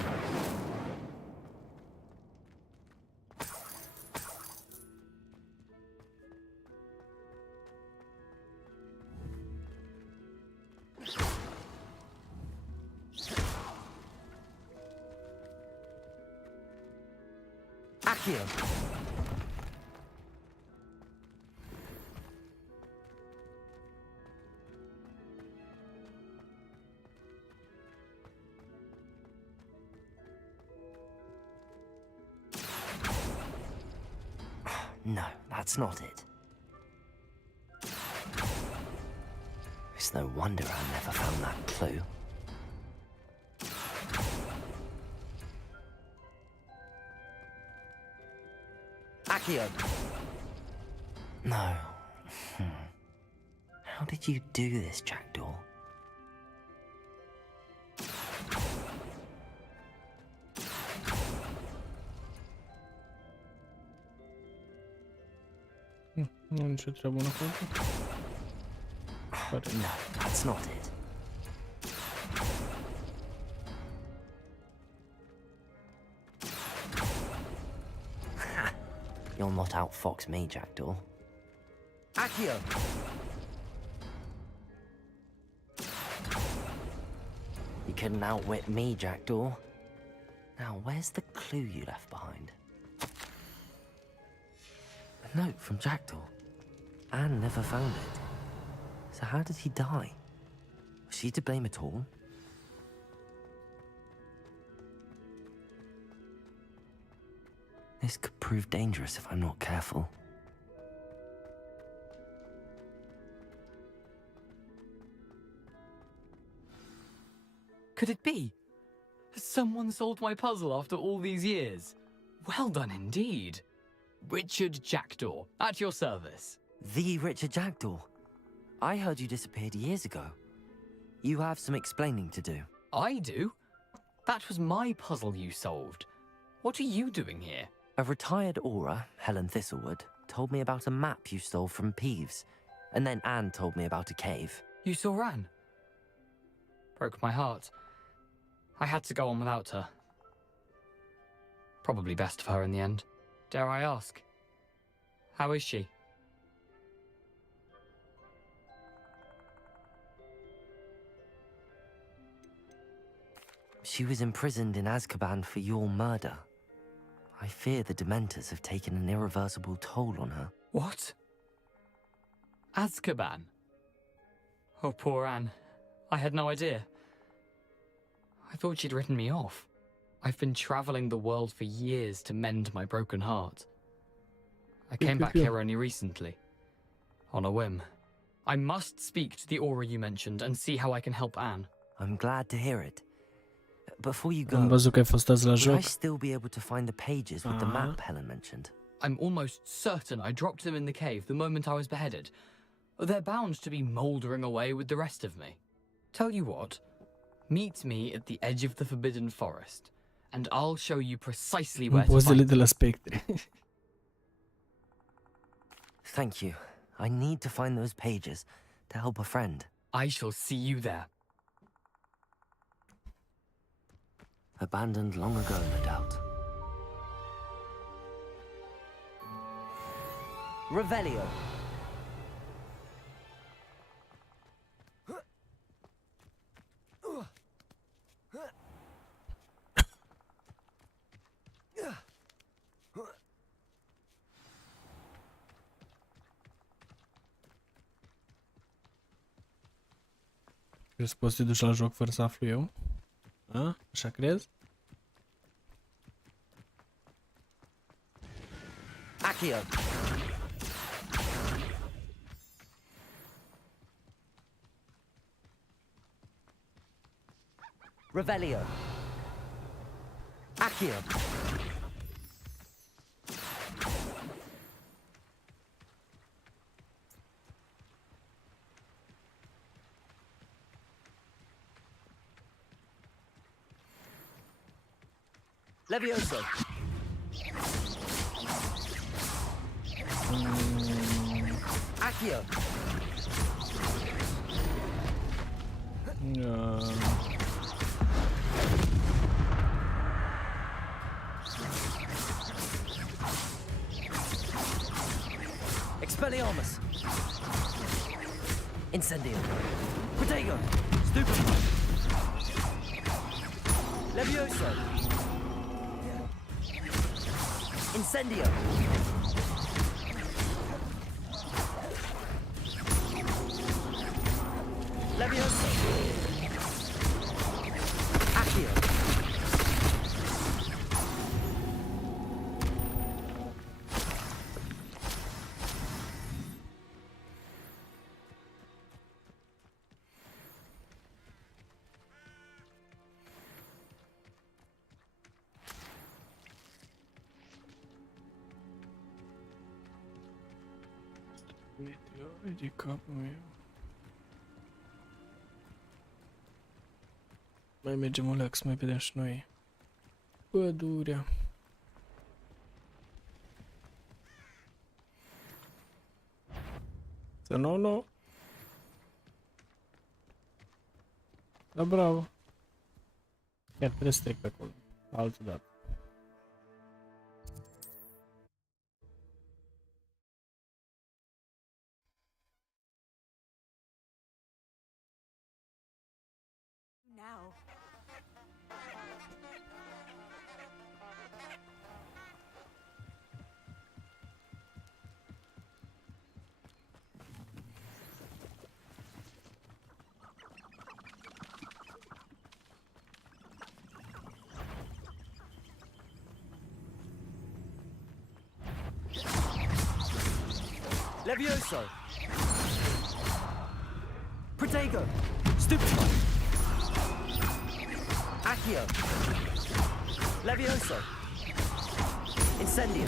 Accio. No, that's not it. It's no wonder I never found that clue. Accio! No. How did you do this, Jackdaw? Nu am nicio treabă înăuntru. No, that's not it. You'll not outfox me, Jackdaw. Accio! You couldn't outwit me, Jackdaw. Now, where's the clue you left behind? A note from Jackdaw. Anne never found it. So how did he die? Was she to blame at all? This could prove dangerous if I'm not careful. Could it be? Has someone solved my puzzle after all these years? Well done indeed. Richard Jackdaw, at your service. The Richard Jackdaw. I heard you disappeared years ago. You have some explaining to do. I do? That was my puzzle you solved. What are you doing here? A retired aura, Helen Thistlewood, told me about a map you stole from Peeves, and then Anne told me about a cave. You saw Anne? Broke my heart. I had to go on without her. Probably best of her in the end. Dare I ask? How is she? She was imprisoned in Azkaban for your murder. I fear the Dementors have taken an irreversible toll on her. What? Azkaban? Oh, poor Anne. I had no idea. I thought she'd written me off. I've been traveling the world for years to mend my broken heart. I came back here only recently. On a whim. I must speak to the aura you mentioned and see how I can help Anne. I'm glad to hear it. Before you go, Am văzut că ai fost azi la would I joc. still be able to find the pages with the map Helen mentioned? I'm almost certain I dropped them in the cave the moment I was beheaded. They're bound to be mouldering away with the rest of me. Tell you what, meet me at the edge of the Forbidden Forest, and I'll show you precisely where to Pozele find de la Spectre. Thank you. I need to find those pages to help a friend. I shall see you there. Abandoned long ago, no doubt. Revelio. Crezi că poți să te duci la joc fără să aflu eu? A? Așa crezi? Accio. Revelio. Accio. Levioso. Accio. Expelliarmus. Incendio. Protego. Stupefy. Levioso. Incendio. Levioso. Accio. Meteori de capul meu. Mai mergem o leac să mai vedem și noi pădurea. Să nu. Da, bravo. Chiar trebuie să trec pe acolo. Altă dată. Now. Levioso! Protego! Stupefy! Accio! Levioso! Incendio!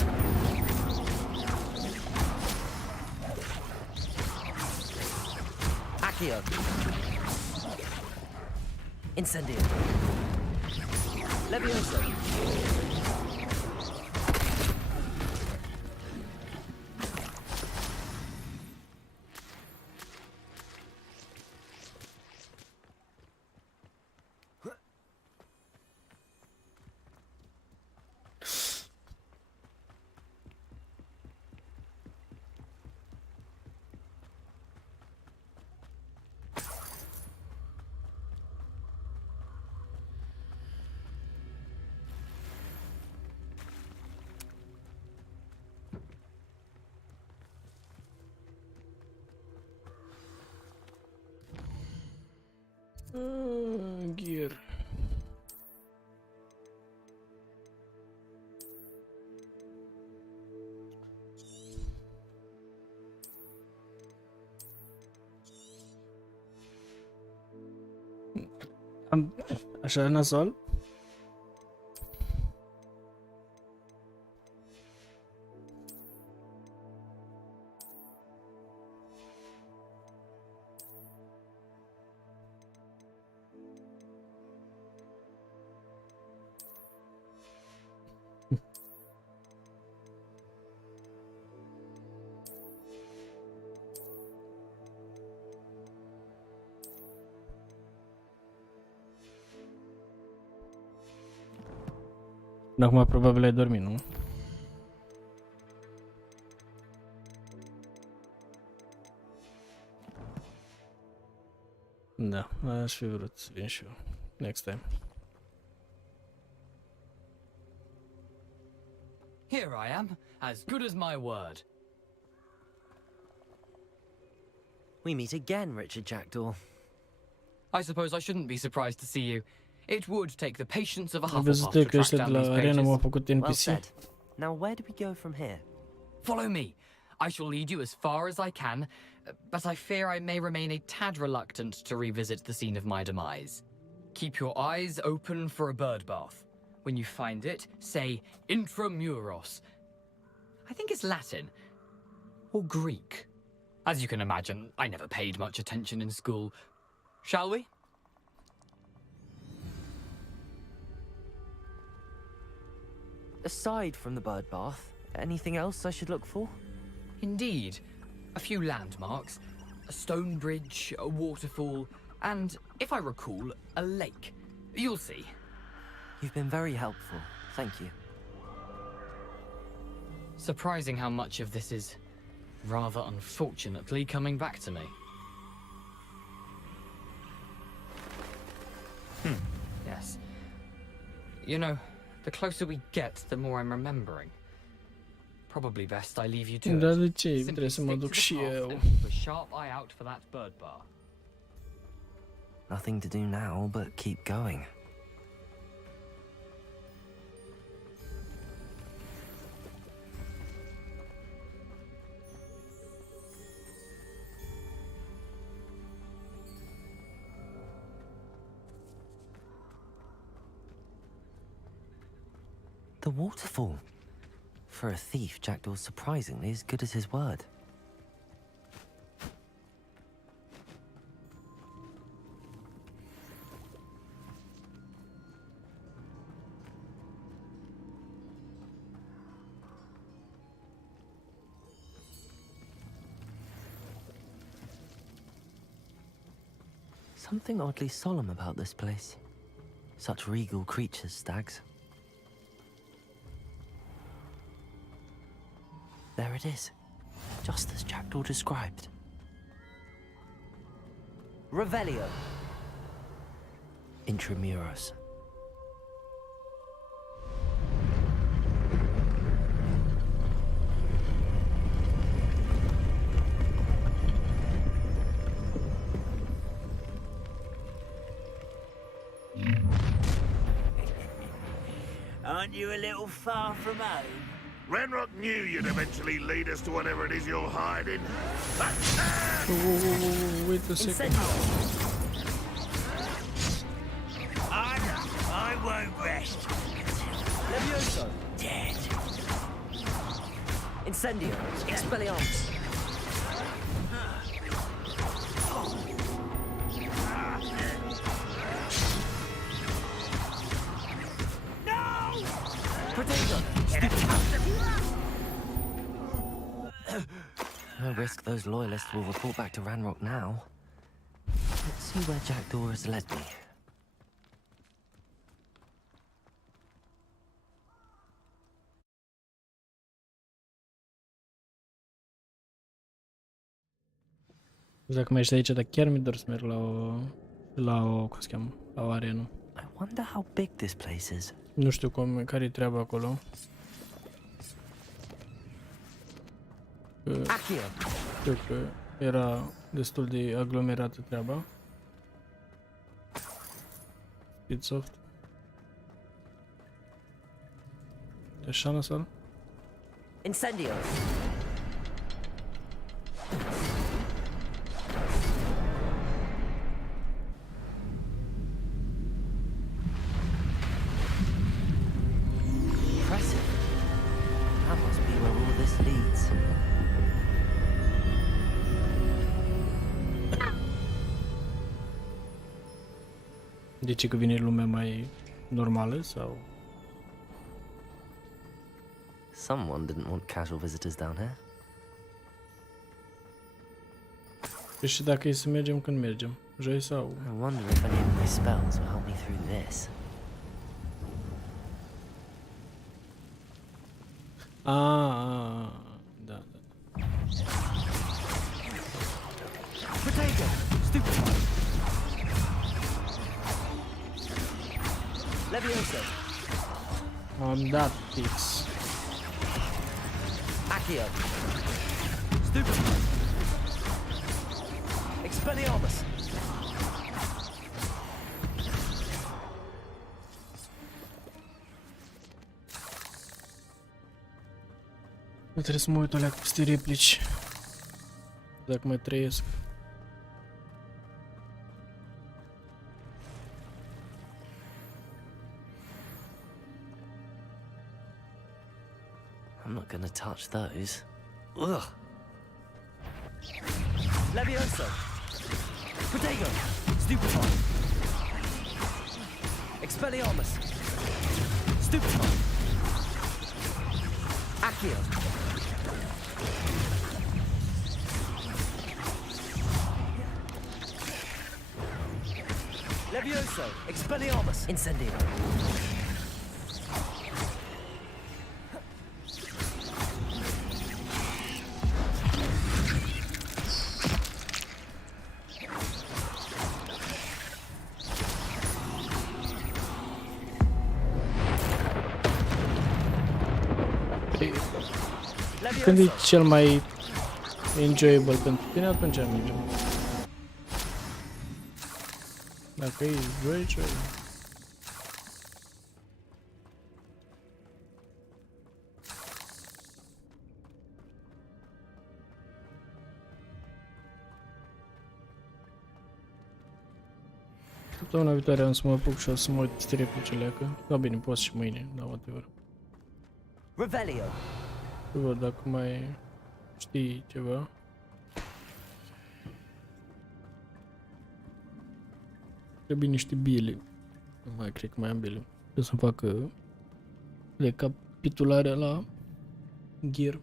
Accio! Incendio! Levioso! Gear. Așa nasol? Acum probabil ai dormit, nu? Da, aș fi vrut să vin și eu. Next time. Here I am, as good as my word. We meet again, Richard Jackdaw. I suppose I shouldn't be surprised to see you. It would take the patience of a Am văzut Hufflepuff to că track ăștia de down these la arena m-au pages. făcut NPC. Now where do we go from here? Follow me. I shall lead you as far as I can, but I fear I may remain a tad reluctant to revisit the scene of my demise. Keep your eyes open for a bird bath. When you find it, say intramuros. I think it's Latin. Or Greek. As you can imagine, I never paid much attention in school. Shall we? Aside from the bird bath, anything else I should look for? Indeed. A few landmarks, a stone bridge, a waterfall, and, if I recall, a lake. You'll see. You've been very helpful. Thank you. Surprising how much of this is, rather unfortunately, coming back to me. Yes. You know, the closer we get, the more I'm remembering. Probably best I leave you to Da, it. de ce? Simply Trebuie să mă stick duc to the și path eu. and keep a sharp eye out for that bird bar. Nothing to do now but keep going. The waterfall. For a thief, Jackdaw's surprisingly as good as his word. something oddly solemn about this place. Such regal creatures, stags. There it is, just as Jackdaw described. Revelio. Intramuros. Aren't you a little far from home? Ranrock knew you'd eventually lead us to whatever it is you're hiding. Wait a second. I won't rest. Levioso. Dead. Incendio. Expelliarmus. No risk those loyalists will report back to Ranrock now. Let's see where Jackdaw has led me. Dacă mai ești aici, dar chiar mi-e dor să merg cum se cheamă, la o arenă. I wonder how big this place is. Nu știu care-i treaba acolo. Cred că era destul de aglomerată treaba. Speedsoft. Așa nasal? Incendio. Impressive. That must be where all this leads. De ce că vine lumea mai normală sau? Someone didn't want casual visitors down here. Păi și dacă e să mergem, când mergem? Joi sau? I wonder if any of my spells will help me through this. Da. Potato. Stupid. Levioso. Am dat fix. Accio. Stupid. Expelliarmus. Trebuie să mă uit alea peste replici. Dacă mai trăiesc. I'm not gonna touch those. Ugh. Levioso. Potato. Stupefy. Expelliarmus. Stupefy. Accio. Levioso. Expelliarmus. Incendio. Când e cel mai enjoyable pentru tine, atunci mergem. Dacă e joy. Săptămâna viitoare am să mă apuc și o să mă uit peste replicile, că bine, pot și mâine, dar whatever. Revelio. Văd dacă mai știi ceva. Trebuie niște bile. Nu mai cred că mai am bile. Trebuie să-mi facă recapitularea la gear.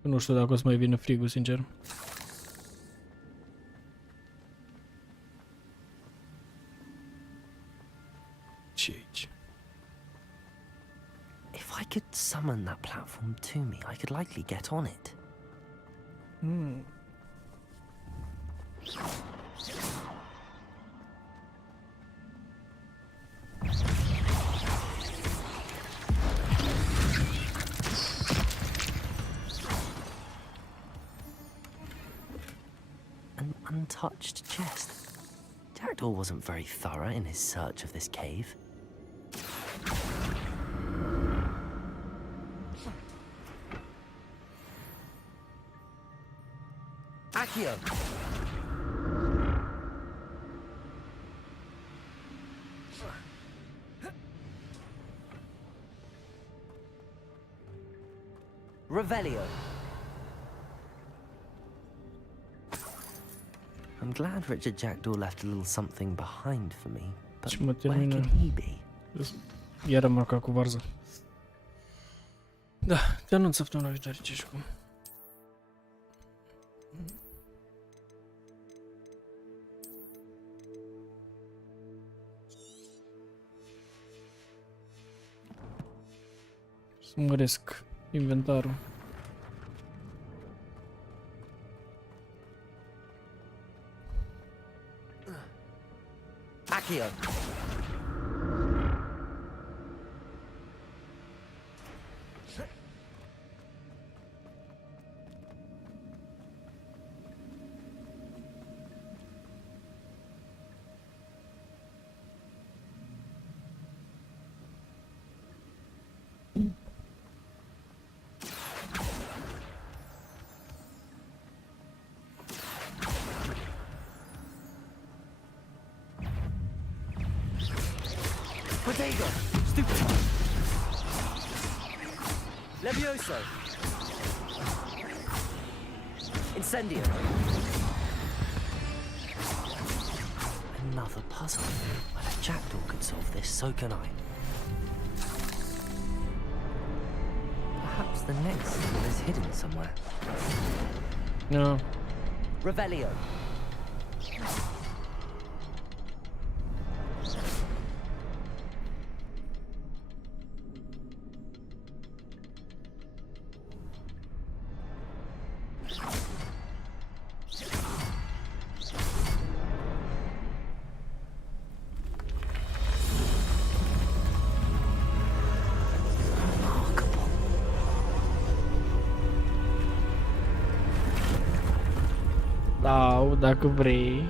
Nu știu dacă o să mai vină frigul, sincer. If I could summon that platform to me, I could likely get on it. An untouched chest. Jackdaw wasn't very thorough in his search of this cave. Accio! Revelio. I'm glad Richard Jackdaw left a little something behind for me, but Și mă where termină. can he be? Iar am marcat cu varză. Da, te anunț săptămâna viitoare ce și cum. Să măresc inventarul. Accio! Protego! Stupefy! Levioso! Incendio! Another puzzle. Well, if Jackdaw could solve this, so can I. Perhaps the next symbol is hidden somewhere. No. Revelio! Sau, dacă vrei,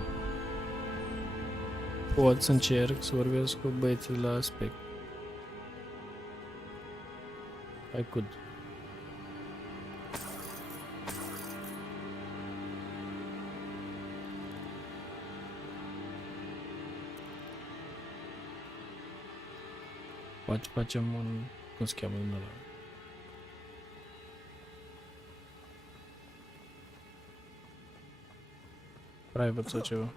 pot să încerc să vorbesc cu băieții de la aspect. I could. Poate facem un... cum se cheamă din ăla? Private sau ceva.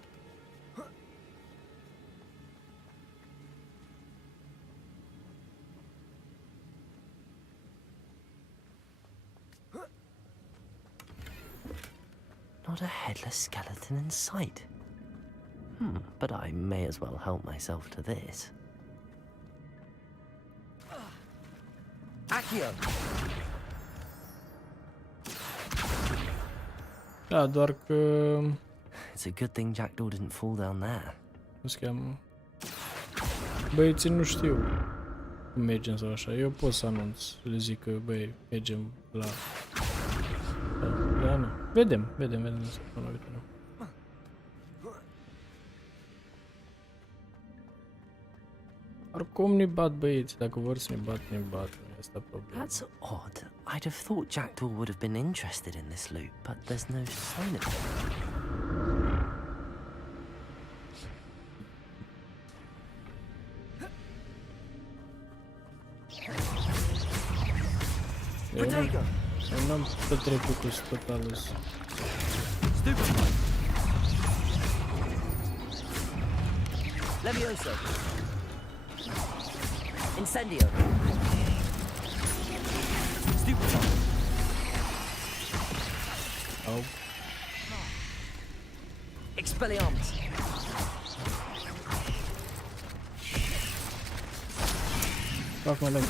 Not a headless skeleton in sight. But I may as well help myself to this. Accio! Da, doar că... It's a good thing Jackdaw didn't fall down there. Cum se cheamă? Băieții nu știu cum mergem sau așa. Eu pot să anunț, să le zic că, băi, mergem la... Da, nu. Vedem săptămâna viitoare. Oricum ne bat băieții, dacă vor să ne bat, nu e asta problema. That's odd. I'd have thought Jackdaw would have been interested in this loot, but there's no sign of it. Eu n-am petrecut cu totalul. Levioso! Incendio! Stupefy! Oh. Expelliarmus! Fac mai lent.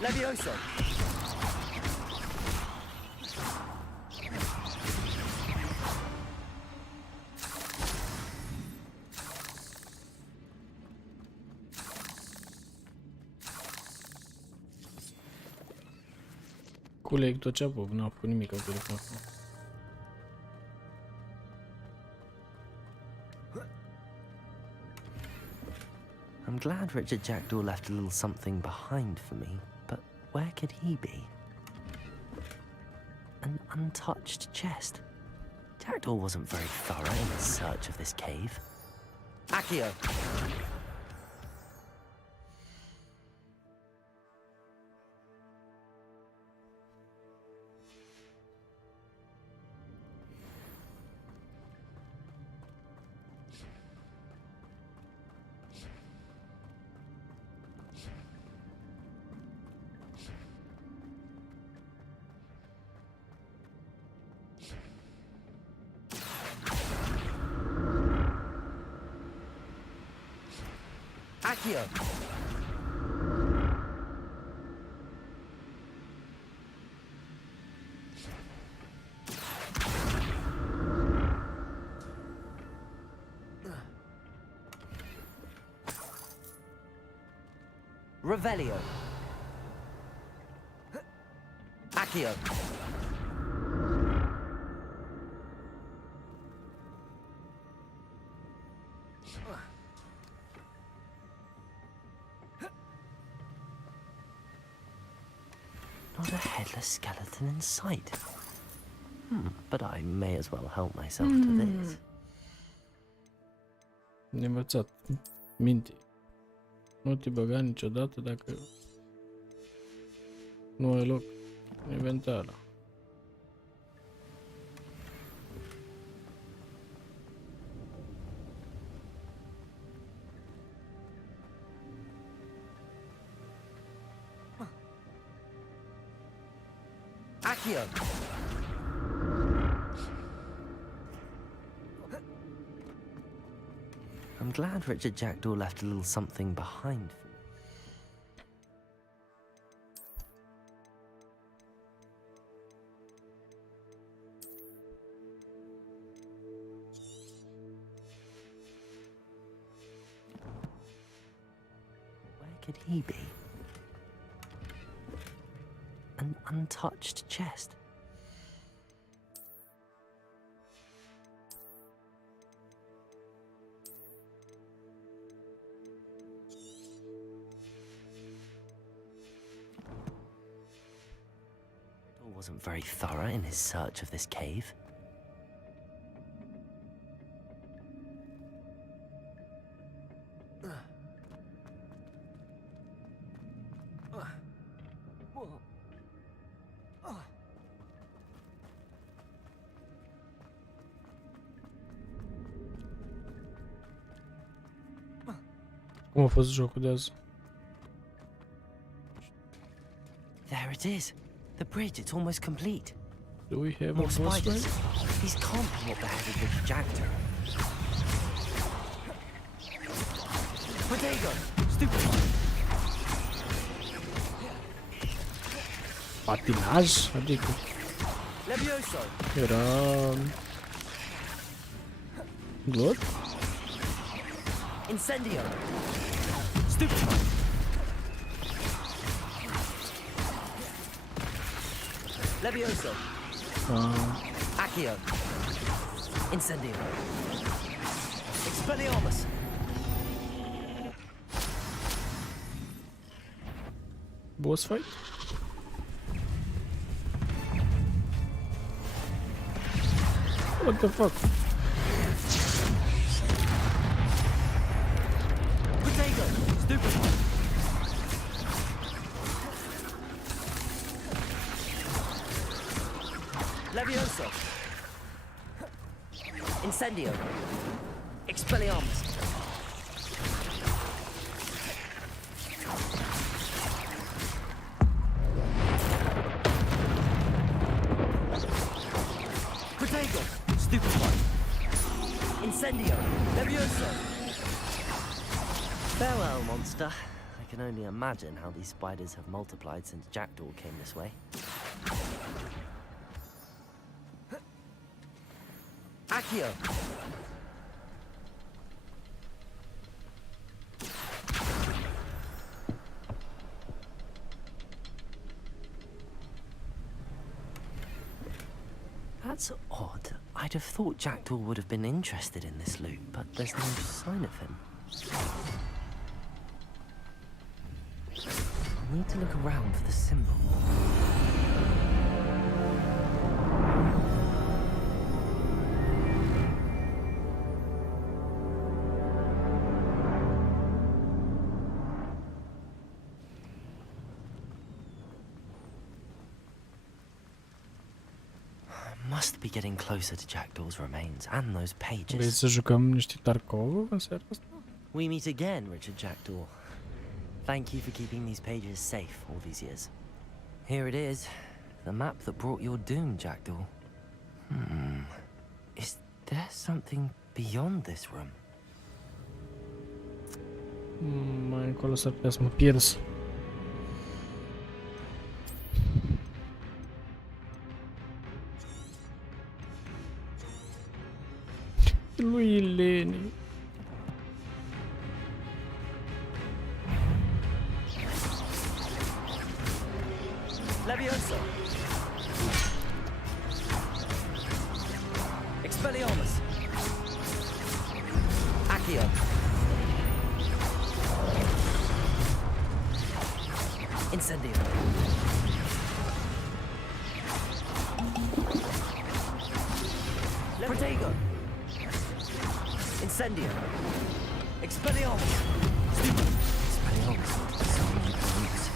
Levioso! Culeg tot ce a făcut, n-a făcut nimic acolo. I'm glad Richard Jackdaw left a little something behind for me, but where could he be? An untouched chest. Jackdaw wasn't very thorough in his search of this cave. Accio! Accio! Revelio. Accio. Not a headless skeleton in sight. But I may as well help myself to this. Ne-a învățat minte. Nu te băga niciodată dacă nu ai loc în inventară. Accio! I'm glad Richard Jackdaw left a little something behind for me. Where could he be? An untouched chest. Wasn't very thorough in his search of this cave. Cum a fost jocul de azi? There it is. The bridge, it's almost complete. Do we have more a boss spiders? fight? These can't be what beheaded Richard Jackdaw. Protego! Stupid! Patinaj? Adică Levioso! era... Glot? Incendio! Stupid! Levioso! Accio! Incendio! Expelliarmus! Boss fight? What the fuck? Protego! Stupid! Levioso! Incendio! Expelliarmus! Protego! Stupid one! Incendio! Levioso! Farewell, monster. I can only imagine how these spiders have multiplied since Jackdaw came this way. Accio! That's odd. I'd have thought Jackdaw would have been interested in this loot, but there's no sign of him. I'll need to look around for the symbol. Must be getting closer to Jackdaw's remains and those pages. Vrei să jucăm niște Tarkov în seara asta? We meet again, Richard Jackdaw. Thank you for keeping these pages safe all these years. Here it is, the map that brought your doom, Jackdaw. Is there something beyond this room? Mai încolo s-ar putea să mă pierd. Lui Eleni. Levioso. Expelliarmus. Accio. Incendio. Protego. Incendio. Expelliarmus. Expelliarmus. Someone you can use.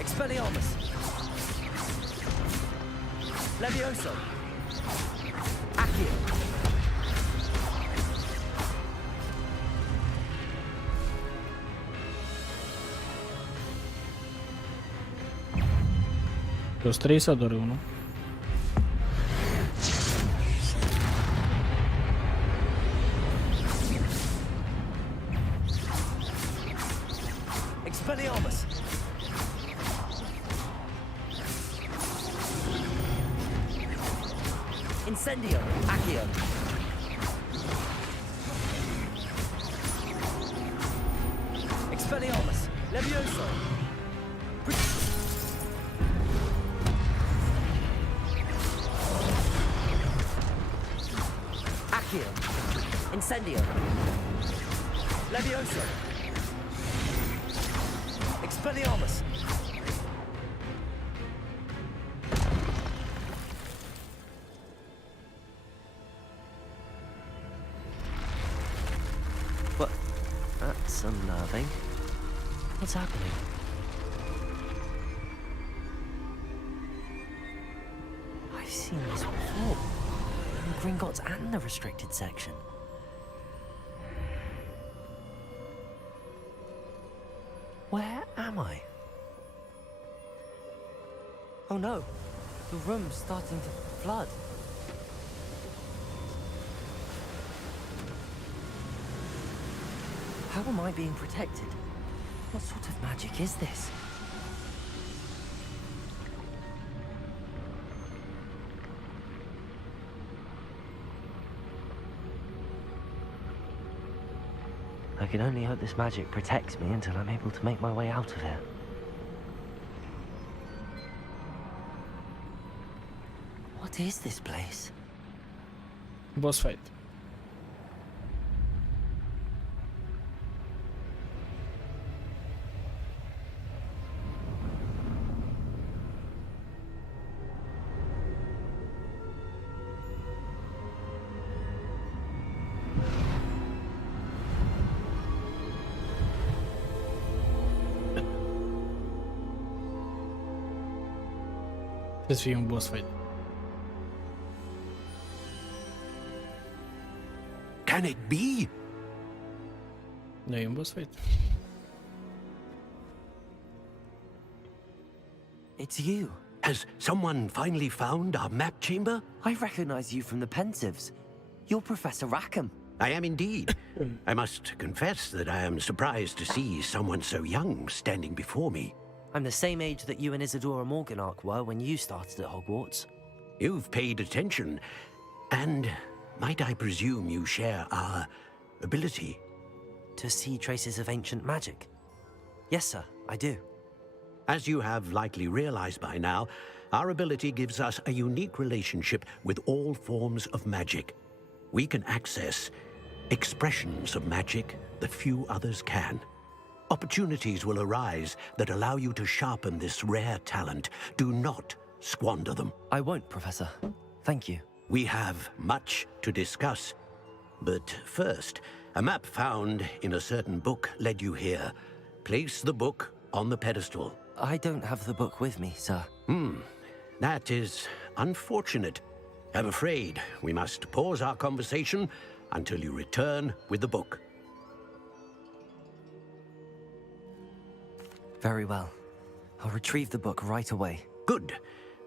Expelliarmus. Levioso. Accio. Los 3 sau doar unul? Expelliarmus. Incendio. Accio. Expelliarmus. Levioso. Accio. Incendio. Levioso. Expelliarmus. What? That's unnerving. What's happening? I've seen this before. In Gringotts and the restricted section. Where am I? Oh no, the room's starting to flood. How am I being protected? What sort of magic is this? I can only hope this magic protects me until I'm able to make my way out of here. What is this place? Boss fight. Trebuie să fie un boss fight. Can it be? Nu e un boss fight. It's you, Has someone finally found our map chamber? I recognize you from the Pensives. You're Professor Rackham. I am indeed. I must confess that I am surprised to see someone so young standing before me. I'm the same age that you and Isadora Morganach were when you started at Hogwarts. You've paid attention, and might I presume you share our ability? To see traces of ancient magic? Yes, sir, I do. As you have likely realized by now, our ability gives us a unique relationship with all forms of magic. We can access expressions of magic that few others can. Opportunities will arise that allow you to sharpen this rare talent. Do not squander them. I won't, Professor. Thank you. We have much to discuss. But first, a map found in a certain book led you here. Place the book on the pedestal. I don't have the book with me, sir. That is unfortunate. I'm afraid we must pause our conversation until you return with the book. Very well. I'll retrieve the book right away. Good.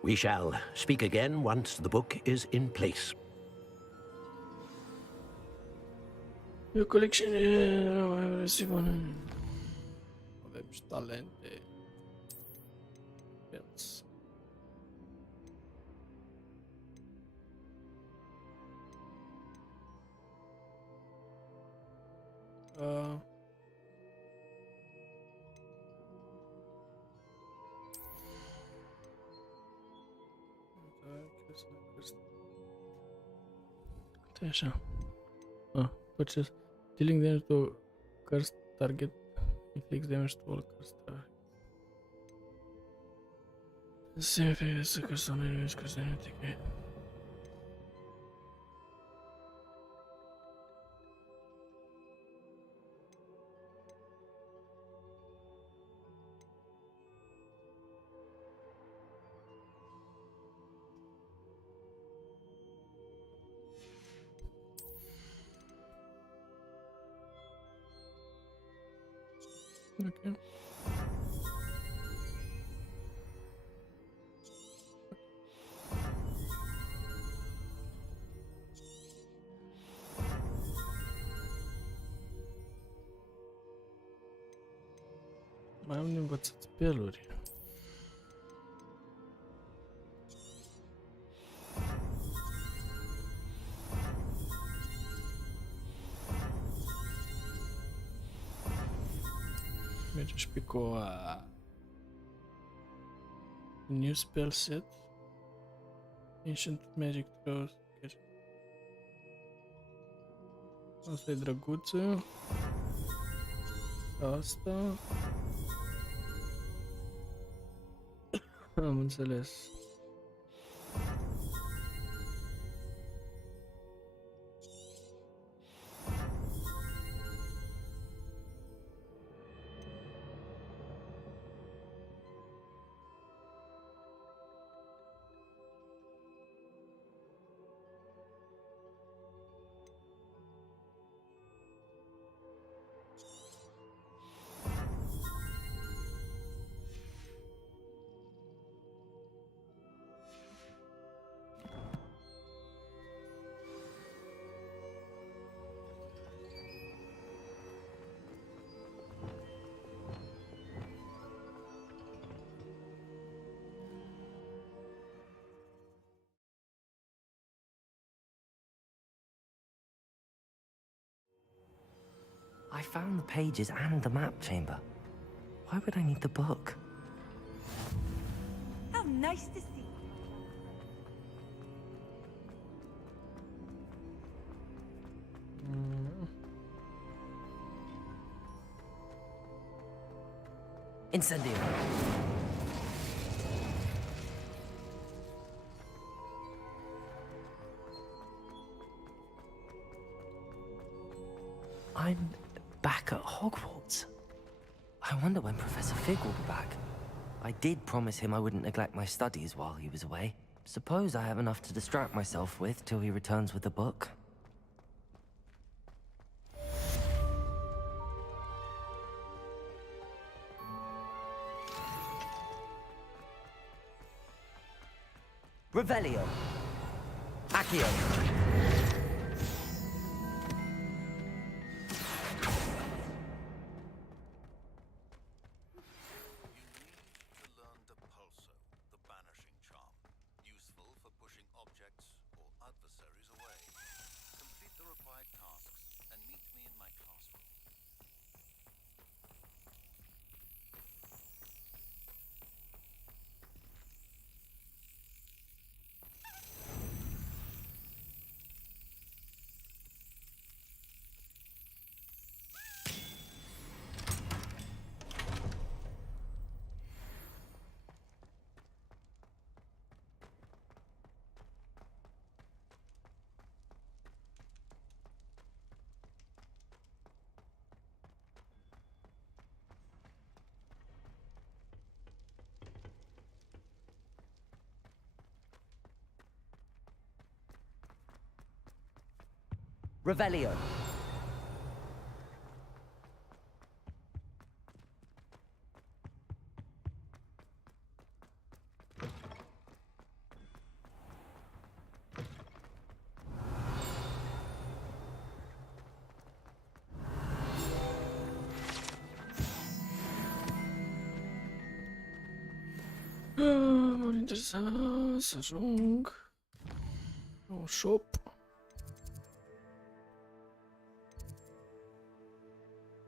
We shall speak again once the book is in place. Your collection is avem și talente. Belts. Așa. Purchase. Dealing damage to cursed target. Inflicts damage to all cursed target. The same effect as the curse on enemies, cursed enemy. Okay. Mai am de învățat speluri. Mergem și pe new spell set. Ancient Magic Throws. Asta e drăguță. Asta. Am înțeles. I found the pages and the map chamber. Why would I need the book? How nice to see you. Incendio. I'm back at Hogwarts. I wonder when Professor Fig will be back. I did promise him I wouldn't neglect my studies while he was away. Suppose I have enough to distract myself with till he returns with the book. Revelio. Accio. Adversaries away. Complete the required tasks and meet me in my classroom. Revelio. M-ar interesa să ajung la un shop.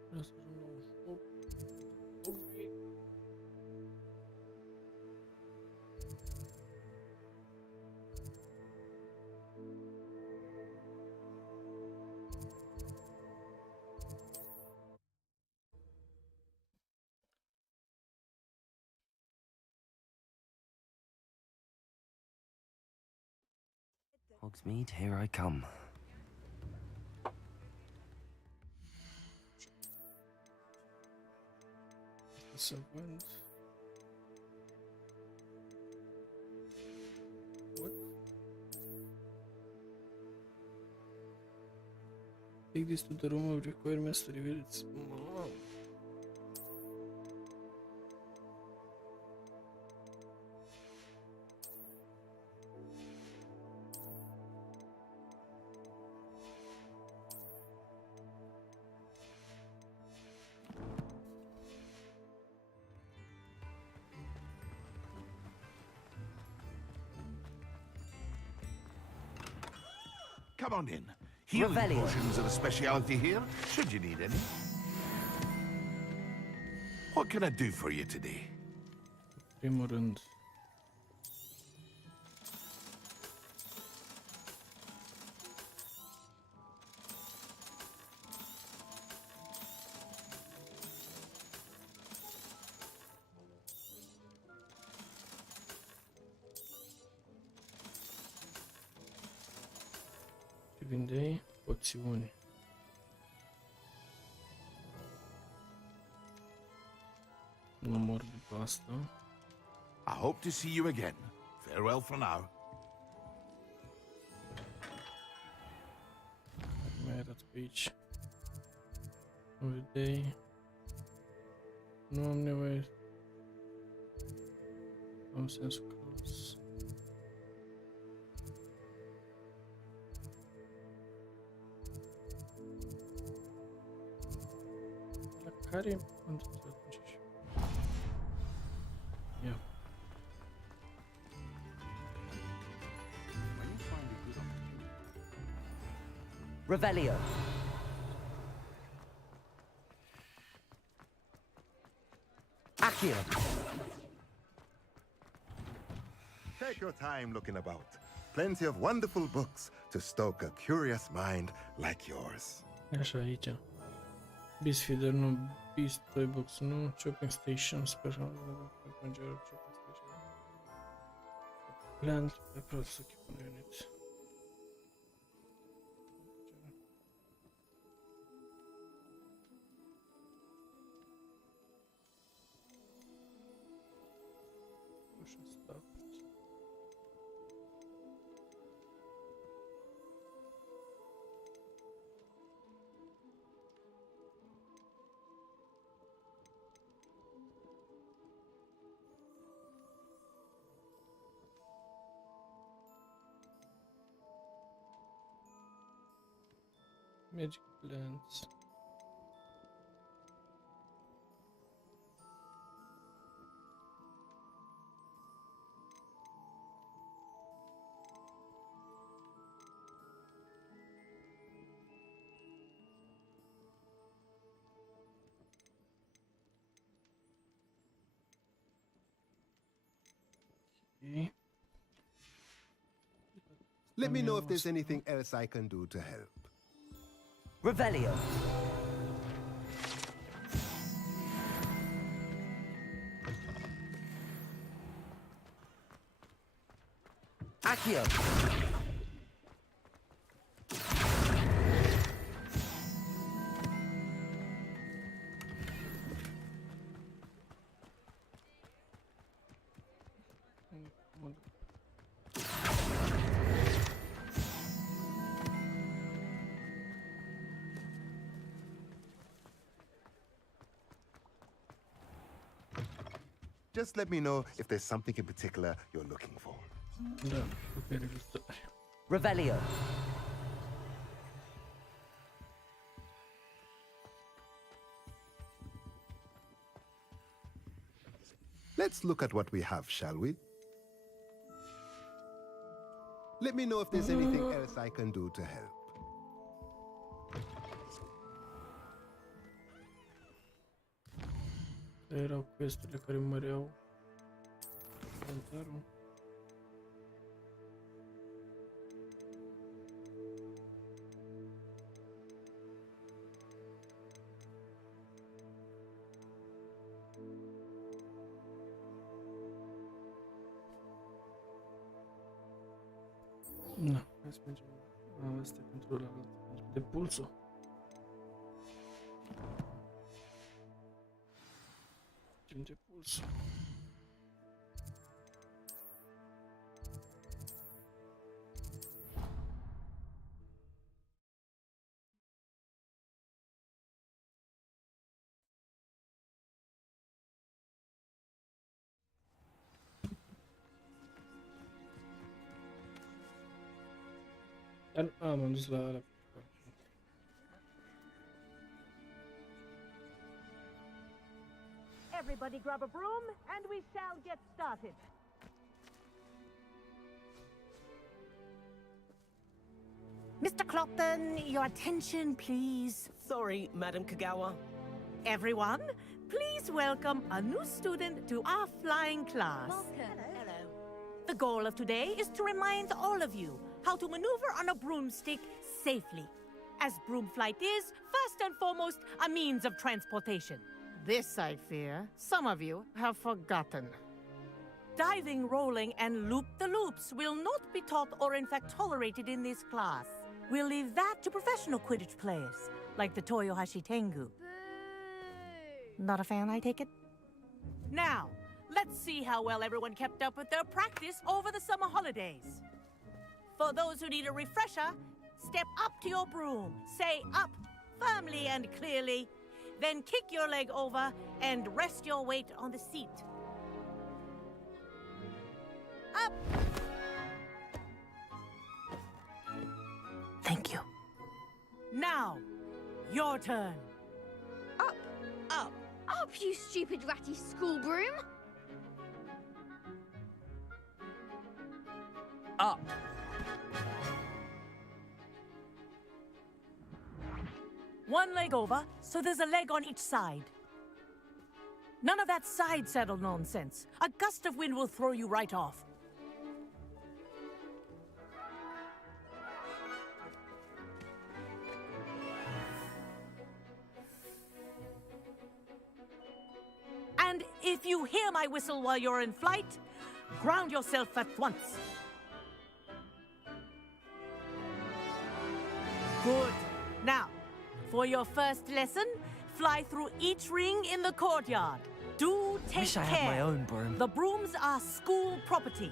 Vreau să ajung la un shop. Ok. Hogsmeade, here I come. Să vând. What? Take this to the room of requirements to reveal its mom. Come on in. Healing Revelio. potions are a speciality here, should you need any. What can I do for you today? Primul rând. Ce vindeai? Poțiuni. Nu mor după asta. I hope to see you again. Farewell for now. Mai arăt pe aici. Vedeai. Nu am nevoie. Am sensul close. La care am dus atunci și... Ia. Revelio. Accio. Take your time looking about. Plenty of wonderful books to stoke a curious mind like yours. Așa, aici. Beast Feeder, nu. Beast Toybox, nu. Shopping Station, Special Shopping Station. Plant, Approach to keep on unit. Push and stop. Magic plants. Okay. Let me know if there's anything else I can do to help. Revelio. Accio. Just let me know if there's something in particular you're looking for. Da, super illustrare. Revelio. Let's look at what we have, shall we? Let me know if there's anything else I can do to help. Erau questele care măreau inventarul. Da, hai să mergem. Asta e pentru ăla, de pulsul. De pulsul. M-am dus la ăla. Everybody grab a broom and we shall get started. Mr. Clopton, your attention, please. Sorry, Madam Kagawa. Everyone, please welcome a new student to our flying class. Hello. The goal of today is to remind all of you how to maneuver on a broomstick safely, as broom flight is, first and foremost, a means of transportation. This, I fear, some of you have forgotten. Diving, rolling, and loop-the-loops will not be taught or in fact tolerated in this class. We'll leave that to professional Quidditch players, like the Toyohashi Tengu. Not a fan, I take it? Now, let's see how well everyone kept up with their practice over the summer holidays. For those who need a refresher, step up to your broom, say up firmly and clearly, then kick your leg over and rest your weight on the seat. Up! Thank you. Now, your turn. Up! Up! Up, you stupid ratty school broom! Up! One leg over, so there's a leg on each side. None of that side saddle nonsense. A gust of wind will throw you right off. And if you hear my whistle while you're in flight, ground yourself at once. Good. Now, for your first lesson, fly through each ring in the courtyard. Do take Wish I care. had my own broom. The brooms are school property.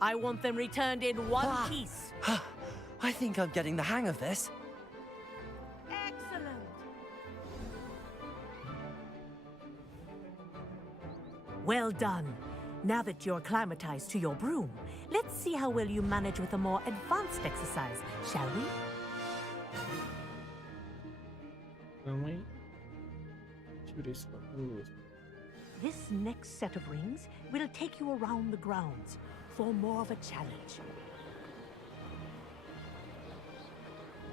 I want them returned in one piece. I think I'm getting the hang of this. Excellent. Well done. Now that you're acclimatized to your broom, let's see how well you manage with a more advanced exercise, shall we? This next set of rings will take you around the grounds for more of a challenge.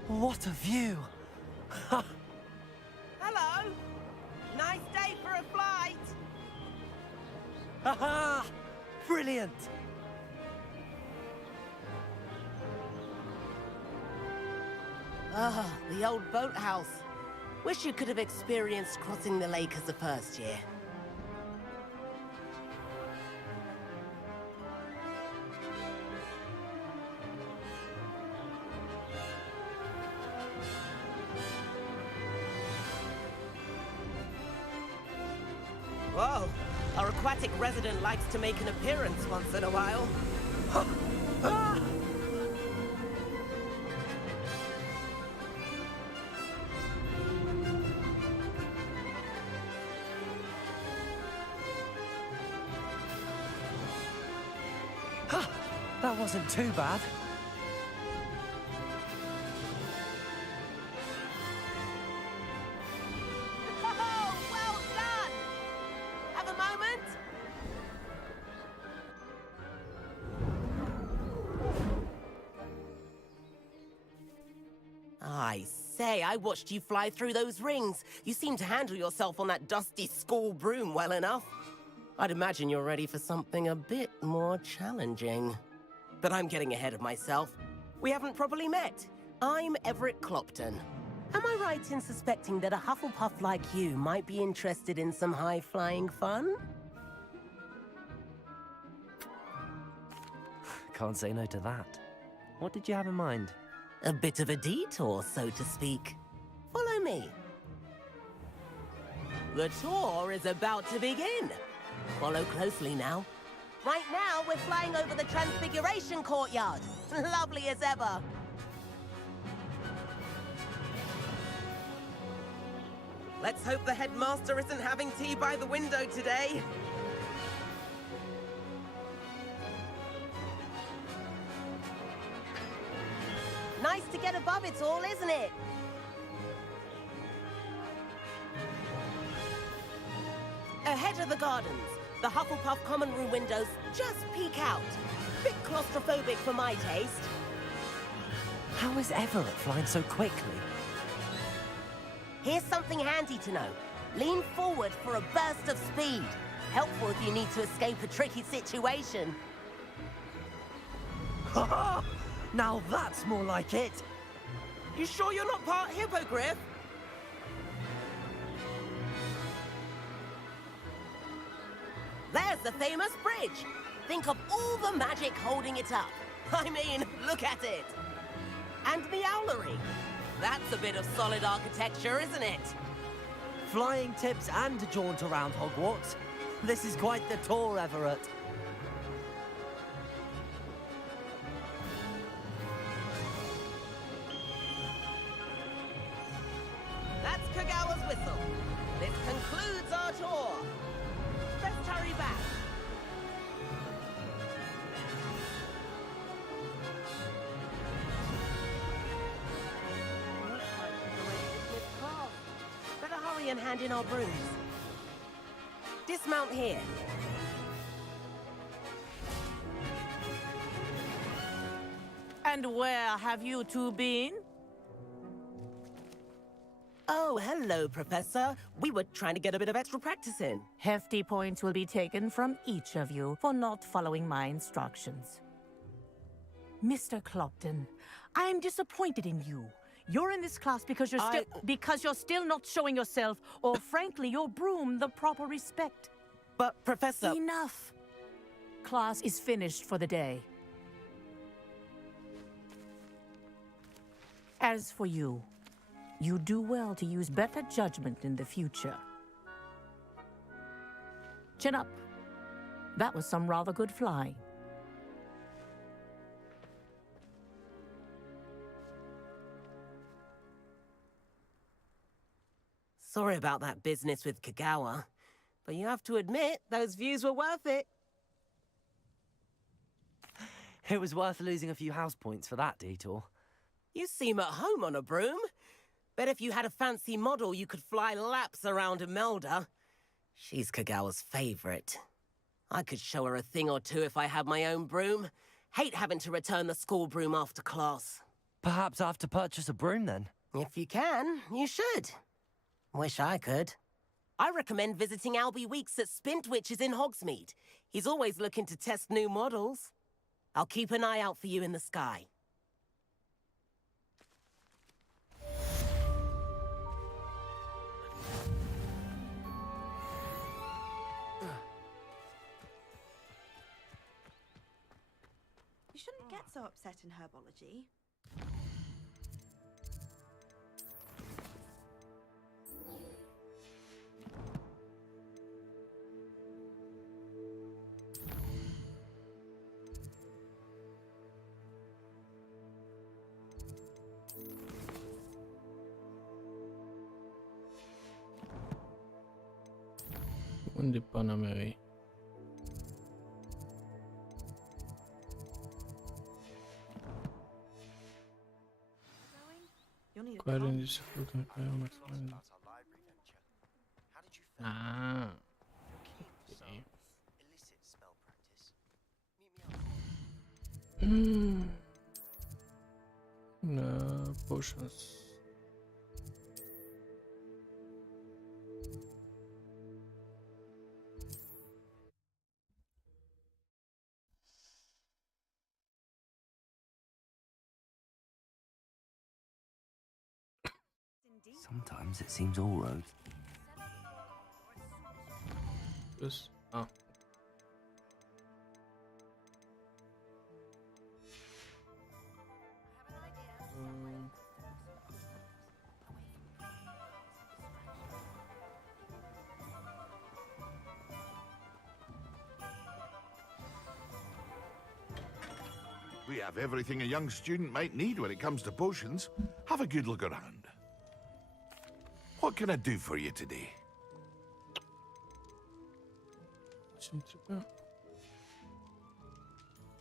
What a view! Hello! Nice day for a flight! Haha! Brilliant! Ah, the old boathouse. Wish you could have experienced crossing the lake as a first year. Whoa, our aquatic resident likes to make an appearance once in a while. Ah! That wasn't too bad. Oh, well done! Have a moment? I say, I watched you fly through those rings. You seem to handle yourself on that dusty school broom well enough. I'd imagine you're ready for something a bit more challenging. But I'm getting ahead of myself. We haven't properly met. I'm Everett Clopton. Am I right in suspecting that a Hufflepuff like you might be interested in some high-flying fun? Can't say no to that. What did you have in mind? A bit of a detour, so to speak. Follow me. The tour is about to begin. Follow closely now. Right now, we're flying over the Transfiguration Courtyard. Lovely as ever. Let's hope the headmaster isn't having tea by the window today. Nice to get above it all, isn't it? Ahead of the gardens, the Hufflepuff common room windows just peek out. Bit claustrophobic for my taste. How is Everett flying so quickly? Here's something handy to know. Lean forward for a burst of speed. Helpful if you need to escape a tricky situation. Now that's more like it! You sure you're not part hippogriff? There's the famous bridge. Think of all the magic holding it up. I mean, look at it. And the owlery. That's a bit of solid architecture, isn't it? Flying tips and a jaunt around Hogwarts. This is quite the tour, Everett. That's Kagawa's whistle. This concludes our tour. Let's hurry back. Looks like she's already dismissed class. Better hurry and hand in our brooms. Dismount here. And where have you two been? Oh, hello, Professor. We were trying to get a bit of extra practice in. Hefty points will be taken from each of you for not following my instructions. Mr. Clopton, I'm disappointed in you. You're in this class because you're still not showing yourself, or frankly, your broom the proper respect. But, Professor... Enough. Class is finished for the day. As for you, you do well to use better judgment in the future. Chin up. That was some rather good flying. Sorry about that business with Kagawa, but you have to admit, those views were worth it. It was worth losing a few house points for that detour. You seem at home on a broom. Bet if you had a fancy model, you could fly laps around Imelda. She's Kagawa's favorite. I could show her a thing or two if I had my own broom. Hate having to return the school broom after class. Perhaps I have to purchase a broom then? If you can, you should. Wish I could. I recommend visiting Albie Weeks at Spint Witches in Hogsmeade. He's always looking to test new models. I'll keep an eye out for you in the sky. You shouldn't get so upset in herbology. Unde pana mea e? Care din se făcut că eu maximum. Ah. Okay. Potions. Sometimes it seems all roads. Yes. Ah. We have everything a young student might need when it comes to potions. Have a good look around. What can I do for you today?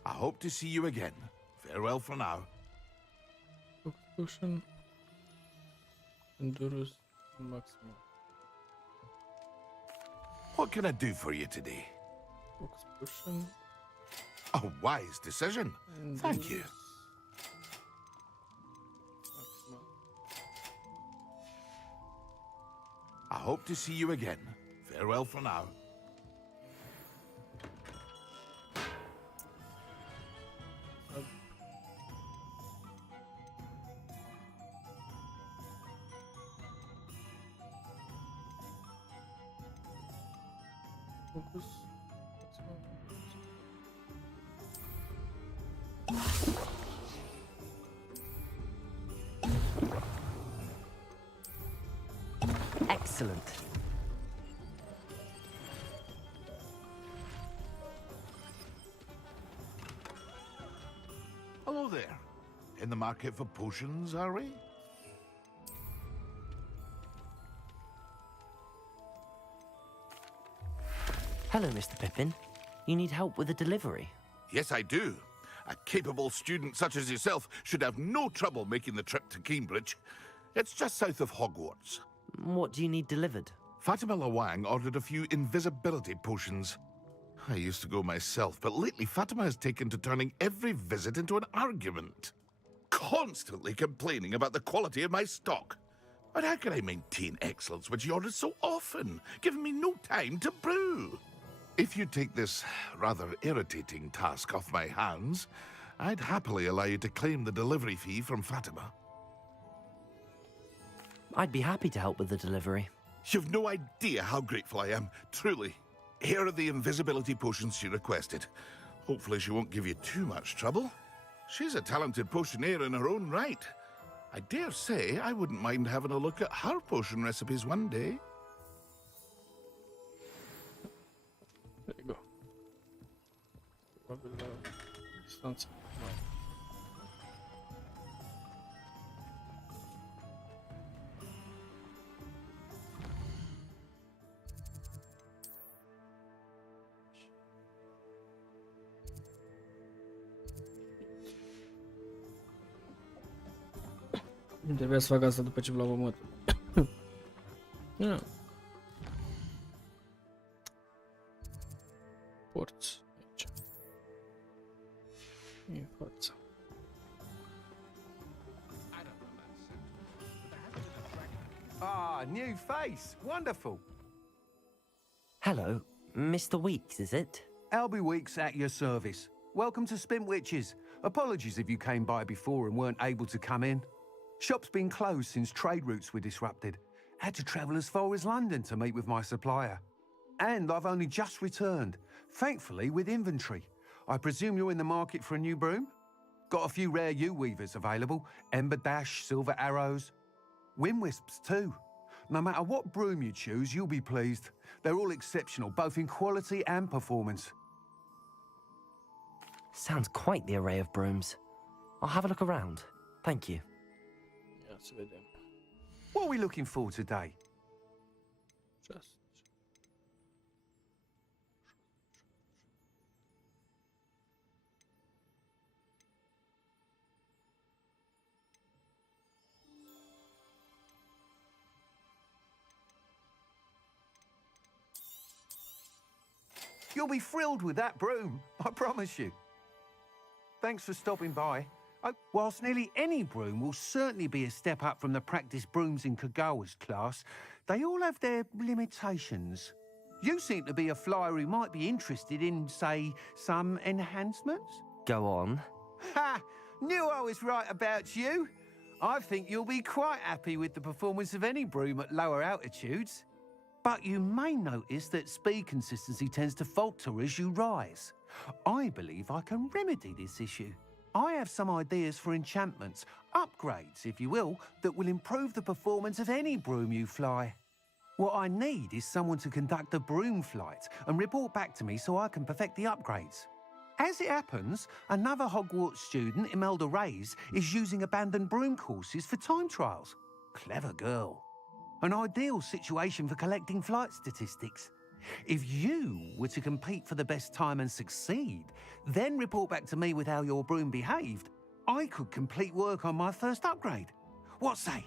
I hope to see you again. Farewell for now. Potion. Endurance maximum. What can I do for you today? Potion. A wise decision. Thank you. I hope to see you again. Farewell for now. Focus. Excellent. Hello there. In the market for potions, are we? Hello, Mr. Pippin. You need help with a delivery? Yes, I do. A capable student such as yourself should have no trouble making the trip to Cambridge. It's just south of Hogwarts. What do you need delivered? Fatima Lawang ordered a few invisibility potions. I used to go myself, but lately Fatima has taken to turning every visit into an argument. Constantly complaining about the quality of my stock. But how can I maintain excellence when she orders so often, giving me no time to brew? If you take this rather irritating task off my hands, I'd happily allow you to claim the delivery fee from Fatima. I'd be happy to help with the delivery. You've no idea how grateful I am, truly. Here are the invisibility potions she requested. Hopefully she won't give you too much trouble. She's a talented potioneer in her own right. I dare say I wouldn't mind having a look at her potion recipes one day. There you go. Probably distance. Trebuia să fac asta după ce v-am omorât. Porți aici. E forța. Ah, new face. Wonderful. Hello, Mr. Weeks, is it? Albie Weeks at your service. Welcome to Spintwitches. Apologies if you came by before and weren't able to come in. Shop's been closed since trade routes were disrupted. Had to travel as far as London to meet with my supplier. And I've only just returned, thankfully with inventory. I presume you're in the market for a new broom? Got a few rare U-weavers available. Ember Dash, Silver Arrows. Wind Wisps too. No matter what broom you choose, you'll be pleased. They're all exceptional, both in quality and performance. Sounds quite the array of brooms. I'll have a look around. Thank you. Ia să vedem. What are we looking for today? Just. You'll be thrilled with that broom, I promise you. Thanks for stopping by. Whilst nearly any broom will certainly be a step up from the practice brooms in Kagawa's class, they all have their limitations. You seem to be a flyer who might be interested in, say, some enhancements? Go on. Ha! Knew I was right about you. I think you'll be quite happy with the performance of any broom at lower altitudes. But you may notice that speed consistency tends to falter as you rise. I believe I can remedy this issue. I have some ideas for enchantments, upgrades, if you will, that will improve the performance of any broom you fly. What I need is someone to conduct a broom flight and report back to me so I can perfect the upgrades. As it happens, another Hogwarts student, Imelda Reyes, is using abandoned broom courses for time trials. Clever girl. An ideal situation for collecting flight statistics. If you were to compete for the best time and succeed, then report back to me with how your broom behaved, I could complete work on my first upgrade. What say?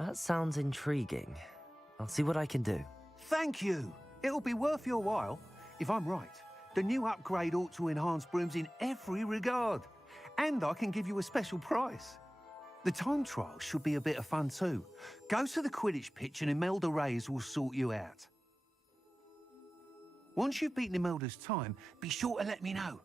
That sounds intriguing. I'll see what I can do. Thank you. It'll be worth your while. If I'm right, the new upgrade ought to enhance brooms in every regard. And I can give you a special price. The time trial should be a bit of fun too. Go to the Quidditch pitch and Imelda Reyes will sort you out. Once you've beaten Imelda's time, be sure to let me know.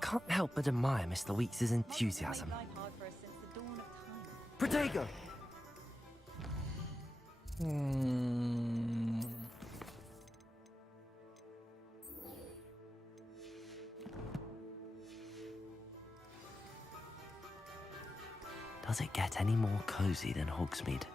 Can't help but admire Mr. Weeks' enthusiasm. Protego! Does it get any more cozy than Hogsmeade?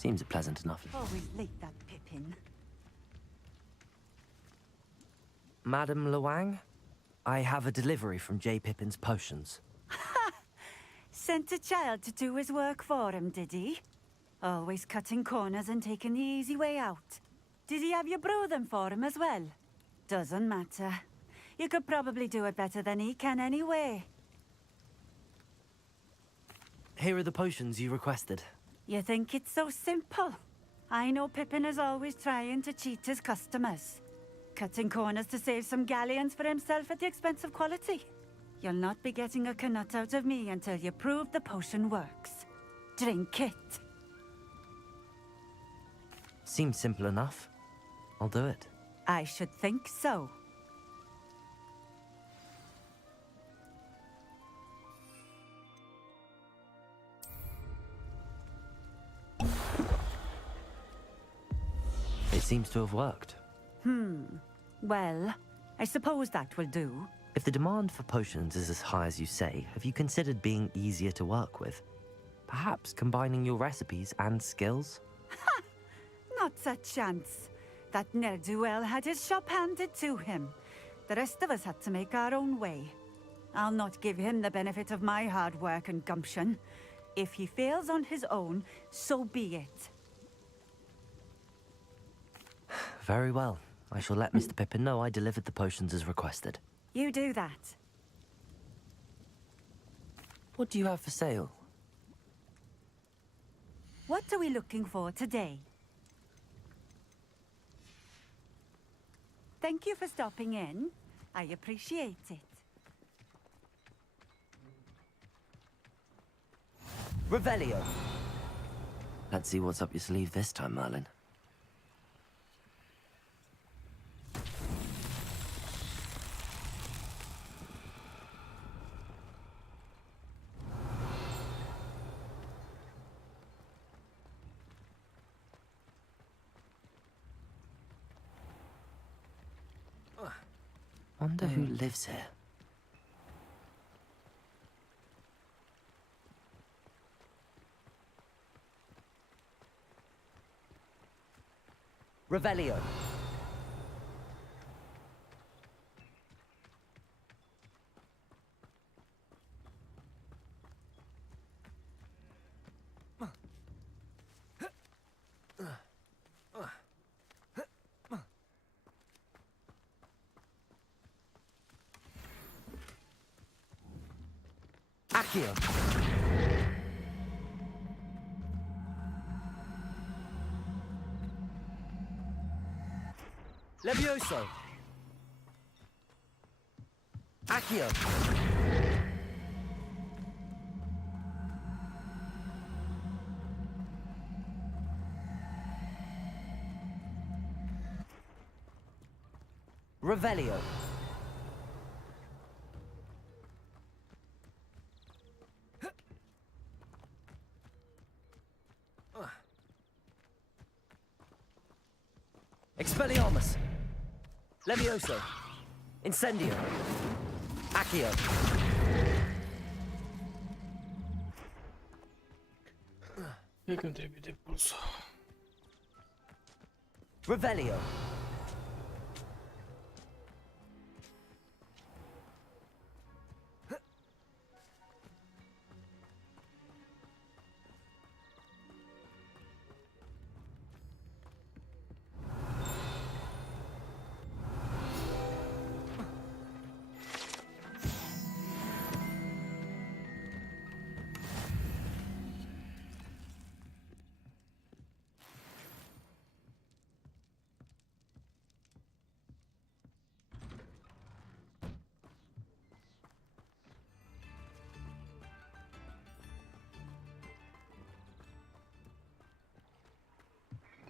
Seems pleasant enough. Always late, that Pippin. Madam Luang, I have a delivery from J. Pippin's potions. Sent a child to do his work for him, did he? Always cutting corners and taking the easy way out. Did he have you brew them for him as well? Doesn't matter. You could probably do it better than he can anyway. Here are the potions you requested. You think it's so simple? I know Pippin is always trying to cheat his customers. Cutting corners to save some galleons for himself at the expense of quality. You'll not be getting a canut out of me until you prove the potion works. Drink it. Seems simple enough. I'll do it. I should think so. It seems to have worked. Well, I suppose that will do. If the demand for potions is as high as you say, have you considered being easier to work with? Perhaps combining your recipes and skills? Not a chance. That ne'er-do-well had his shop handed to him. The rest of us had to make our own way. I'll not give him the benefit of my hard work and gumption. If he fails on his own, so be it. Very well. I shall let Mr. Pippin know I delivered the potions as requested. You do that. What do you have for sale? What are we looking for today? Thank you for stopping in. I appreciate it. Revelio. Let's see what's up your sleeve this time, Merlin. Wonder who lives here. Revelio. Accio. Levioso. Accio. Revelio. Expelliarmus. Levioso. Incendio. Accio. E când trebuie de pulsul. Revelio.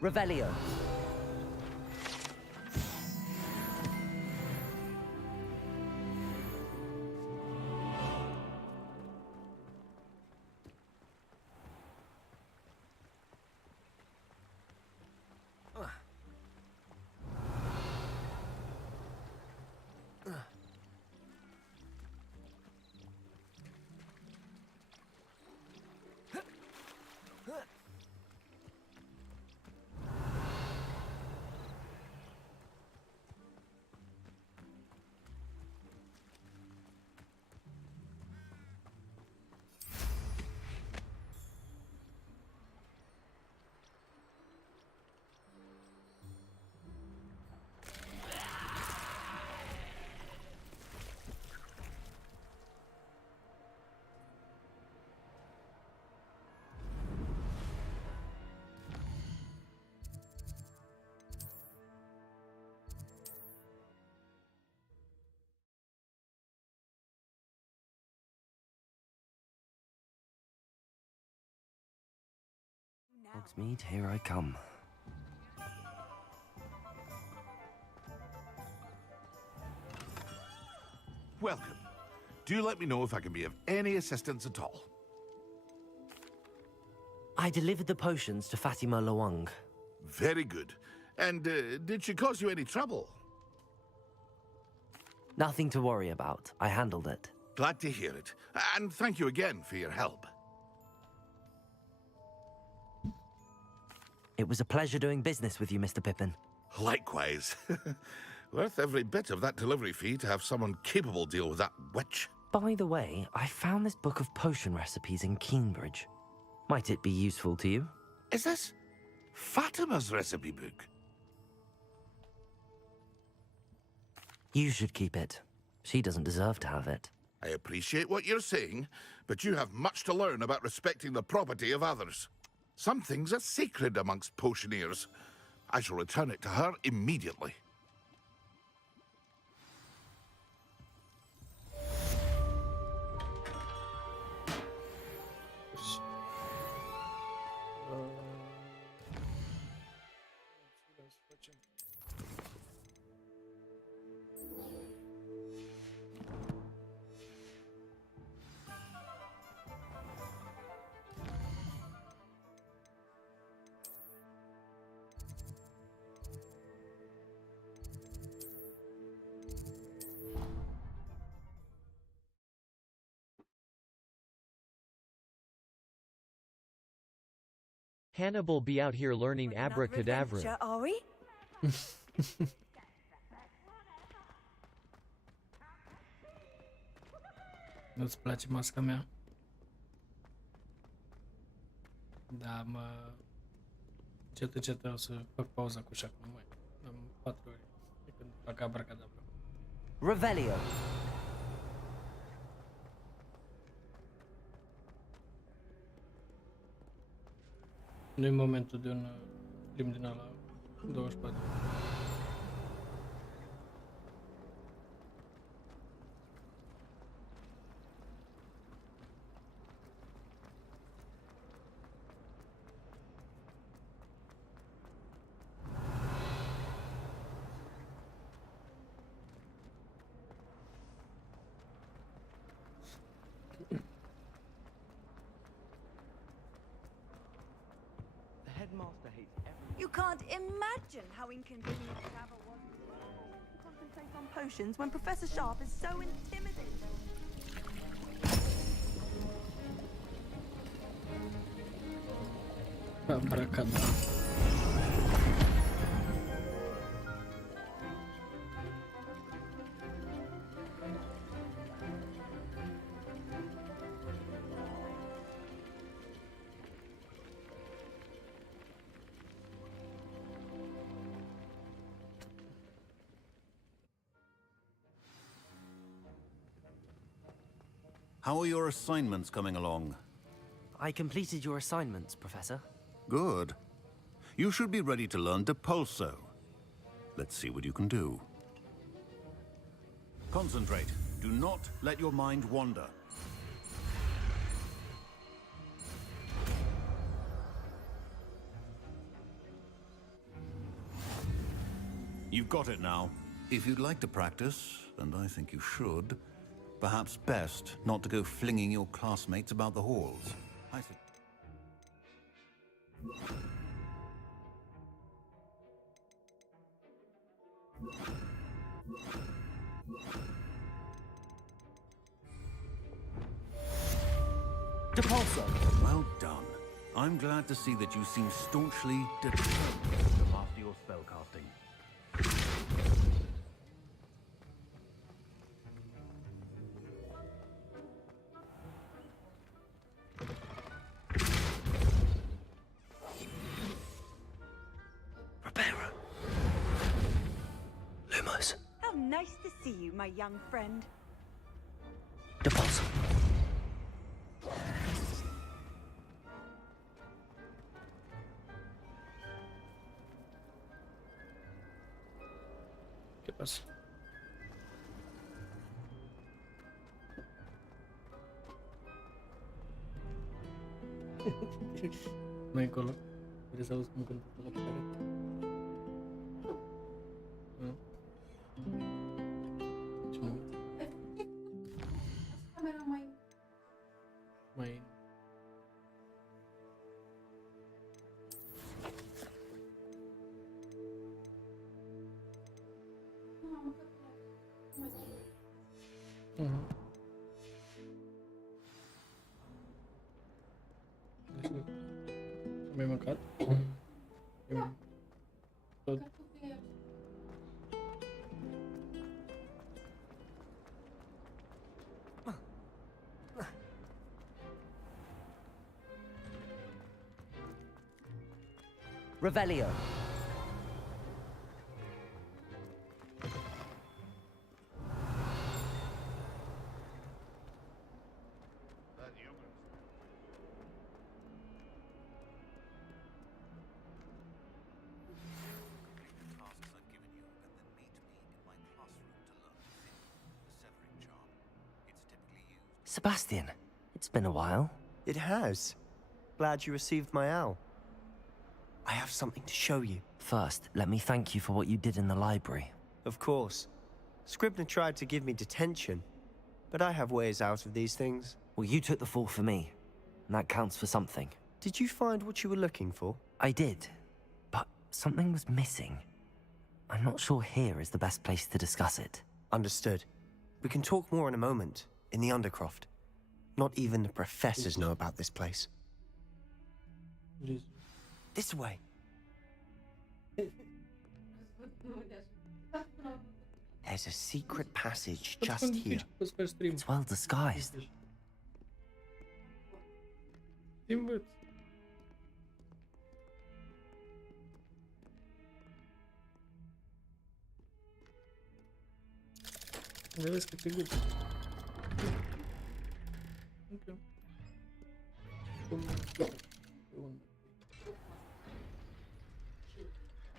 Revelio. Hogsmeade, here I come. Welcome. Do let me know if I can be of any assistance at all. I delivered the potions to Fatima Lawang. Very good. And did she cause you any trouble? Nothing to worry about. I handled it. Glad to hear it. And thank you again for your help. It was a pleasure doing business with you, Mr. Pippin. Likewise. Worth every bit of that delivery fee to have someone capable deal with that witch. By the way, I found this book of potion recipes in Cambridge. Might it be useful to you? Is this Fatima's recipe book? You should keep it. She doesn't deserve to have it. I appreciate what you're saying, but you have much to learn about respecting the property of others. Some things are sacred amongst potioneers. I shall return it to her immediately. Hannibal be out here learning abracadabra. Are we? Nu-ți place masca mea? Da, Încet o să fac pauza cu șacul. Mai am 4 ori de când fac abracadabra. Revelio. Nu-i momentul de un limb din ala 24. You can't imagine how inconvenient travel was. Concentrate on potions when Professor Sharp is so intimidating. Abracadabra. How are your assignments coming along? I completed your assignments, Professor. Good. You should be ready to learn Depulso. Let's see what you can do. Concentrate. Do not let your mind wander. You've got it now. If you'd like to practice, and I think you should, perhaps best not to go flinging your classmates about the halls. I think... Depulso. Well done. I'm glad to see that you seem staunchly determined to master your spellcasting. Lumos. How nice to see you, my young friend. Depulso. ¿Qué pasa? No hay color. trebuie să auzi cum cântă la fiecare. Nu? Ce mă uit? Camera mai... Mai... Am mâncat? Tot. Revelio. Sebastian, it's been a while. It has. Glad you received my owl. I have something to show you. First, let me thank you for what you did in the library. Of course. Scribner tried to give me detention, but I have ways out of these things. Well, you took the fall for me, and that counts for something. Did you find what you were looking for? I did, but something was missing. I'm not sure here is the best place to discuss it. Understood. We can talk more in a moment, in the Undercroft. Not even the professors know about this place. This way. There's a secret passage just here. It's well disguised.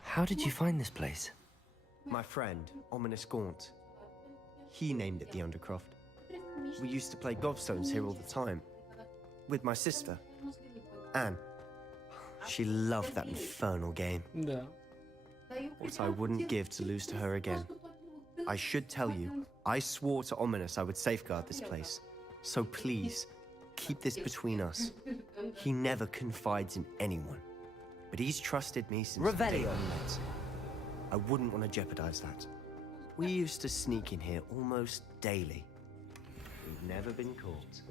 How did you find this place? My friend, Ominous Gaunt. He named it the Undercroft. We used to play gobstones here all the time. With my sister, Anne. She loved that infernal game. What I wouldn't give to lose to her again. I should tell you, I swore to Ominous I would safeguard this place. So please, keep this between us. He never confides in anyone. But he's trusted me since the day we met. I wouldn't want to jeopardize that. We used to sneak in here almost daily. We've never been caught.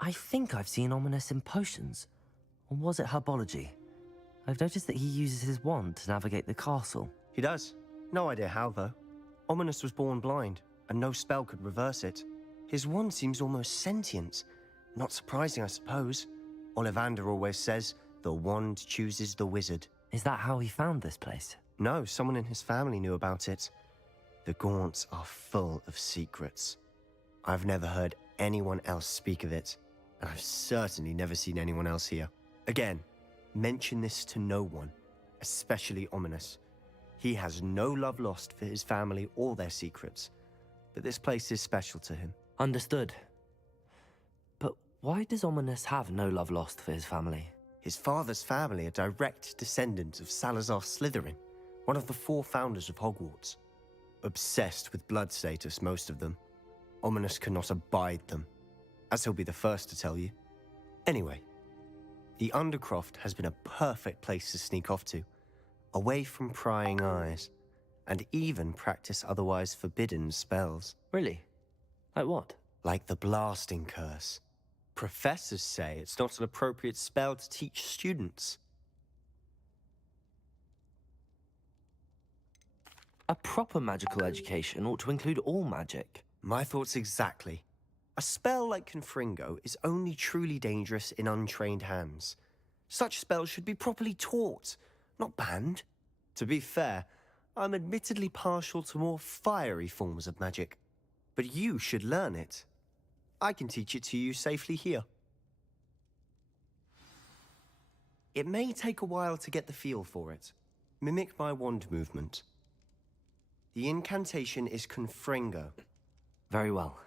I think I've seen Ominous in potions. Or was it herbology? I've noticed that he uses his wand to navigate the castle. He does. No idea how, though. Ominous was born blind, and no spell could reverse it. His wand seems almost sentient. Not surprising, I suppose. Ollivander always says, the wand chooses the wizard. Is that how he found this place? No, someone in his family knew about it. The Gaunts are full of secrets. I've never heard anyone else speak of it, and I've certainly never seen anyone else here. Again, mention this to no one, especially Ominous. He has no love lost for his family or their secrets, but this place is special to him. Understood. But why does Ominous have no love lost for his family? His father's family are direct descendants of Salazar Slytherin, one of the 4 founders of Hogwarts. Obsessed with blood status, most of them. Ominous cannot abide them, as he'll be the first to tell you. Anyway, the Undercroft has been a perfect place to sneak off to, away from prying eyes, and even practice otherwise forbidden spells. Really? Like what? Like the blasting curse. Professors say it's not an appropriate spell to teach students. A proper magical education ought to include all magic. My thoughts exactly. A spell like Confringo is only truly dangerous in untrained hands. Such spells should be properly taught, not banned. To be fair, I'm admittedly partial to more fiery forms of magic. But you should learn it. I can teach it to you safely here. It may take a while to get the feel for it. Mimic my wand movement. The incantation is Confringo. Very well.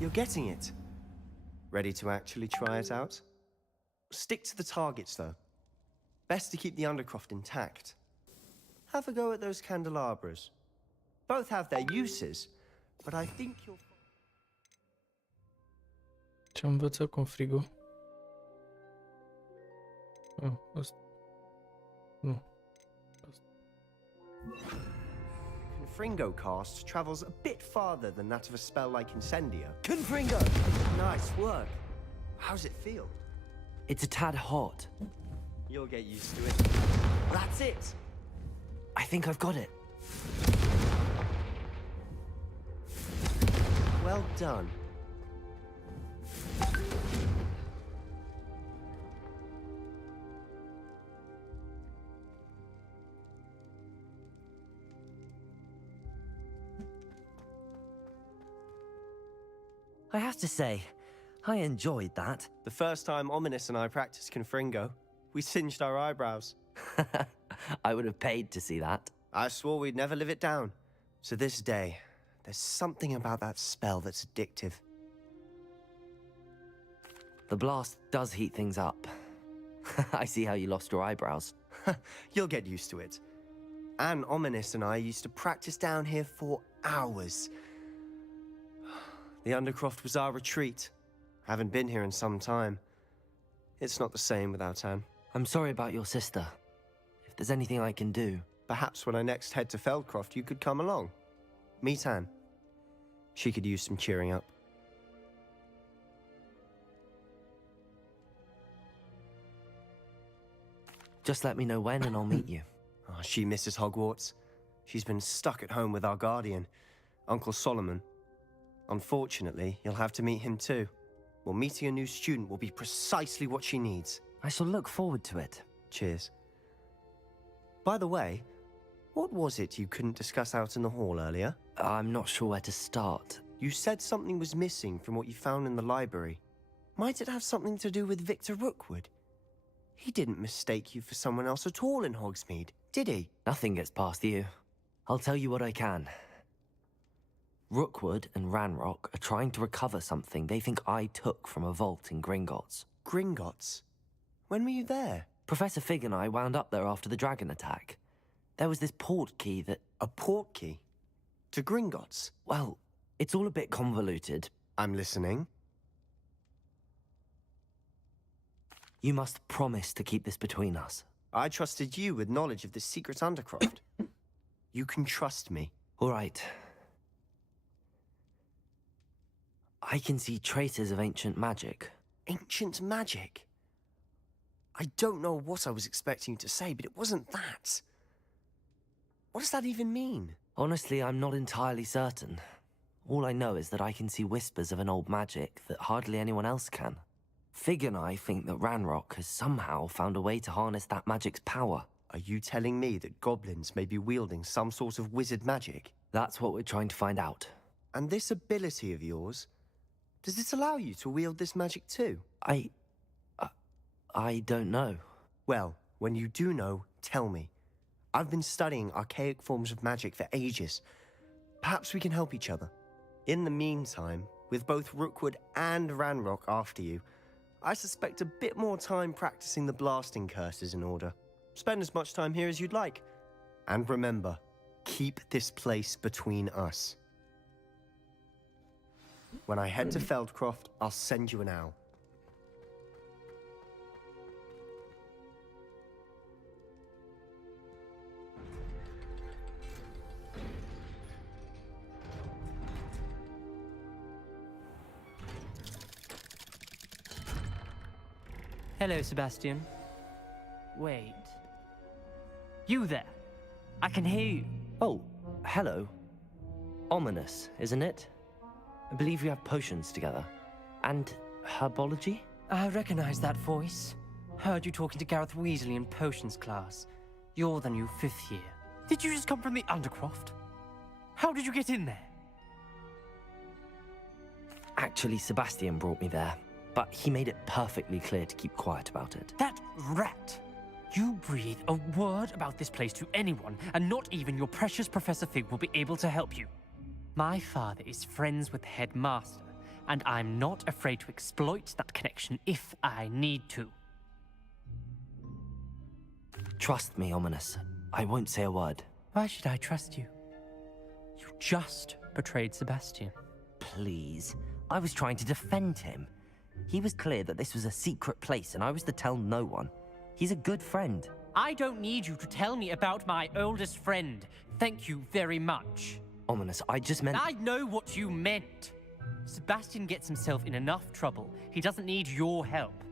You're getting it. Ready to actually try it out? Stick to the targets, though. Best to keep the Undercroft intact. Have a go at those candelabras. Both have their uses, but I think you'll... Ce învăță Confringo? Oh, asta. Nu. Confringo cast travels a bit farther than that of a spell like Incendio. Confringo! Nice work. How's it feel? It's a tad hot. You'll get used to it. That's it! I think I've got it. Well done. I have to say, I enjoyed that. The first time Ominous and I practiced Confringo, we singed our eyebrows. I would have paid to see that. I swore we'd never live it down. To this day, there's something about that spell that's addictive. The blast does heat things up. I see how you lost your eyebrows. You'll get used to it. Anne, Ominous and I used to practice down here for hours. The Undercroft was our retreat. Haven't been here in some time. It's not the same without Anne. I'm sorry about your sister. If there's anything I can do... Perhaps when I next head to Feldcroft, you could come along. Meet Anne. She could use some cheering up. Just let me know when and I'll meet you. Oh, she misses Hogwarts. She's been stuck at home with our guardian, Uncle Solomon. Unfortunately, you'll have to meet him too. Well, meeting a new student will be precisely what she needs. I shall look forward to it. Cheers. By the way, what was it you couldn't discuss out in the hall earlier? I'm not sure where to start. You said something was missing from what you found in the library. Might it have something to do with Victor Rookwood? He didn't mistake you for someone else at all in Hogsmeade, did he? Nothing gets past you. I'll tell you what I can. Rookwood and Ranrock are trying to recover something they think I took from a vault in Gringotts. Gringotts? When were you there? Professor Fig and I wound up there after the dragon attack. There was this port key that... A port key? To Gringotts? Well, it's all a bit convoluted. I'm listening. You must promise to keep this between us. I trusted you with knowledge of the secret Undercroft. You can trust me. All right. I can see traces of ancient magic. Ancient magic? I don't know what I was expecting you to say, but it wasn't that. What does that even mean? Honestly, I'm not entirely certain. All I know is that I can see whispers of an old magic that hardly anyone else can. Fig and I think that Ranrock has somehow found a way to harness that magic's power. Are you telling me that goblins may be wielding some sort of wizard magic? That's what we're trying to find out. And this ability of yours, does it allow you to wield this magic too? I don't know. Well, when you do know, tell me. I've been studying archaic forms of magic for ages. Perhaps we can help each other. In the meantime, with both Rookwood and Ranrock after you, I suspect a bit more time practicing the blasting curse is in order. Spend as much time here as you'd like. And remember, keep this place between us. When I head to Feldcroft, I'll send you an owl. Hello, Sebastian. Wait. You there? I can hear you. Oh, hello. Ominous, isn't it? I believe we have potions together. And herbology? I recognize that voice. Heard you talking to Gareth Weasley in potions class. You're the new 5th year. Did you just come from the Undercroft? How did you get in there? Actually, Sebastian brought me there, but he made it perfectly clear to keep quiet about it. That rat! You breathe a word about this place to anyone, and not even your precious Professor Fig will be able to help you. My father is friends with the headmaster, and I'm not afraid to exploit that connection if I need to. Trust me, Ominous. I won't say a word. Why should I trust you? You just betrayed Sebastian. Please. I was trying to defend him. He was clear that this was a secret place, and I was to tell no one. He's a good friend. I don't need you to tell me about my oldest friend. Thank you very much. Ominous, I just meant... I know what you meant. Sebastian gets himself in enough trouble. He doesn't need your help.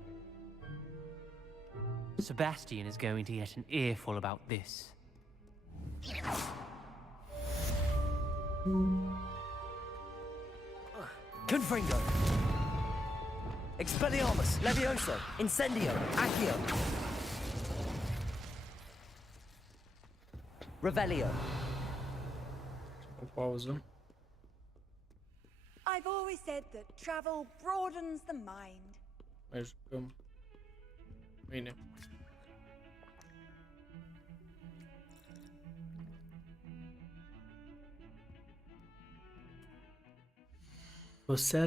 Sebastian is going to get an earful about this. Confringo! Expelliarmus! Levioso! Incendio! Accio! Revelio! O pauză. I've always said that travel broadens the mind. Mai jucăm mâine. O seară